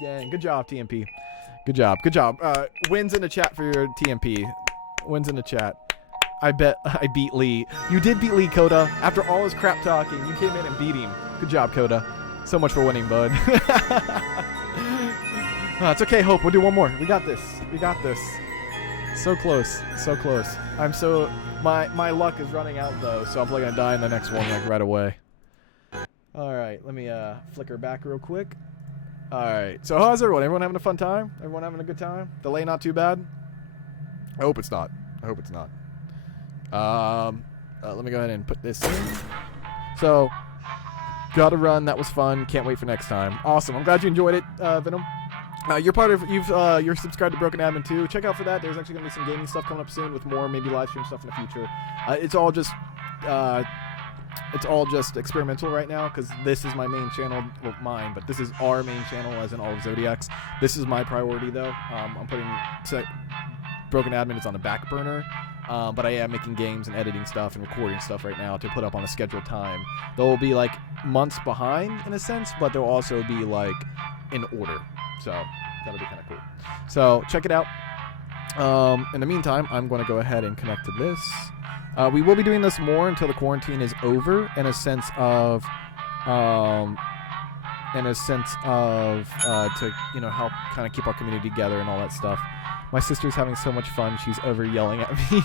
Dang. Good job, TMP. Good job. Good job. Wins in the chat for your TMP. Wins in the chat. I bet I beat Lee. You did beat Lee, Coda. After all his crap talking, you came in and beat him. Good job, Coda. So much for winning, bud. It's okay, Hope. We'll do one more. We got this. We got this. So close. So close. I'm so... My luck is running out, though, so I'm probably going to die in the next one, like, right away. Alright, let me flicker back real quick. Alright, so how's everyone? Everyone having a fun time? Everyone having a good time? Delay not too bad? I hope it's not. I hope it's not. Let me go ahead and put this in. So, Gotta run. That was fun. Can't wait for next time. Awesome. I'm glad you enjoyed it, Venom. You're subscribed to Broken Admin too. Check out for that. There's actually gonna be some gaming stuff coming up soon with more maybe live stream stuff in the future. It's all just experimental right now because this is my main channel, well, mine, but this is our main channel as in all of Zodiac's. This is my priority though. I'm putting Broken Admin is on the back burner. But I am making games and editing stuff and recording stuff right now to put up on a scheduled time. They'll be like months behind in a sense, but they'll also be like in order. So that'll be kind of cool. So check it out. In the meantime, I'm going to go ahead and connect to this. We will be doing this more until the quarantine is over in a sense of to, you know, help kind of keep our community together and all that stuff. My sister's having so much fun. She's over yelling at me,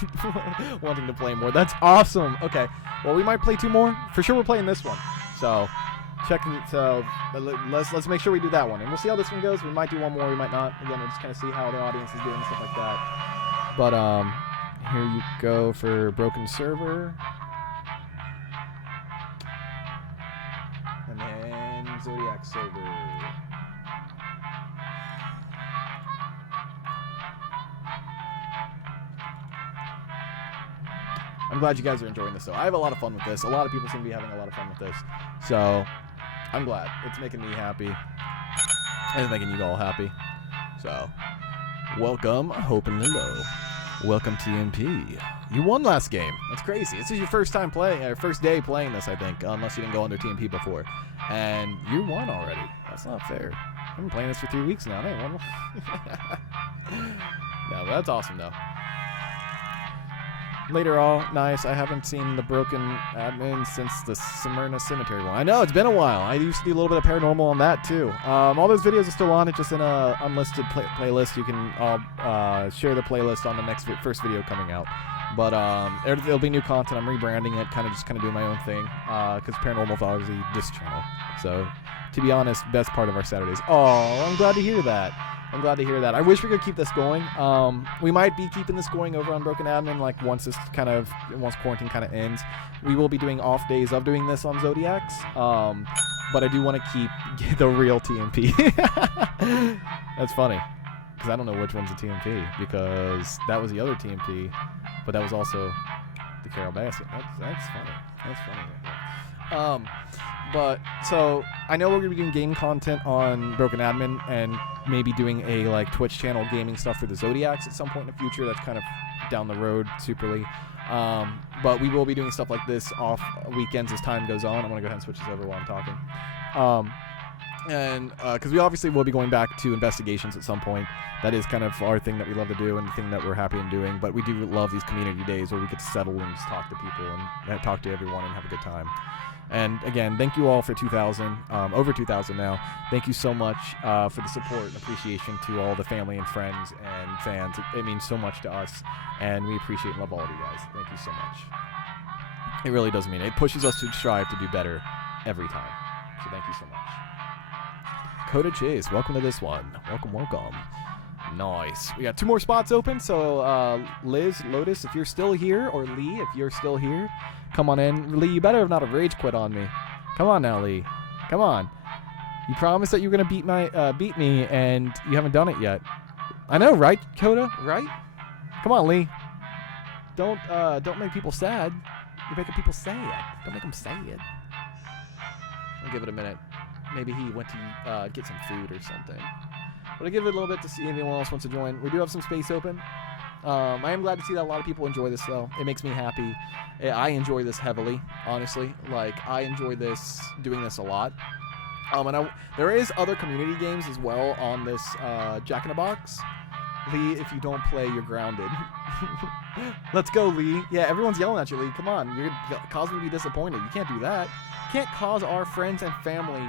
wanting to play more. That's awesome. Okay. Well, we might play 2 more. For sure, we're playing this one. So, let's make sure we do that one, and we'll see how this one goes. We might do 1 more. We might not. Again, we'll just kind of see how the audience is doing and stuff like that. But here you go for broken server, and then Zodiac server. I'm glad you guys are enjoying this, though. I have a lot of fun with this. A lot of people seem to be having a lot of fun with this. So, I'm glad. It's making me happy. And it's making you all happy. So, welcome, Hope and Lilo. Welcome, TMP. You won last game. That's crazy. This is your first time playing, or first day playing this, I think, unless you didn't go under TMP before. And you won already. That's not fair. I've been playing this for 3 weeks now. I ain't won. No, but that's awesome, though. Later, all nice. I haven't seen the Broken Admin since the Smyrna Cemetery one. I know, it's been a while. I used to do a little bit of paranormal on that, too. All those videos are still on. It's just in a unlisted playlist. You can share the playlist on the first video coming out. But there'll be new content. I'm rebranding it, kind of doing my own thing. Because paranormal is obviously this channel. So, to be honest, best part of our Saturdays. Oh, I'm glad to hear that. I wish we could keep this going. We might be keeping this going over on Broken Admin, like once quarantine kind of ends. We will be doing off days of doing this on Zodiac's. But I do want to keep the real TMP. That's funny, because I don't know which one's the TMP, because that was the other TMP, but that was also the Carol Bassett. That's funny. But so I know we're gonna be doing game content on Broken Admin and maybe doing a like Twitch channel gaming stuff for the Zodiacs at some point in the future. That's kind of down the road, superly. But we will be doing stuff like this off weekends as time goes on. I'm gonna go ahead and switch this over while I'm talking. Because we obviously will be going back to investigations at some point. That is kind of our thing that we love to do and the thing that we're happy in doing. But we do love these community days where we get to settle and just talk to people and talk to everyone and have a good time. And again, thank you all for 2,000, over 2,000 now. Thank you so much for the support and appreciation to all the family and friends and fans. It means so much to us, and we appreciate and love all of you guys. Thank you so much. It really does mean it. It pushes us to strive to do better every time. So thank you so much. Coda Chase, welcome to this one. Welcome. Nice. We got 2 more spots open, so Liz, Lotus, if you're still here, or Lee, if you're still here, come on in. Lee, you better have not have rage quit on me. Come on now, Lee. Come on. You promised that you were gonna beat me, and you haven't done it yet. I know, right, Coda? Right? Come on, Lee. Don't make people sad. You're making people sad. Don't make them sad. I'll give it a minute. Maybe he went to get some food or something. But I'll give it a little bit to see if anyone else wants to join. We do have some space open. I am glad to see that a lot of people enjoy this, though. It makes me happy. I enjoy this heavily, honestly. Like, I enjoy doing this a lot. There is other community games as well on this Jack in the Box. Lee, if you don't play, you're grounded. Let's go, Lee. Yeah, everyone's yelling at you, Lee. Come on. You're causing me to be disappointed. You can't do that. You can't cause our friends and family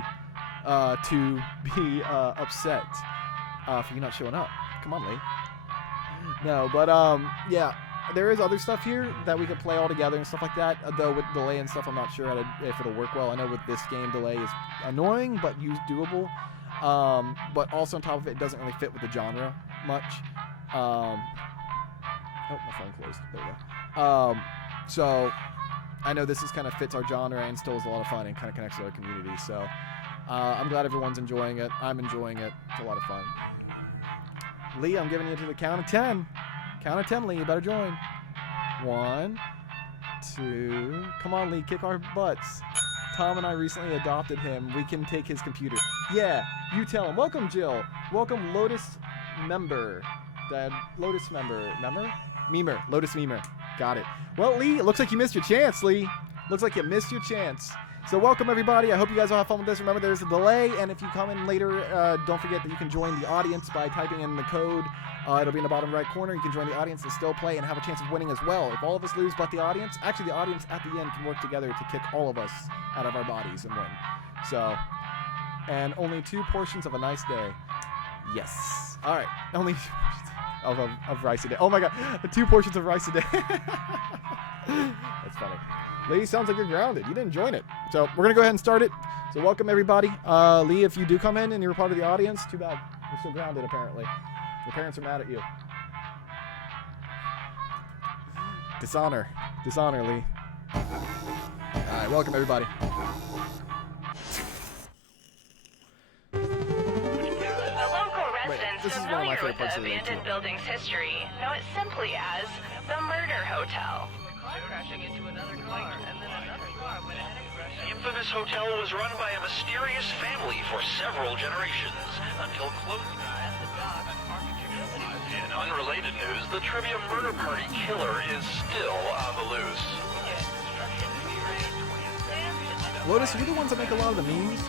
to be upset for you not showing up. Come on, Lee. No, but yeah, there is other stuff here that we could play all together and stuff like that. Though with delay and stuff, I'm not sure if it'll work well. I know with this game, delay is annoying, but doable. But also on top of it, it doesn't really fit with the genre much. Oh, my phone closed. There we go. So I know this is kind of fits our genre and still is a lot of fun and kind of connects to our community. So I'm glad everyone's enjoying it. I'm enjoying it. It's a lot of fun. Lee, I'm giving you to the count of 10. Count of 10, Lee. You better join. 1, 2. Come on, Lee. Kick our butts. Tom and I recently adopted him. We can take his computer. Yeah, you tell him. Welcome, Jill. Welcome, Lotus member. Dad, Lotus member. Memer. Lotus Memer. Got it. Well, Lee, it looks like you missed your chance, Lee. Looks like you missed your chance. So welcome, everybody. I hope you guys all have fun with this. Remember, there's a delay, and if you come in later, don't forget that you can join the audience by typing in the code. It'll be in the bottom right corner. You can join the audience and still play and have a chance of winning as well. If all of us lose but the audience, actually the audience at the end can work together to kick all of us out of our bodies and win. So, and only 2 portions of a nice day. Yes. All right. Only 2 portions of rice a day. Oh my God. 2 portions of rice a day. That's funny. Lee, sounds like you're grounded. You didn't join it. So we're going to go ahead and start it. So welcome, everybody. Lee, if you do come in and you're part of the audience, too bad. You're still grounded, apparently. Your parents are mad at you. Dishonor. Dishonor, Lee. All right, welcome, everybody. Residents familiar with the abandoned building's history know it simply as the Murder Hotel. Crashing into another car, and then another car went ahead and crashed. The infamous hotel was run by a mysterious family for several generations until closing. In unrelated news, the trivia murder party killer is still on the loose. Lotus, are you the ones that make a lot of the memes?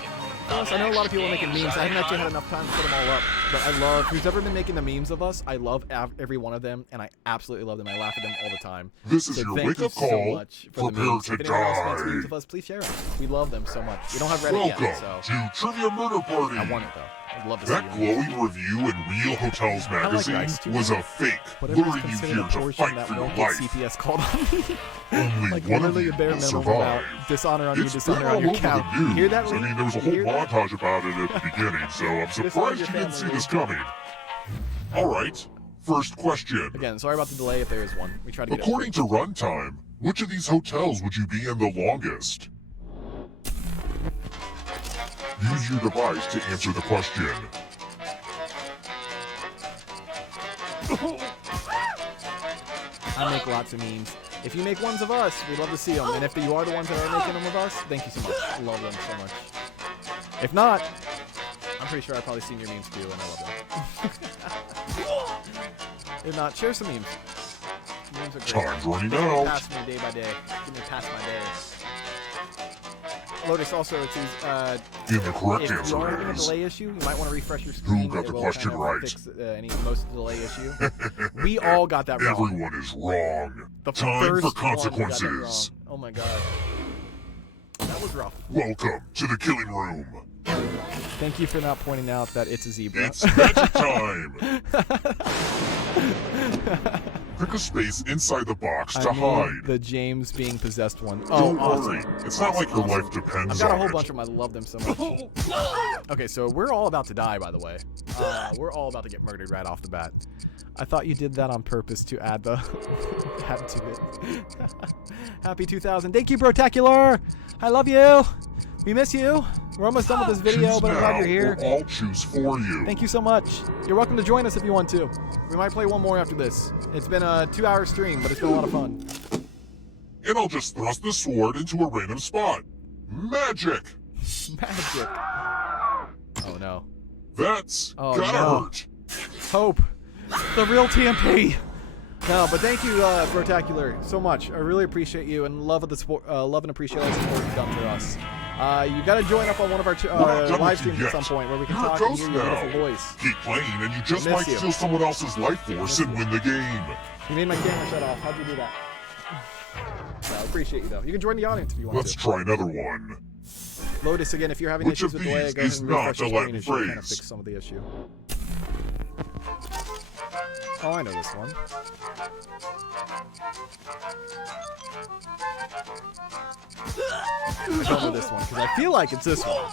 Lotus, I know a lot of people are making memes. I haven't actually had enough time to put them all up. But I love, who's ever been making the memes of us, I love every one of them, and I absolutely love them. I laugh at them all the time. This is so your thank wake-up you so call. much for the memes. If anyone else makes memes of us, please share them. We love them so much. We don't have Reddit Welcome yet, so to Trivia Murder Party. I want it, though. I'd love to see That you. glowing review in Real Hotels magazine Ice too. was a fake, Whatever is luring you considered here a to portion fight that for your won't get life. CPS called on me. Only Like one of literally you a bare will minimum survive. about dishonor on you, It's been dishonor all on your over count. the news. Hear that, I Lee? mean, there was a whole Hear that? montage about it at the beginning, so I'm surprised you didn't see this coming. All right, first question. Again, sorry about the delay if there is one. We try to get According to Runtime, which of these hotels would you be in the longest? Use your device to answer the question. I make lots of memes. If you make ones of us, we'd love to see them. And if you are the ones that are making them of us, thank you so much. I love them so much. If not, I'm pretty sure I've probably seen your memes too, and I love them. If not, share some memes. Memes are great. Time's running Give me out. pass me day by day. Give me pass my day. Lotus, also, it's And the correct if you answer are having a is... delay issue, you might want to refresh your screen. got It the will question kind of right? Fix most of the delay issue. We all got that wrong. Everyone is wrong. The Time first for one we got that consequences. wrong. Oh my god. That was rough. Welcome to the killing room. Thank you for not pointing out that it's a zebra. It's magic time. Pick a space inside the box to I mean, hide. the James being possessed one. Oh, Don't awesome. worry, it's not like your life I've depends got a on whole it. bunch of them. I love them so much. Okay, so we're all about to die, by the way. We're all about to get murdered right off the bat. I thought you did that on purpose to add the add to it. Happy 2000. Thank you, Brotacular. I love you. We miss you. We're almost done with this video, Choose but I'm glad now, you're here. or I'll choose for you. Thank you so much. You're welcome to join us if you want to. We might play one more after this. It's been a 2-hour stream, but it's been a lot of fun. And I'll just thrust the sword into a random spot. Magic! Magic. Oh no. That's Oh, gotta no. hurt. Hope. The real TMP. No, but thank you, Brotacular, so much. I really appreciate you and love of the support, love and appreciate all the support you've done for us. You gotta join up on one of our We're not done live with you streams at yet. some point where we can You're a talk and ghost hear your now. beautiful voice. Keep playing and you just Miss might you. steal someone else's life force and win the game. You made my camera shut off. How'd you do that? No, I appreciate you though. You can join the audience if you want Let's to. try another one. Lotus, again, if you're having Which issues of with delay, these go ahead is and not refresh your a screen Latin and kind of phrase? fix some of the issue. Oh, I know this one. I don't know this one, because I feel like it's this one.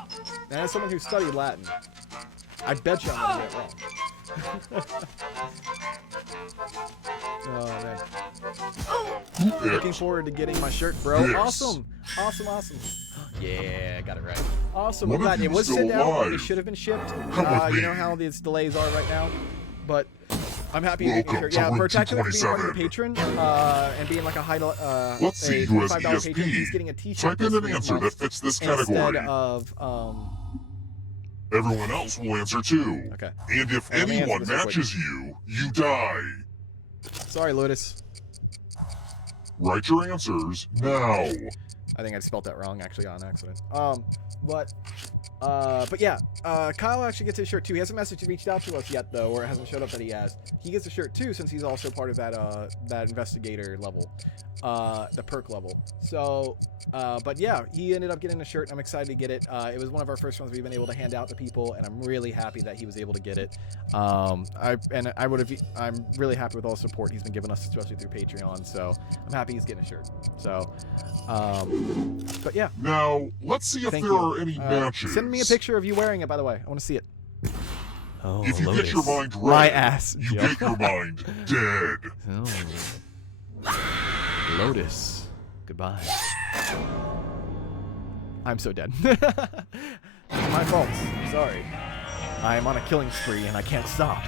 And as someone who studied Latin, I bet you I'm going to get it wrong. Oh man. Who Looking picked forward to getting my shirt, bro. Yes. Awesome. Awesome, awesome. Yeah, got it right. Awesome. One I'm of glad you it was is sent still out. It alive. should have been shipped. Come with You me. know how these delays are right now. But I'm happy to get Welcome your shirt. to Yeah, room for Tactical being part of the 227. patron and being like a high Let's see who has $25 patron, he's ESP. getting a t-shirt Type in this an answer that month fits this instead category. of Everyone else will answer too. okay. And if Let me answer anyone this real quick. matches you, you die. Sorry, Lotus. Write your answers now. I think I spelled that wrong actually on accident. But yeah, Kyle actually gets his shirt too. He hasn't reached out to us yet though, or it hasn't showed up that he has. He gets a shirt too since he's also part of that investigator level, the perk level. So, but yeah, he ended up getting a shirt. I'm excited to get it. It was one of our first ones we've been able to hand out to people, and I'm really happy that he was able to get it. I'm really happy with all the support he's been giving us, especially through Patreon. So I'm happy he's getting a shirt. So, but yeah. Now, let's see if Thank there you. are any matches. Send me a picture of you wearing it, by the way. I want to see it. Oh, If you get your mind red, My ass, you Joe. get your mind dead. Oh. Lotus. Goodbye. I'm so dead. It's my fault. I'm sorry. I am on a killing spree and I can't stop.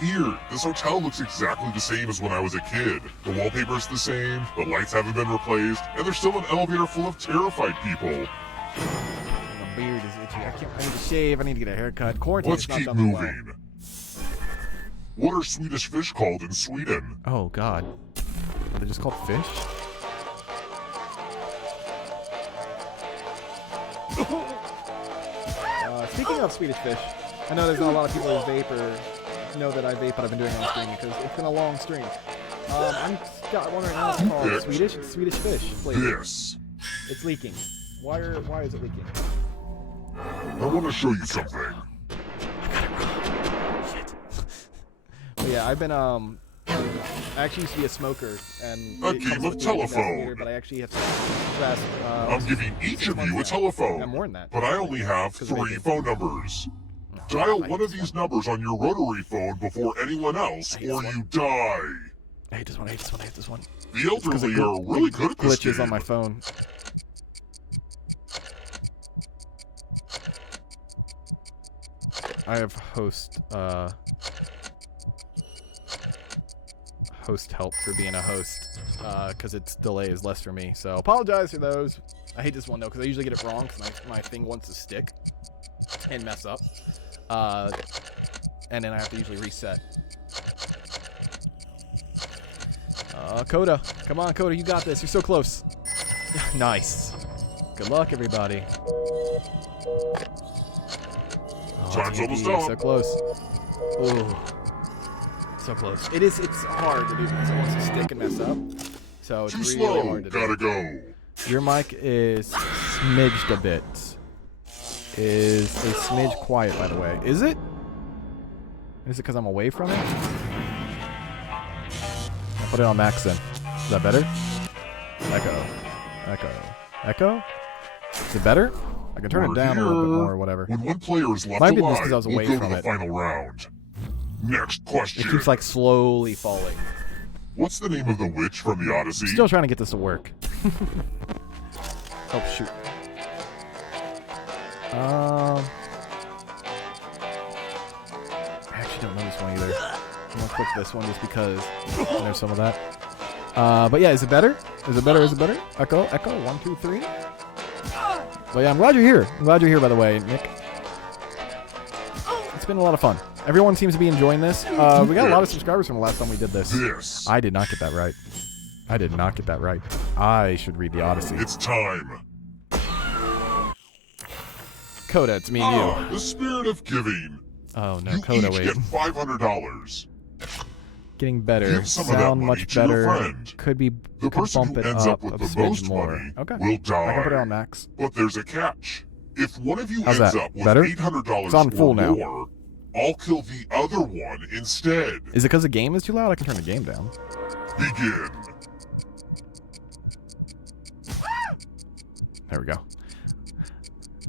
Here, this hotel looks exactly the same as when I was a kid. The wallpaper's the same, the lights haven't been replaced, and there's still an elevator full of terrified people. My beard is itchy. I need to shave. I need to get a haircut. Quarantine Let's is not keep done me well. moving. What are Swedish fish called in Sweden? Oh God. Are they just called fish? Speaking of Swedish fish, I know there's not a lot of people who vape or know that I vape, but I've been doing it on stream because it's been a long stream. I'm wondering how it's called. Yes. Swedish? It's Swedish fish flavor. This. It's leaking. Why is it leaking? I want to show you something. Shit. But yeah, I've been I actually used to be a smoker, and A it game comes of with being an telephone. investigator, but I actually have to press. I'm giving each of you a telephone, I'm more than that. but I only have 'Cause 3 bacon. phone numbers. Dial one of these numbers on your rotary phone before anyone else, I hate or this you die. I hate this one. I hate this one. I hate this one. The Because elderly it are really good at this glitches game. on my phone. I have host help for being a host because its delay is less for me. So apologize for those. I hate this one though because I usually get it wrong because my thing wants to stick and mess up, and then I have to usually reset. Coda, come on, Coda, you got this. You're so close. Nice. Good luck, everybody. Oh, Time's TNT, almost up. so close. Ooh. So close. It's hard to do because it wants to stick and mess up. So it's Too really slow. hard to Gotta do. go. Your mic is smidged a bit. Is a smidge quiet, by the way. Is it? Is it because I'm away from it? I'll put it on max then. Is that better? Echo. Echo. Echo? Is it better? I can turn it We're down a little bit here. more or whatever. When one player is left Might be just alive, 'cause I was we'll away go from to the it. final round. Next question. It keeps like slowly falling. What's the name of the witch from the Odyssey? Still trying to get this to work. Oh shoot. I actually don't know this one either. I'm gonna click this one just because there's some of that. But yeah, is it better? Is it better? Is it better? Echo, echo, 1, 2, 3. But yeah, I'm glad you're here. I'm glad you're here, by the way, Nick. It's been a lot of fun. Everyone seems to be enjoying this. We got a lot of subscribers from the last time we did this. This. I did not get that right. I did not get that right. I should read the Odyssey. It's time. Coda, it's me and you. The spirit of giving. Oh no, You Coda, each wait. get $500. Getting better. Give some of that Sound money much to your better. friend. Could be. The Could person bump who it ends up up a with the smidge most more. money Okay. will die. I can put it on max. But there's a catch. If one of you How's ends that? up with Better? $800 It's on full or now. more, I'll kill the other one instead. Is it because the game is too loud? I can turn the game down. Begin. There we go.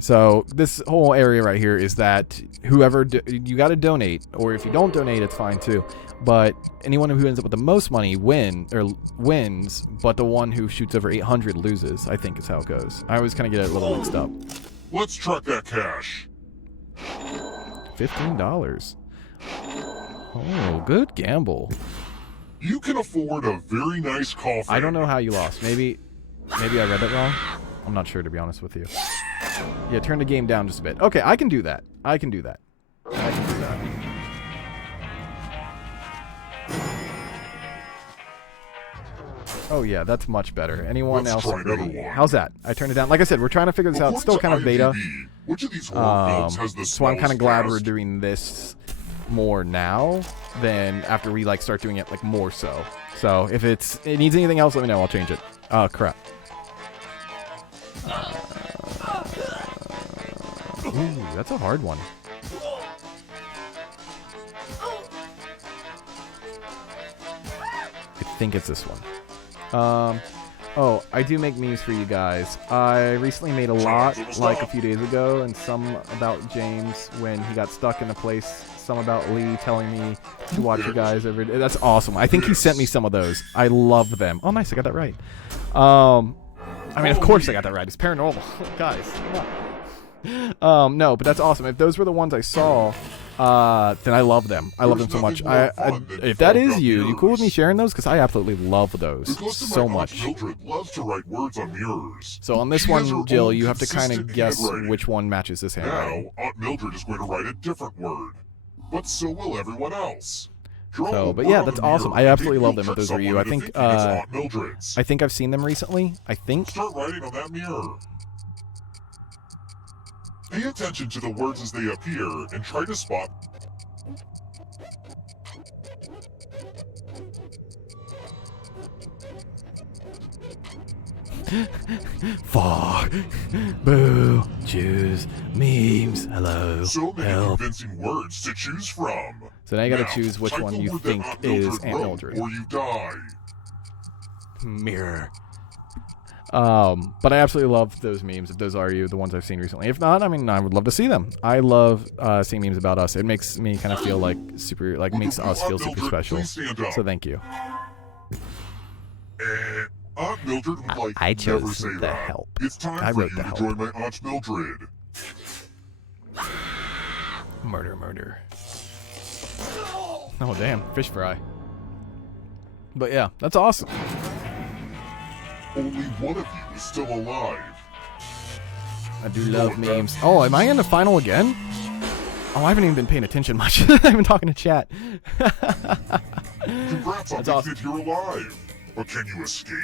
So this whole area right here is that whoever you got to donate, or if you don't donate, it's fine too. But anyone who ends up with the most money wins, but the one who shoots over 800 loses. I think is how it goes. I always kind of get it a little mixed up. Let's track that cash. $15. Oh, good gamble. You can afford a very nice coffin. I don't know how you lost. Maybe I read that wrong. I'm not sure, to be honest with you. Yeah, turn the game down just a bit. Okay, I can do that. I can do that. Oh yeah, that's much better. Anyone Let's else try another agree? one. How's that? I turned it down. Like I said, we're trying to figure this out. It's still kind of beta. Which of these horror films has the So I'm kind of smallest glad cast? we're doing this more now than after we like start doing it like more so. So if it needs anything else, let me know. I'll change it. Oh crap. Ooh, that's a hard one. I think it's this one. Oh, I do make memes for you guys. I recently made a lot, like a few days ago, and some about James when he got stuck in a place. Some about Lee telling me to watch you guys every day. That's awesome. I think he sent me some of those. I love them. Oh, nice. I got that right. I mean, of course I got that right. It's paranormal. Guys, come on. No, but that's awesome. If those were the ones I saw, then I love them. I love them so much. If that is you cool with me sharing those? Because I absolutely love those so much. Mildred loves to write words on mirrors. So on this She has her one, Jill, own you have to kind of consistent guess handwriting. which one matches this handwriting. Now, Aunt Mildred is going to write a different word, but so will everyone else. Draw So, a but word yeah, on that's the mirror awesome. I and absolutely maybe love you'll them if trick those are you. someone I into think, thinking it's Aunt Mildred's. I think I've seen them recently. I think. Start writing on that mirror. Pay attention to the words as they appear and try to spot. Fuck. Boo. Choose. Memes. Hello. So many Help. convincing words to choose from. So now you gotta Now, choose which type one the you word that think is Aunt wrote, Mildred. Or you die. Mirror. But I absolutely love those memes. If those are you, the ones I've seen recently. If not, I mean, I would love to see them. I love seeing memes about us. It makes me kind of feel like makes us feel super special. So thank you. Aunt Mildred would like I chose never say the that. help. It's time I for wrote you the to help. join my Aunt Mildred. Murder. Oh damn, fish fry. But yeah, that's awesome. Only one of you is still alive. I do love memes. Oh, am I in the final again? Oh, I haven't even been paying attention much. I've been talking to chat. Congrats on That's awesome. being here alive. But can you escape?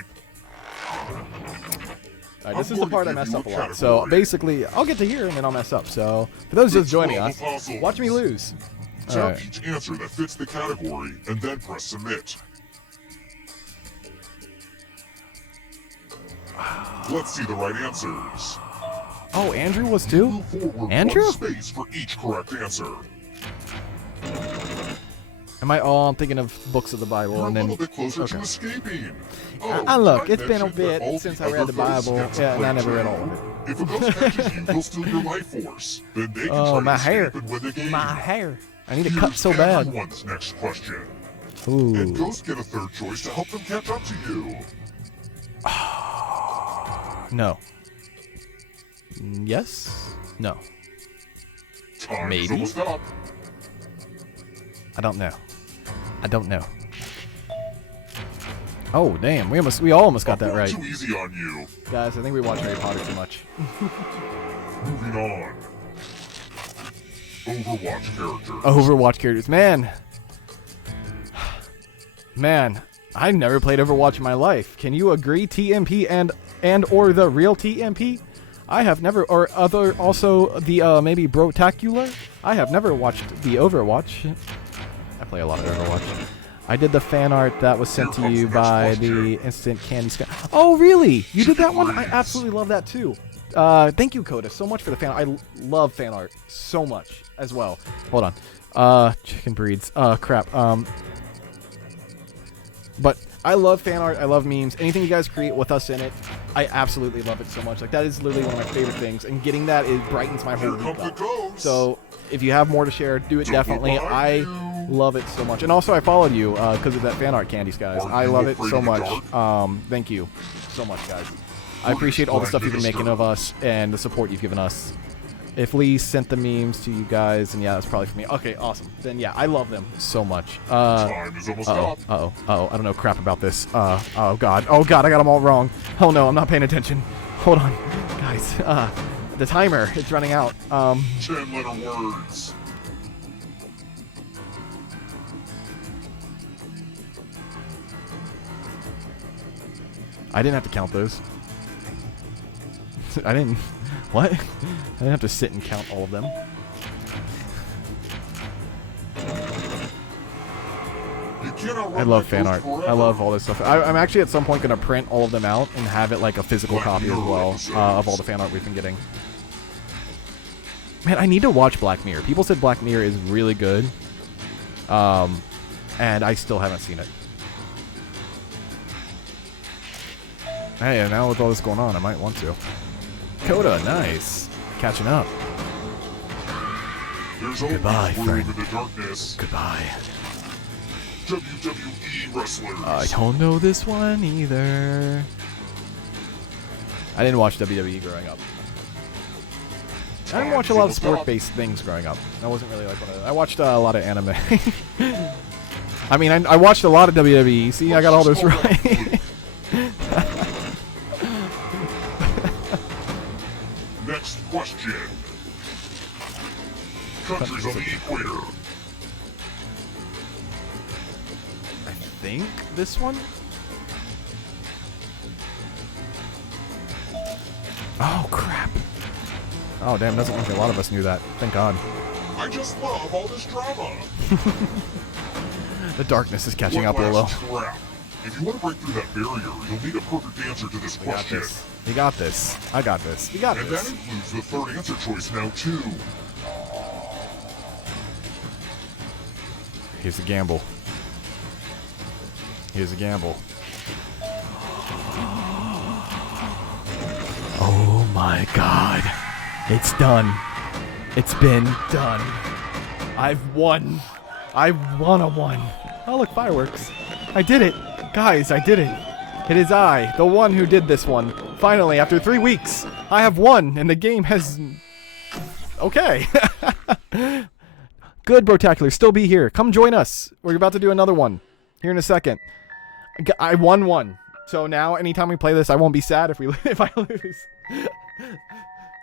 Alright, this is the part I mess up a lot. So basically, I'll get to here and then I'll mess up. So for those just joining us, watch me lose. Tap Alright. each answer that fits the category and then press submit. Let's see the right answers. Oh, Andrew was too? Move forward Andrew? one space for each correct answer. Am I? Oh, I'm thinking of books of the Bible You're and a then. little bit closer okay. to escaping. Look, I it's been a mentioned that all bit since the I read other the ghosts Bible. get to Yeah, and I play never read too. all of it. If a ghost catches you, they'll steal your life force. Then they can Oh, try my to escape hair. and win the game. My hair. I need to Here's cut so bad. everyone's next question. And Ooh. ghosts get a third choice to help them catch up to you. No. Yes? No. Time Maybe. is almost up. I don't know. Oh, damn. We all almost got that I'm right. too easy on you. Guys, I think we watch Harry Potter too much. Moving on. Overwatch characters. Overwatch characters. Man, I never played Overwatch in my life. Can you agree, TMP and or the real TMP? I have never, or also the maybe Brotacular? I have never watched the Overwatch. I play a lot of Overwatch. I did the fan art that was sent to you by the Instant Candy Sky. Oh, really? You did that one? I absolutely love that too. Thank you, Coda, so much for the fan art. I love fan art so much as well. Hold on. Chicken breeds. Crap. But I love fan art. I love memes. Anything you guys create with us in it, I absolutely love it so much. Like, that is literally one of my favorite things. And getting that, it brightens my whole week up. So, if you have more to share, do it definitely. I love it so much. And also, I followed you because of that fan art candies, guys. I love it so much. Thank you so much, guys. I appreciate all the stuff you've been making of us and the support you've given us. If Lee sent the memes to you guys, and yeah, that's probably for me. Okay, awesome. Then yeah, I love them so much. Time is almost up. I don't know crap about this. Oh god, I got them all wrong. Oh no, I'm not paying attention. Hold on, guys. The timer, it's running out. 10-letter words. I didn't have to count those. I didn't. What? I didn't have to sit and count all of them. I love fan art. I love all this stuff. I'm actually at some point going to print all of them out and have it like a physical copy as well of all the fan art we've been getting. Man, I need to watch Black Mirror. People said Black Mirror is really good. And I still haven't seen it. Hey, and now with all this going on, I might want to. Coda, nice. Catching up. Goodbye, friend. Goodbye. WWE wrestlers. I don't know this one either. I didn't watch WWE growing up. I didn't watch a lot of sport-based things growing up. That wasn't really like one of them. I watched a lot of anime. I mean, I watched a lot of WWE. See, I got all those right. Next question. Countries on the equator. I think this one? Oh, crap. Oh, damn, doesn't look like a lot of us knew that. Thank God. I just love all this drama. The darkness is catching up a little. Trap. If you want to break through that barrier, you'll need a perfect answer to this question. You got this. I got this. We got And this. that includes the third answer choice now, too. Here's the gamble. Here's the gamble. Oh my God. It's done. It's been done. I've won. I won a one. Oh, look, fireworks. I did it. Guys, I did it. It is I, the one who did this one. Finally, after 3 weeks, I have won, and the game has... Okay. Good, Brotacular. Still be here. Come join us. We're about to do another one here in a second. I won one. So now, anytime we play this, I won't be sad if I lose.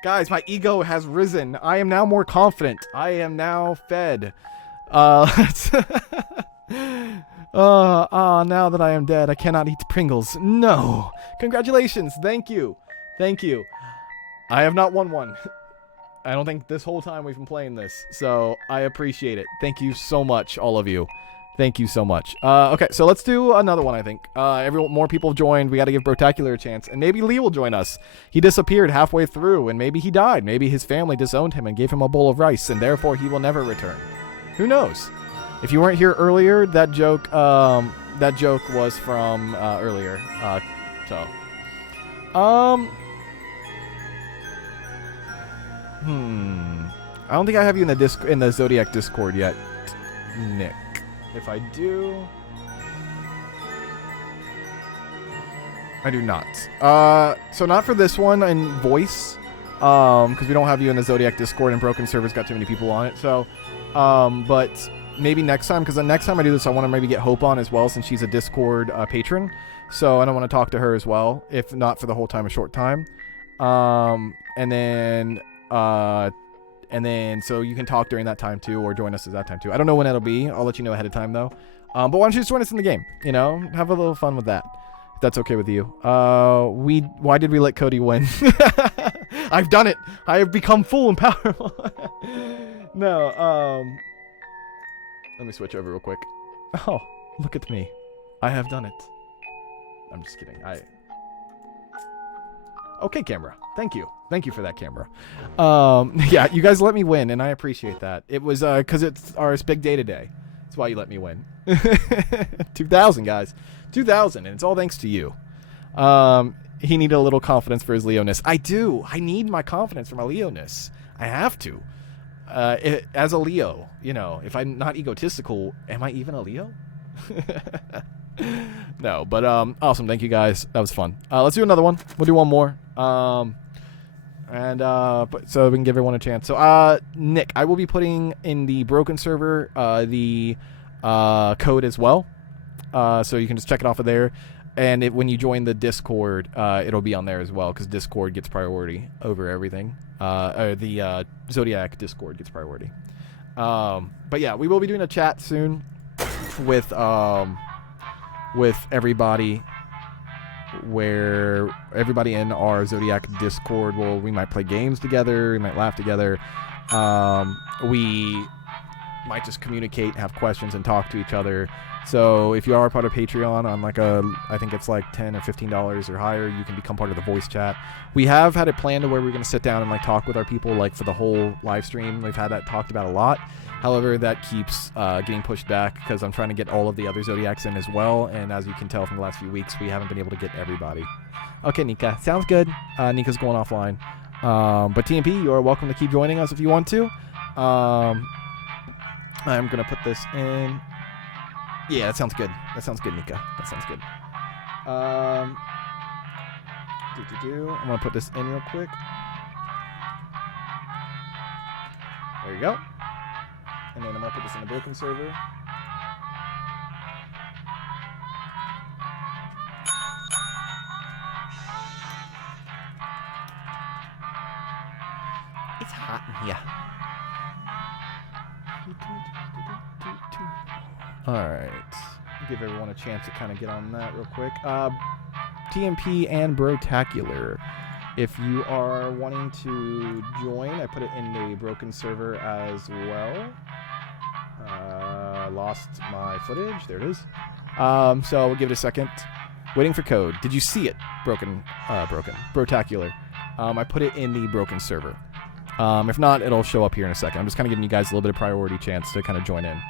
Guys, my ego has risen. I am now more confident. I am now fed. Now that I am dead, I cannot eat Pringles. No. Congratulations. Thank you. Thank you. I have not won one. I don't think this whole time we've been playing this. So I appreciate it. Thank you so much, all of you. Thank you so much. Okay, so let's do another one, I think. More people have joined. We got to give Brotacular a chance. And maybe Lee will join us. He disappeared halfway through, and maybe he died. Maybe his family disowned him and gave him a bowl of rice, and therefore he will never return. Who knows? If you weren't here earlier, that joke was from earlier. I don't think I have you in the Zodiac Discord yet, Nick. If I do, I do not. So not for this one in voice, because we don't have you in the Zodiac Discord, and Broken Server's got too many people on it. So, but maybe next time, because the next time I do this, I want to maybe get Hope on as well, since she's a Discord patron. So I don't want to talk to her as well, if not for the whole time, a short time. And then so you can talk during that time too, or join us at that time too. I don't know when that'll be. I'll let you know ahead of time though. But why don't you just join us in the game? You know, have a little fun with that. If that's okay with you. Why did we let Cody win? I've done it. I have become full and powerful. No. Let me switch over real quick. Oh, look at me. I have done it. I'm just kidding. Okay, camera. Thank you. Thank you for that, camera. Yeah, you guys let me win, and I appreciate that. It was because it's our big day today. That's why you let me win. 2,000, guys. 2,000, and it's all thanks to you. He needed a little confidence for his Leo-ness. I do. I need my confidence for my Leo-ness. I have to. As a Leo, you know, if I'm not egotistical, am I even a Leo? No, but awesome. Thank you guys. That was fun. Let's do another one. We'll do one more. So we can give everyone a chance. So Nick, I will be putting in the broken server the code as well. So you can just check it off of there. And when you join the Discord, it'll be on there as well, because Discord gets priority over everything. Or the Zodiac Discord gets priority. But yeah, we will be doing a chat soon with everybody, where everybody in our Zodiac Discord we might play games together, we might laugh together, we might just communicate, have questions, and talk to each other. So if you are part of Patreon on like I think it's like $10 or $15 or higher, you can become part of the voice chat. We have had it planned to where we're going to sit down and like talk with our people like for the whole live stream. We've had that talked about a lot. However, that keeps getting pushed back because I'm trying to get all of the other Zodiacs in as well. And as you can tell from the last few weeks, we haven't been able to get everybody. Okay, Nika. Sounds good. Nika's going offline. But TMP, you are welcome to keep joining us if you want to. I'm going to put this in. Yeah, that sounds good. That sounds good, Nika. That sounds good. I'm going to put this in real quick. There you go. And then I'm going to put this in the broken server. It's hot in here. Alright. Give everyone a chance to kind of get on that real quick. TMP and Brotacular. If you are wanting to join, I put it in the broken server as well. Lost my footage. There it is. So we'll give it a second. Waiting for code. Did you see it? Broken. Brotacular. I put it in the broken server. If not, it'll show up here in a second. I'm just kind of giving you guys a little bit of priority chance to kind of join in.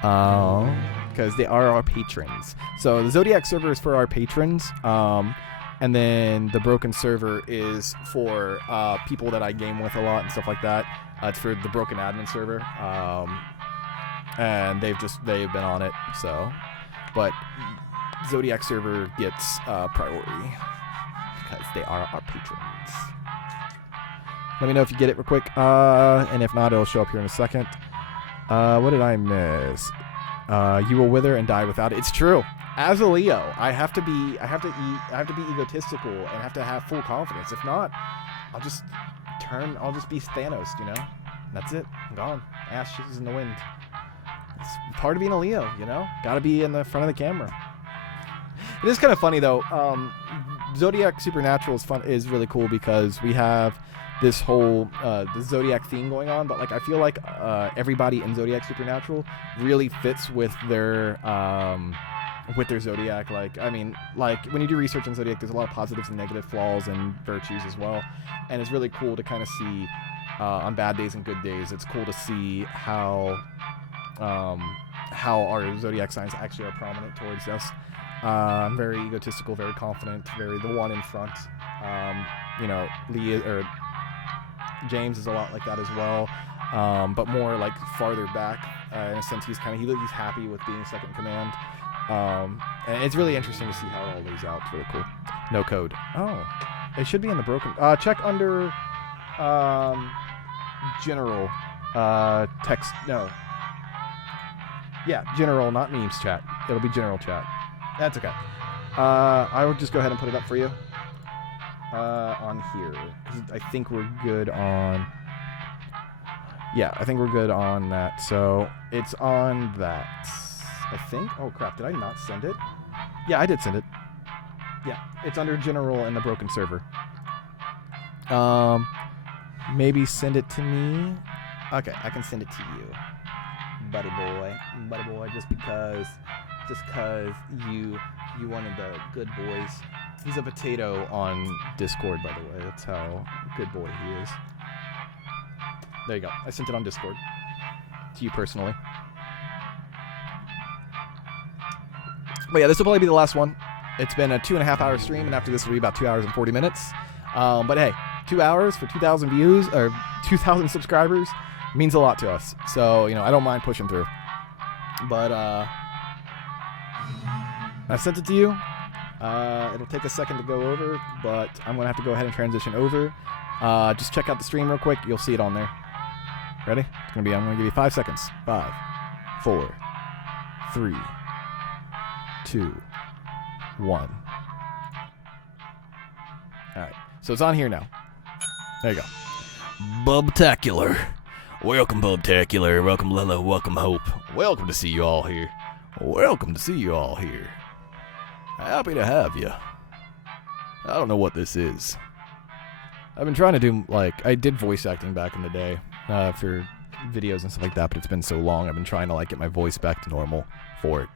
Because they are our patrons. So the Zodiac server is for our patrons. And then the broken server is for people that I game with a lot and stuff like that. It's for the broken admin server. And they've been on it. So, but Zodiac server gets priority because they are our patrons. Let me know if you get it real quick. And if not, it'll show up here in a second. What did I miss? You will wither and die without it. It's true. As a Leo, I have to be egotistical and have to have full confidence. If not, I'll just be Thanos, you know? That's it. I'm gone. Ashes in the wind. It's part of being a Leo, you know? Gotta be in the front of the camera. It is kind of funny though. Zodiac Supernatural is really cool because we have this whole the Zodiac theme going on, but like I feel like everybody in Zodiac Supernatural really fits with their Zodiac. Like, I mean, like when you do research on Zodiac, there's a lot of positives and negative flaws and virtues as well, and it's really cool to kind of see on bad days and good days. It's cool to see how our Zodiac signs actually are prominent towards us. I'm very egotistical, very confident, very the one in front. You know, James is a lot like that as well, but more like farther back. In a sense, he's happy with being second command. And it's really interesting to see how it all lays out. It's really cool. No code. Oh, it should be in the broken. Check under general text. No. Yeah, general, not memes chat. It'll be general chat. That's okay. I will just go ahead and put it up for you. On here, because I think we're good on. Yeah, I think we're good on that. So it's on that. I think. Oh crap! Did I not send it? Yeah, I did send it. Yeah, it's under general in the broken server. Maybe send it to me. Okay, I can send it to you, buddy boy. Just because you one of the good boys. He's a potato on Discord, by the way. That's how good boy he is. There you go. I sent it on Discord. To you personally. But yeah, this will probably be the last one. It's been a 2.5 hour stream, and after this will be about 2 hours and 40 minutes. But hey, 2 hours for 2,000 views or 2,000 subscribers means a lot to us. So, you know, I don't mind pushing through. But I sent it to you. It'll take a second to go over, but I'm going to have to go ahead and transition over. Just check out the stream real quick. You'll see it on there. Ready? I'm going to give you 5 seconds. 5, 4, 3, 2, 1. Alright. So it's on here now. There you go. Bubtacular. Welcome, Bubtacular. Welcome, Lila. Welcome, Hope. Welcome to see you all here. Welcome to see you all here. Happy to have you. I don't know what this is. I've been trying to do, like, I did voice acting back in the day for videos and stuff like that, but it's been so long. I've been trying to, like, get my voice back to normal for it.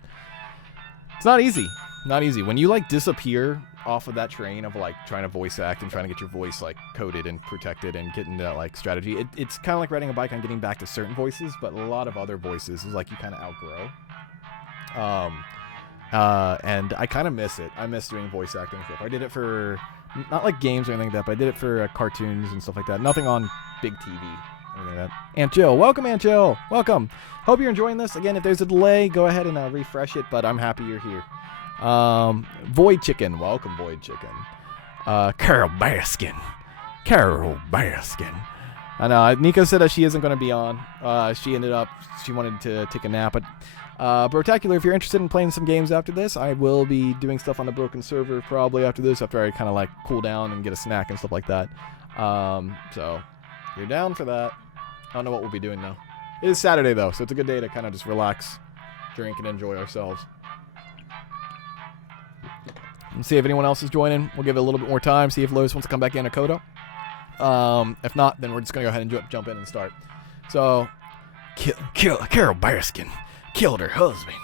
It's not easy. Not easy. When you, like, disappear off of that train of, like, trying to voice act and trying to get your voice, like, coded and protected and get into that, like, strategy, it's kind of like riding a bike on getting back to certain voices, but a lot of other voices is, like, you kind of outgrow. And I kind of miss it. I miss doing voice acting stuff. I did it for, not like games or anything like that, but I did it for cartoons and stuff like that. Nothing on big TV. Anything like that. Aunt Jill. Welcome, Aunt Jill. Welcome. Hope you're enjoying this. Again, if there's a delay, go ahead and refresh it, but I'm happy you're here. Void Chicken. Welcome, Void Chicken. Carol Baskin. Carol Baskin. I know, Nico said that she isn't going to be on. She wanted to take a nap, but Brotacular, if you're interested in playing some games after this, I will be doing stuff on the broken server probably after this, after I kind of like cool down and get a snack and stuff like that. So, you're down for that. I don't know what we'll be doing though. It is Saturday though, so it's a good day to kind of just relax, drink, and enjoy ourselves. And see if anyone else is joining. We'll give it a little bit more time, see if Lois wants to come back in, or Kodo. If not, then we're just going to go ahead and jump in and start. So, Carol Baskin killed her husband.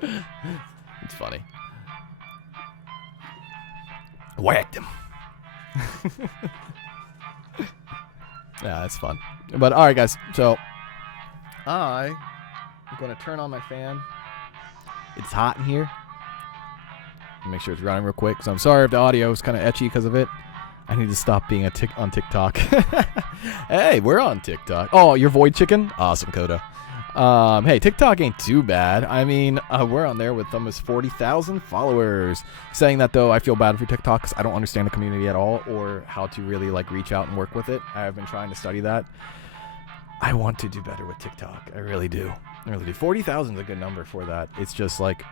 It's funny. Whacked him. Yeah, that's fun. But, alright guys, so I'm going to turn on my fan. It's hot in here. Make sure it's running real quick, so I'm sorry if the audio is kind of etchy because of it. I need to stop being on TikTok. Hey, we're on TikTok. Oh, you're Void Chicken? Awesome, Coda. Hey, TikTok ain't too bad. I mean, we're on there with almost 40,000 followers. Saying that, though, I feel bad for TikTok because I don't understand the community at all or how to really, like, reach out and work with it. I have been trying to study that. I want to do better with TikTok. I really do. I really do. 40,000 is a good number for that. It's just, like,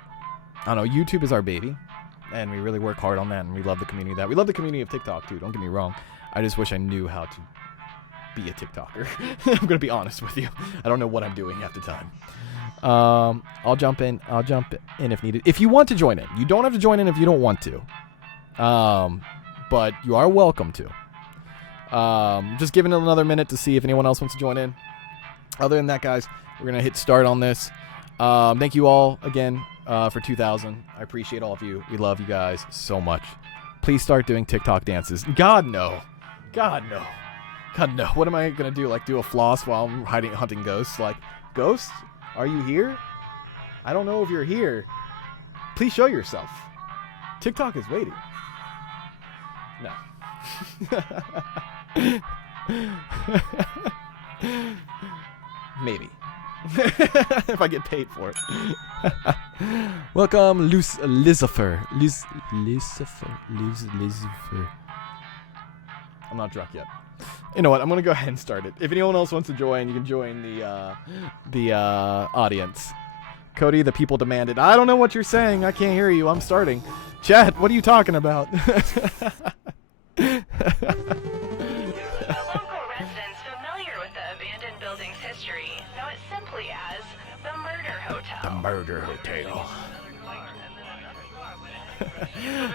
I don't know, YouTube is our baby. And we really work hard on that, and we love the community of that. We love the community of TikTok, too. Don't get me wrong. I just wish I knew how to be a TikToker. I'm going to be honest with you. I don't know what I'm doing half the time. I'll jump in. I'll jump in if needed. If you want to join in. You don't have to join in if you don't want to. But you are welcome to. Just giving it another minute to see if anyone else wants to join in. Other than that, guys, we're going to hit start on this. Thank you all again. For 2,000. I appreciate all of you. We love you guys so much. Please start doing TikTok dances. God, no. God, no. God, no. What am I going to do? Like, do a floss while I'm hunting ghosts? Like, ghosts? Are you here? I don't know if you're here. Please show yourself. TikTok is waiting. No. Maybe. If I get paid for it. Welcome, Lucifer. Lucifer. I'm not drunk yet. You know what? I'm gonna go ahead and start it. If anyone else wants to join, you can join the audience. Cody, the people demanded. I don't know what you're saying. I can't hear you. I'm starting. Chat, what are you talking about? The Murder Hotel.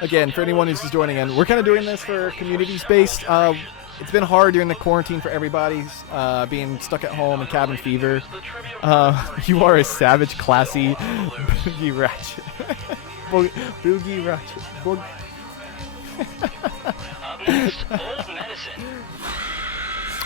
Again, for anyone who's just joining in, we're kind of doing this for community space. It's been hard during the quarantine for everybody, being stuck at home and cabin fever. You are a savage, classy boogie ratchet. Boogie ratchet.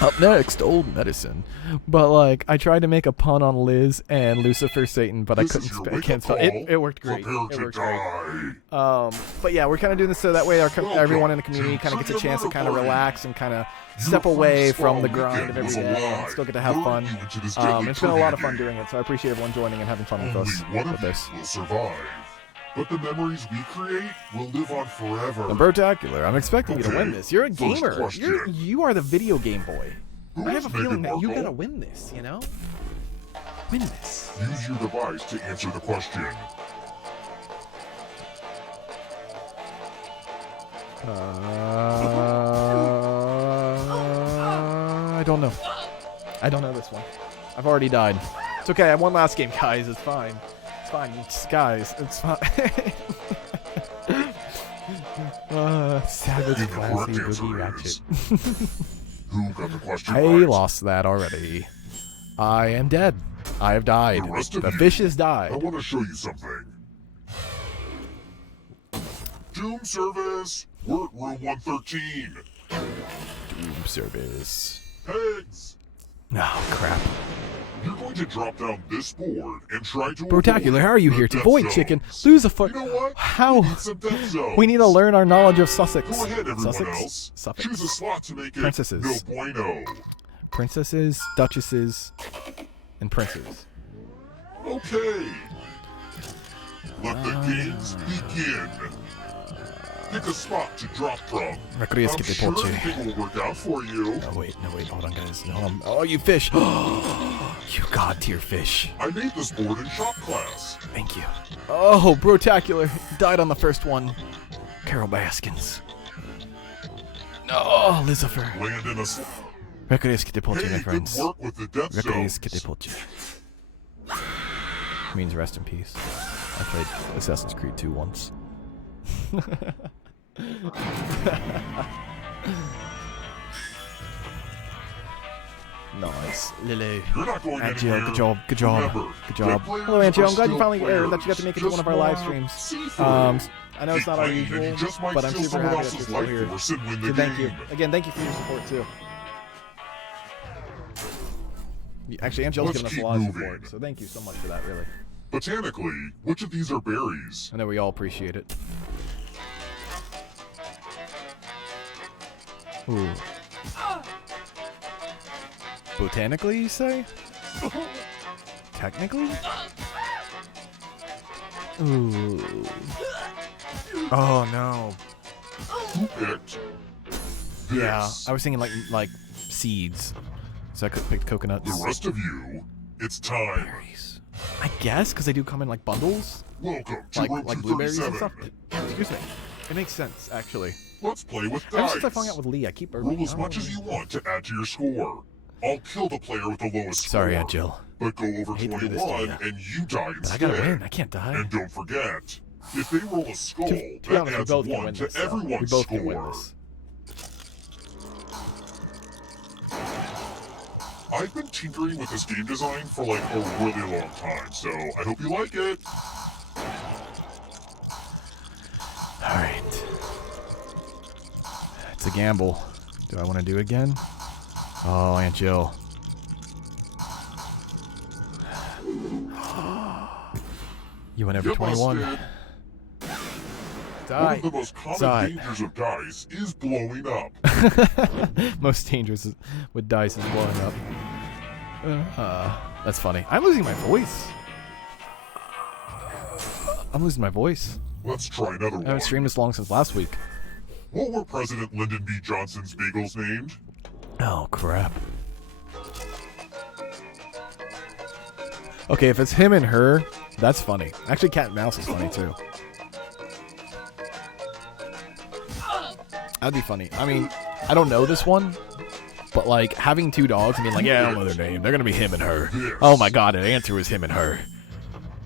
Up next, old medicine. But like, I tried to make a pun on Liz and Lucifer Satan, but I couldn't. I can't spell it. It worked great. Prepare It to worked great. die. But yeah, we're kind of doing this so that way everyone in the community kind of gets a chance to kind of relax and kind of step away from the grind of every day and still get to have fun. It's been a lot of fun doing it, so I appreciate everyone joining and having fun with Only us one with of you this. will survive, but the memories we create will live on forever. The Brotacular, I'm expecting you to Okay, win this. You're a first gamer. question. You are the video game boy. Who I have is a feeling Meghan that you Markle? gotta win this. You know, win this. Use your device to answer the question. I don't know. I don't know this one. I've already died. It's okay. I have one last game, guys. It's fine. It's fine. Guys, it's fine. Savage The classy correct boogie answer ratchet. is- Who got the question I right? lost that already. I am dead. I have died. The rest of The you, fish has I died. want to show you something. Doom service. We're at room 113. Doom service. Pegs. Oh, crap. You're going to drop down this board and try to Brotacular, avoid how are you the here to death avoid zones. chicken? Lose a foot. You know what? How? We need some death zones. We need to learn our knowledge of Sussex. Go ahead, everyone Sussex? else. Suffix. Choose a slot to make it Princesses. no bueno. Princesses, duchesses, and princes. Okay. Let the games begin. Pick a spot to drop from. Requeries I'm que te sure porche. everything will work out for you. No, wait, hold on, guys. No, oh, you fish. You god tier fish. I made this board in shop class. Thank you. Oh, Brotacular. Died on the first one. Carol Baskins. No, Lucifer. Land in a slot. Requeries que te porche, my Hey, good friends. work with the death Requeries que te zones. porche. Means rest in peace. I played Assassin's Creed 2 once. Nice. Lily. You're not going Antio, anywhere. good job, good job, Remember, good job. good players Hello, Antio. are I'm glad you still finally players. that you got to make it to one of our Just live wanna streams. see through. I know it's not our Keep playing, and you usual, just might but I'm steal super someone happy that you're else's still life here. force and win the So thank you. game. Again, thank you for your support too. Actually, Angela's Let's given us a keep lot of moving. support, so thank you so much for that, really. Botanically, which of these are berries? I know we all appreciate it. Ooh. Botanically, you say? Technically? Ooh. Oh no. Who picked this? Yeah, I was thinking like seeds. So I could pick coconuts. The rest of you, it's time. Berries. I guess because they do come in like bundles, Welcome to room like blueberries and 237. stuff. Excuse me. It makes sense actually. Let's play with Ever dice. since I hung out with Lee, I keep Roll as much as you want to add to your score. I'll kill the player with the lowest Sorry, score. Aunt Jill. But go over hate to do this to 21 ya. and you die But I instead. gotta win. I can't die. And don't forget, if they roll a skull, To be that honest, we adds both can 1 win to this. So. We everyone's both score. can win this. I've been tinkering with this game design for like a really long time, so I hope you like it. Alright. It's a gamble. Do I want to do it again? Oh, Aunt Jill. You went over You 21. busted. One Die. of the most common Die. dangers of dice is blowing up. Most dangerous with dice is blowing up. That's funny. I'm losing my voice. I'm losing my voice. Let's try another I one. haven't streamed this long since last week. What were President Lyndon B. Johnson's bagels named? Oh, crap. Okay, if it's him and her, that's funny. Actually, Cat and Mouse is funny, too. That'd be funny. I mean, I don't know this one, but, like, having two dogs and being like, yeah, I don't know their name. They're gonna be him and her. Oh, my God, the answer is him and her.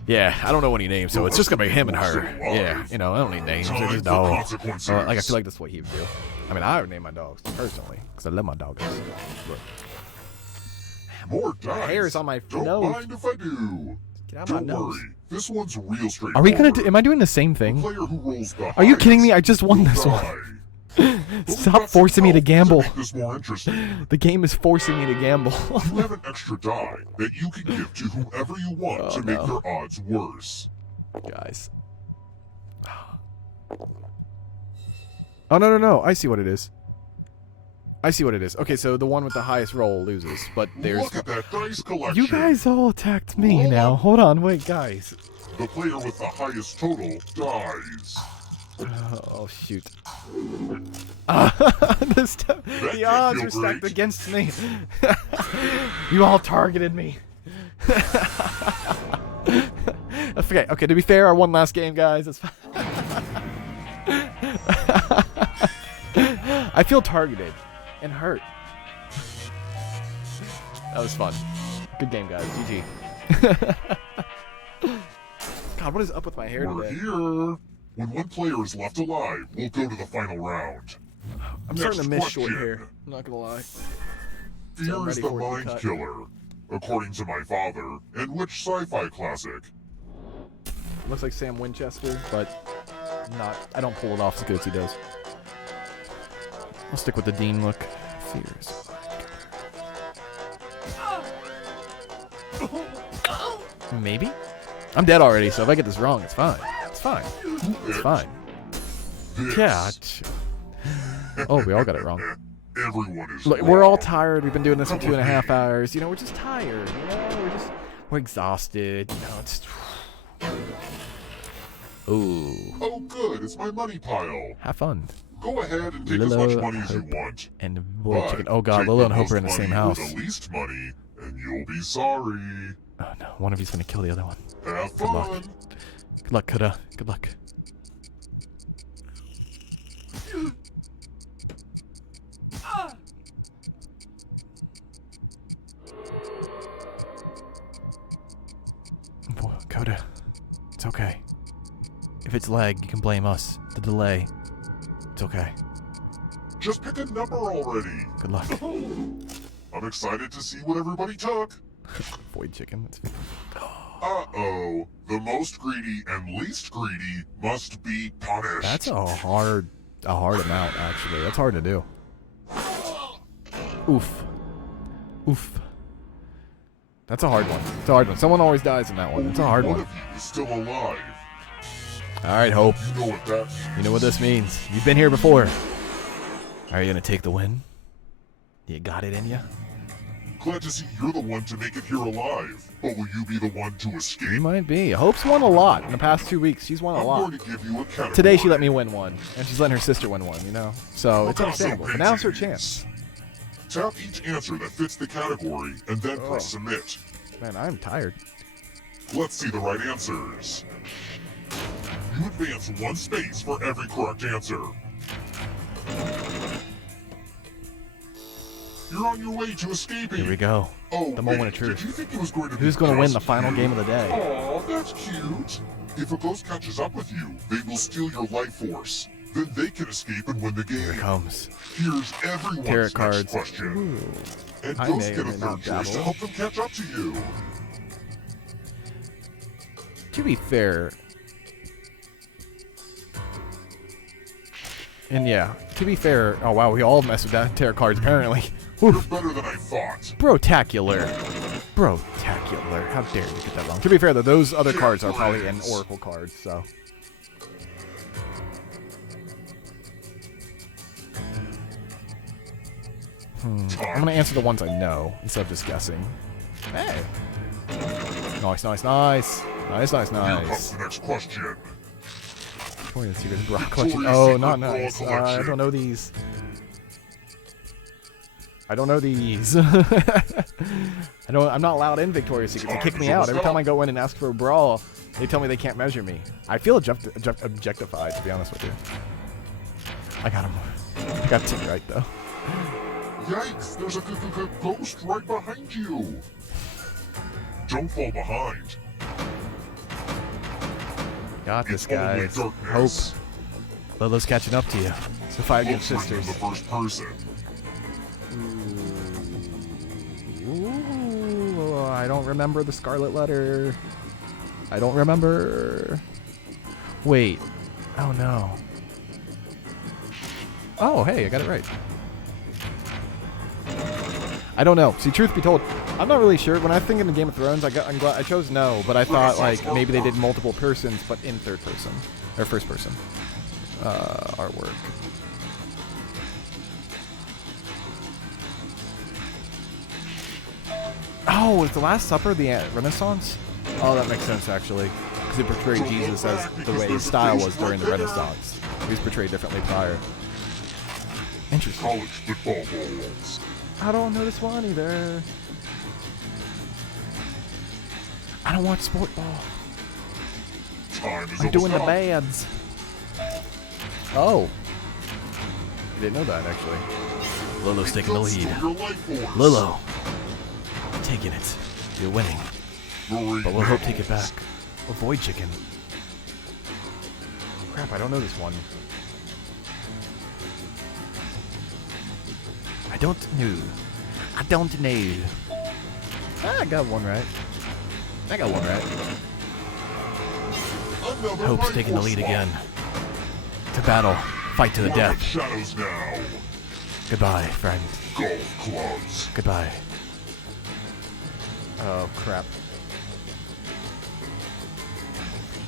Yeah, I don't know any names, so it's just gonna be him and her. Yeah, you know, I don't need names. They're Time just for dogs. consequences. Like, I feel like that's what he would do. I mean, I would name my dogs, personally, because I love my dogs. Look. More dice. hair is on my Don't nose. mind if I do. Get out of my Don't nose. worry. This one's real straight. Are we gonna do, am I doing the same The thing? player who rolls the Are you kidding me? I highest just won will this one. die. Stop forcing me to gamble. To make this more interesting, The game is forcing me to gamble. you have an extra die that you can give to whoever you want to make their odds worse. Guys. Oh, no. I see what it is. Okay, so the one with the highest roll loses, but there's... Look at that dice collection. You guys all attacked me now. Hold on, wait, guys. The player with the highest total dies. Oh, shoot. The odds are stacked great. against me. You all targeted me. Okay, to be fair, our one last game, guys. It's fine. I feel targeted and hurt. That was fun. Good game, guys. GG. God, what is up with my hair We're today? here. When one player is left alive, we'll go to the final round. I'm starting to miss short question. hair. I'm not gonna lie. Fear I'm is ready the for it to mind cut. killer, according to my father. And which sci-fi classic? Looks like Sam Winchester, but not. I don't pull it off as good as he does. I'll stick with the Dean look. Fears. Maybe? I'm dead already, so if I get this wrong, it's fine. It's fine. It's fine. This. Yeah. Oh, we all got it wrong. Everyone is Look, we're all wrong. tired. We've been doing this for 2.5 hours. You know, we're just tired. You know, we're exhausted. You know, it's. Ooh. Oh, good. It's my money pile. Have fun. Go ahead and take as Lilo, much money as you Hope, want. And boiled But chicken. Oh god, take Lilo and the Hope are in the most same money house. or the least money, and you'll be sorry. Oh no, one of you's gonna kill the other one. Have Good luck. fun. Good luck, Kuda. Good luck. Boy, Coda. It's okay. If it's lag, you can blame us. The delay. It's okay. Just pick a number already. Good luck. I'm excited to see what everybody took. Void chicken. That's... Uh-oh. The most greedy and least greedy must be punished. That's a hard amount, actually. That's hard to do. Oof. Oof. That's a hard one. It's a hard one. Someone always dies in that one. It's a hard One one. of you is still alive. Alright, Hope. You know what that means. You know what this means. You've been here before. Are you gonna take the win? You got it in ya? Glad to see you're the one to make it here alive. But will you be the one to You escape? might be. Hope's won a lot in the past 2 weeks. She's won a I'm lot. going to give you a category. Today she let me win one, and she's letting her sister win one, you know? So it's Look how understandable. so But now's her busy it chance. is. Tap each answer that fits the category, and then press submit. Man, I'm tired. Let's see the right answers. You advance 1 space for every correct answer. You're on your way to escaping. Here we go. Oh, The moment wait, of truth. Did you think it was going to Who's be gonna win just the final you? game of the day? Aw, that's cute. If a ghost catches up with you, they will steal your life force. Then they can escape and win the Here it game. comes. Here's everyone's Tarot next cards. question. And I ghosts may get or a may not third choice to dabble. help them catch up to you. To be fair, and yeah, to be fair, oh wow, we all mess with that tarot cards apparently. You're Oof. better than I thought. Brotacular. Brotacular. How dare you get that wrong. To be fair though, those other cards are probably an oracle cards, so. I'm gonna answer the ones I know instead of just guessing. Hey. Nice, nice, nice. Nice, nice, Here comes nice. the next question. Victoria's Secret bra collection. Victoria's Oh, Secret not bra nice. I collection. don't know these. I don't know these. I'm not allowed in Victoria's Secret. They kick me out every time I go in and ask for a bra. They tell me they can't measure me. I feel objectified, to be honest with you. I got him. I got 2 right though. Yikes, there's a ghost right behind you. Don't fall behind. Got this, It's only guys. Hope. darkness. Lolo's catching up to you. So 5 good Looks like you're sisters. the first person. Ooh, I don't remember the Scarlet Letter. I don't remember. Wait. Oh no. Oh, hey, I got it right. I don't know. See, truth be told, I'm not really sure. When I think in Game of Thrones, I'm glad I chose no, but I thought like maybe they did multiple persons, but in third person or first person artwork. Oh, is the Last Supper the Renaissance? Oh, that makes sense actually, because it portrayed Jesus as the way his style was during the Renaissance. He was portrayed differently prior. Interesting. College football balls. I don't know this one either. I don't watch sport ball. Time is I'm doing the almost up. bads. Oh. I didn't know that, actually. Lolo's taking the lead. Your life force. Lolo. Taking it. You're winning. Three But we'll hope to take it minutes. back. Avoid chicken. Crap, I don't know this one. I don't know. I don't know. Ah, I got one right. I got one right. Another Hope's life taking the force lead bomb. again. To battle. Fight to the What are death. shadows now. Goodbye, friend. Golf clubs. Goodbye. Oh, crap.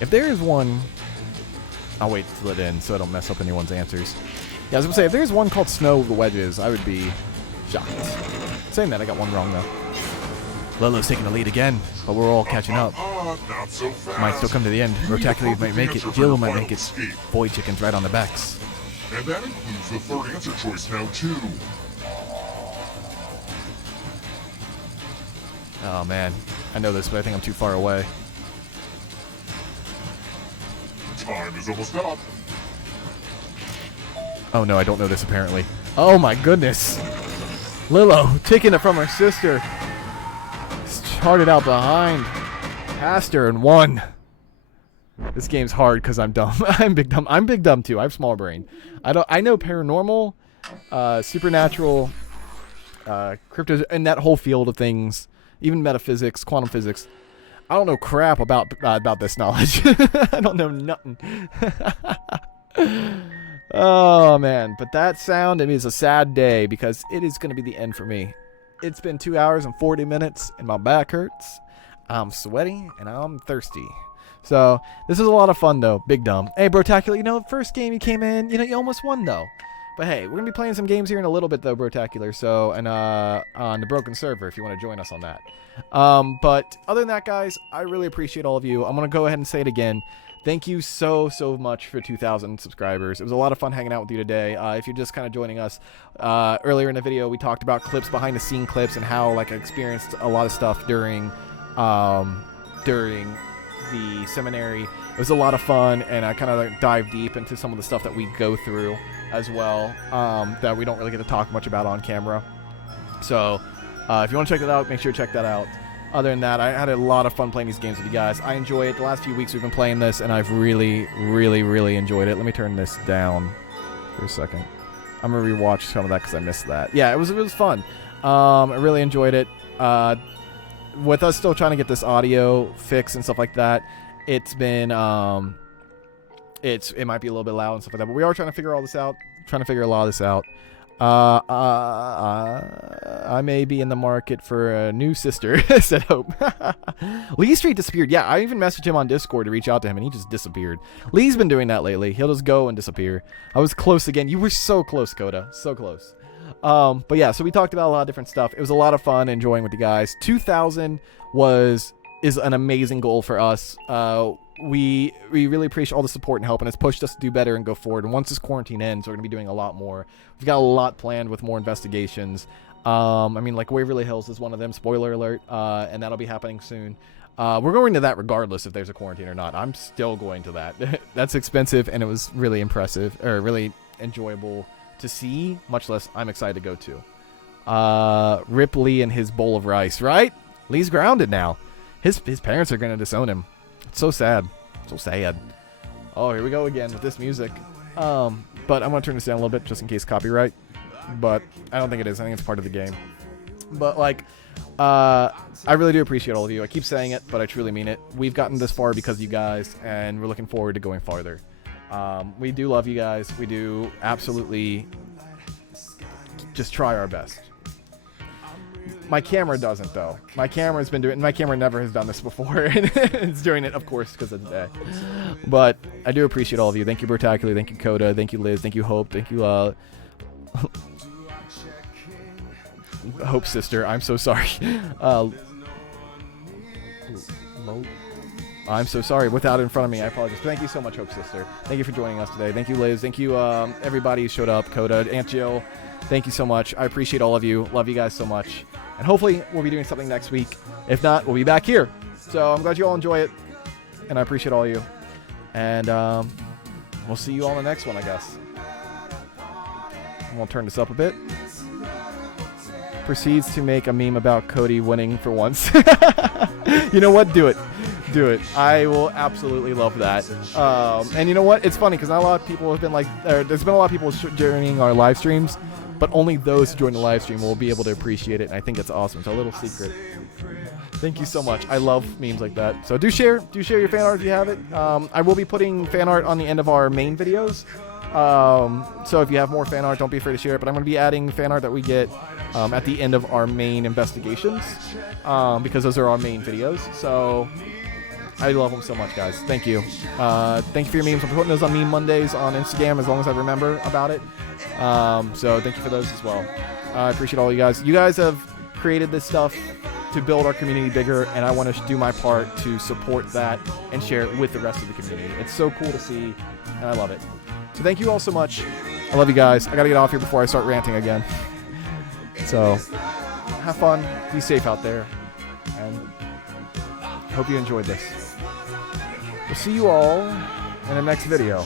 If there is one... I'll wait till it ends so I don't mess up anyone's answers. Yeah, I was going to say, if there's one called Snow of the Wedges, I would be shocked. Saying that, I got one wrong, though. Lolo's taking the lead again, but we're all catching up. Not so fast. Might still come to the end. Rotacules might make it. Jill might make it. Boy Chicken's right on the backs. And that includes the third answer choice now, too. Oh, man. I know this, but I think I'm too far away. Time is almost up. Oh, no, I don't know this, apparently. Oh, my goodness. Lilo, taking it from her sister. Started out behind. Passed her and won. This game's hard because I'm dumb. I'm big dumb. I'm big dumb, too. I have small brain. I know paranormal, supernatural, crypto, and that whole field of things. Even metaphysics, quantum physics. I don't know crap about this knowledge. I don't know nothing. Oh, man. But that sound, it is a sad day because it is going to be the end for me. It's been 2 hours and 40 minutes and my back hurts. I'm sweaty and I'm thirsty. So, this is a lot of fun, though. Big dumb. Hey, Brotacular, first game you came in, you almost won, though. But hey, we're going to be playing some games here in a little bit, though, Brotacular. So, and on the Broken server, if you want to join us on that. But other than that, guys, I really appreciate all of you. I'm going to go ahead and say it again. Thank you so much for 2,000 subscribers. It was a lot of fun hanging out with you today. If you're just kind of joining us, earlier in the video, we talked about clips, behind the scene clips, and how I experienced a lot of stuff during the seminary. It was a lot of fun, and I kind of dive deep into some of the stuff that we go through as well, that we don't really get to talk much about on camera. So if you want to check that out, make sure to check that out. Other than that, I had a lot of fun playing these games with you guys. I enjoy it. The last few weeks we've been playing this, and I've really enjoyed it. Let me turn this down for a second. I'm going to rewatch some of that because I missed that. Yeah, it was fun. I really enjoyed it. With us still trying to get this audio fixed and stuff like that, it's been, it might be a little bit loud and stuff like that, but we are trying to figure all this out, trying to figure a lot of this out. I may be in the market for a new sister, said Hope. Lee Street disappeared. Yeah, I even messaged him on Discord to reach out to him, and he just disappeared. Lee's been doing that lately. He'll just go and disappear. I was close again. You were so close, Coda. So close. But yeah, so we talked about a lot of different stuff. It was a lot of fun enjoying with you guys. 2,000 is an amazing goal for us. We really appreciate all the support and help, and it's pushed us to do better and go forward. And once this quarantine ends, we're going to be doing a lot more. We've got a lot planned with more investigations. Waverly Hills is one of them, spoiler alert, and that'll be happening soon. We're going to that regardless if there's a quarantine or not. I'm still going to that. That's expensive, and it was really impressive, or really enjoyable to see, much less I'm excited to go to. Rip Lee and his bowl of rice, right? Lee's grounded now. His parents are going to disown him. It's so sad. So sad. Oh, here we go again with this music. But I'm going to turn this down a little bit just in case copyright. But I don't think it is. I think it's part of the game. But, I really do appreciate all of you. I keep saying it, but I truly mean it. We've gotten this far because of you guys, and we're looking forward to going farther. We do love you guys. We do absolutely just try our best. My camera doesn't, though. My camera never has done this before. And it's doing it, of course, because of the day. But I do appreciate all of you. Thank you, Bertacular. Thank you, Coda. Thank you, Liz. Thank you, Hope. Thank you, Hope sister. I'm so sorry. I'm so sorry. Without it in front of me, I apologize. Thank you so much, Hope sister. Thank you for joining us today. Thank you, Liz. Thank you, everybody who showed up. Coda, Aunt Jill. Thank you so much. I appreciate all of you. Love you guys so much. And hopefully we'll be doing something next week. If not, we'll be back here. So I'm glad you all enjoy it. And I appreciate all of you. And we'll see you all in the next one, I guess. I'm going to turn this up a bit. Proceeds to make a meme about Cody winning for once. You know what? Do it. Do it. I will absolutely love that. And you know what? It's funny because not a lot of people have been like, there's been a lot of people joining our live streams, but only those who join the live stream will be able to appreciate it. And I think it's awesome. It's a little secret. Thank you so much. I love memes like that. So do share your fan art if you have it. I will be putting fan art on the end of our main videos. So if you have more fan art, don't be afraid to share it. But I'm going to be adding fan art that we get at the end of our main investigations because those are our main videos. So I love them so much, guys. Thank you. Thank you for your memes. I'm putting those on Meme Mondays on Instagram as long as I remember about it. So thank you for those as well. I appreciate all you guys. You guys have created this stuff to build our community bigger, and I want to do my part to support that and share it with the rest of the community. It's so cool to see, and I love it. So thank you all so much. I love you guys. I got to get off here before I start ranting again. So have fun. Be safe out there. And hope you enjoyed this. We'll see you all in the next video.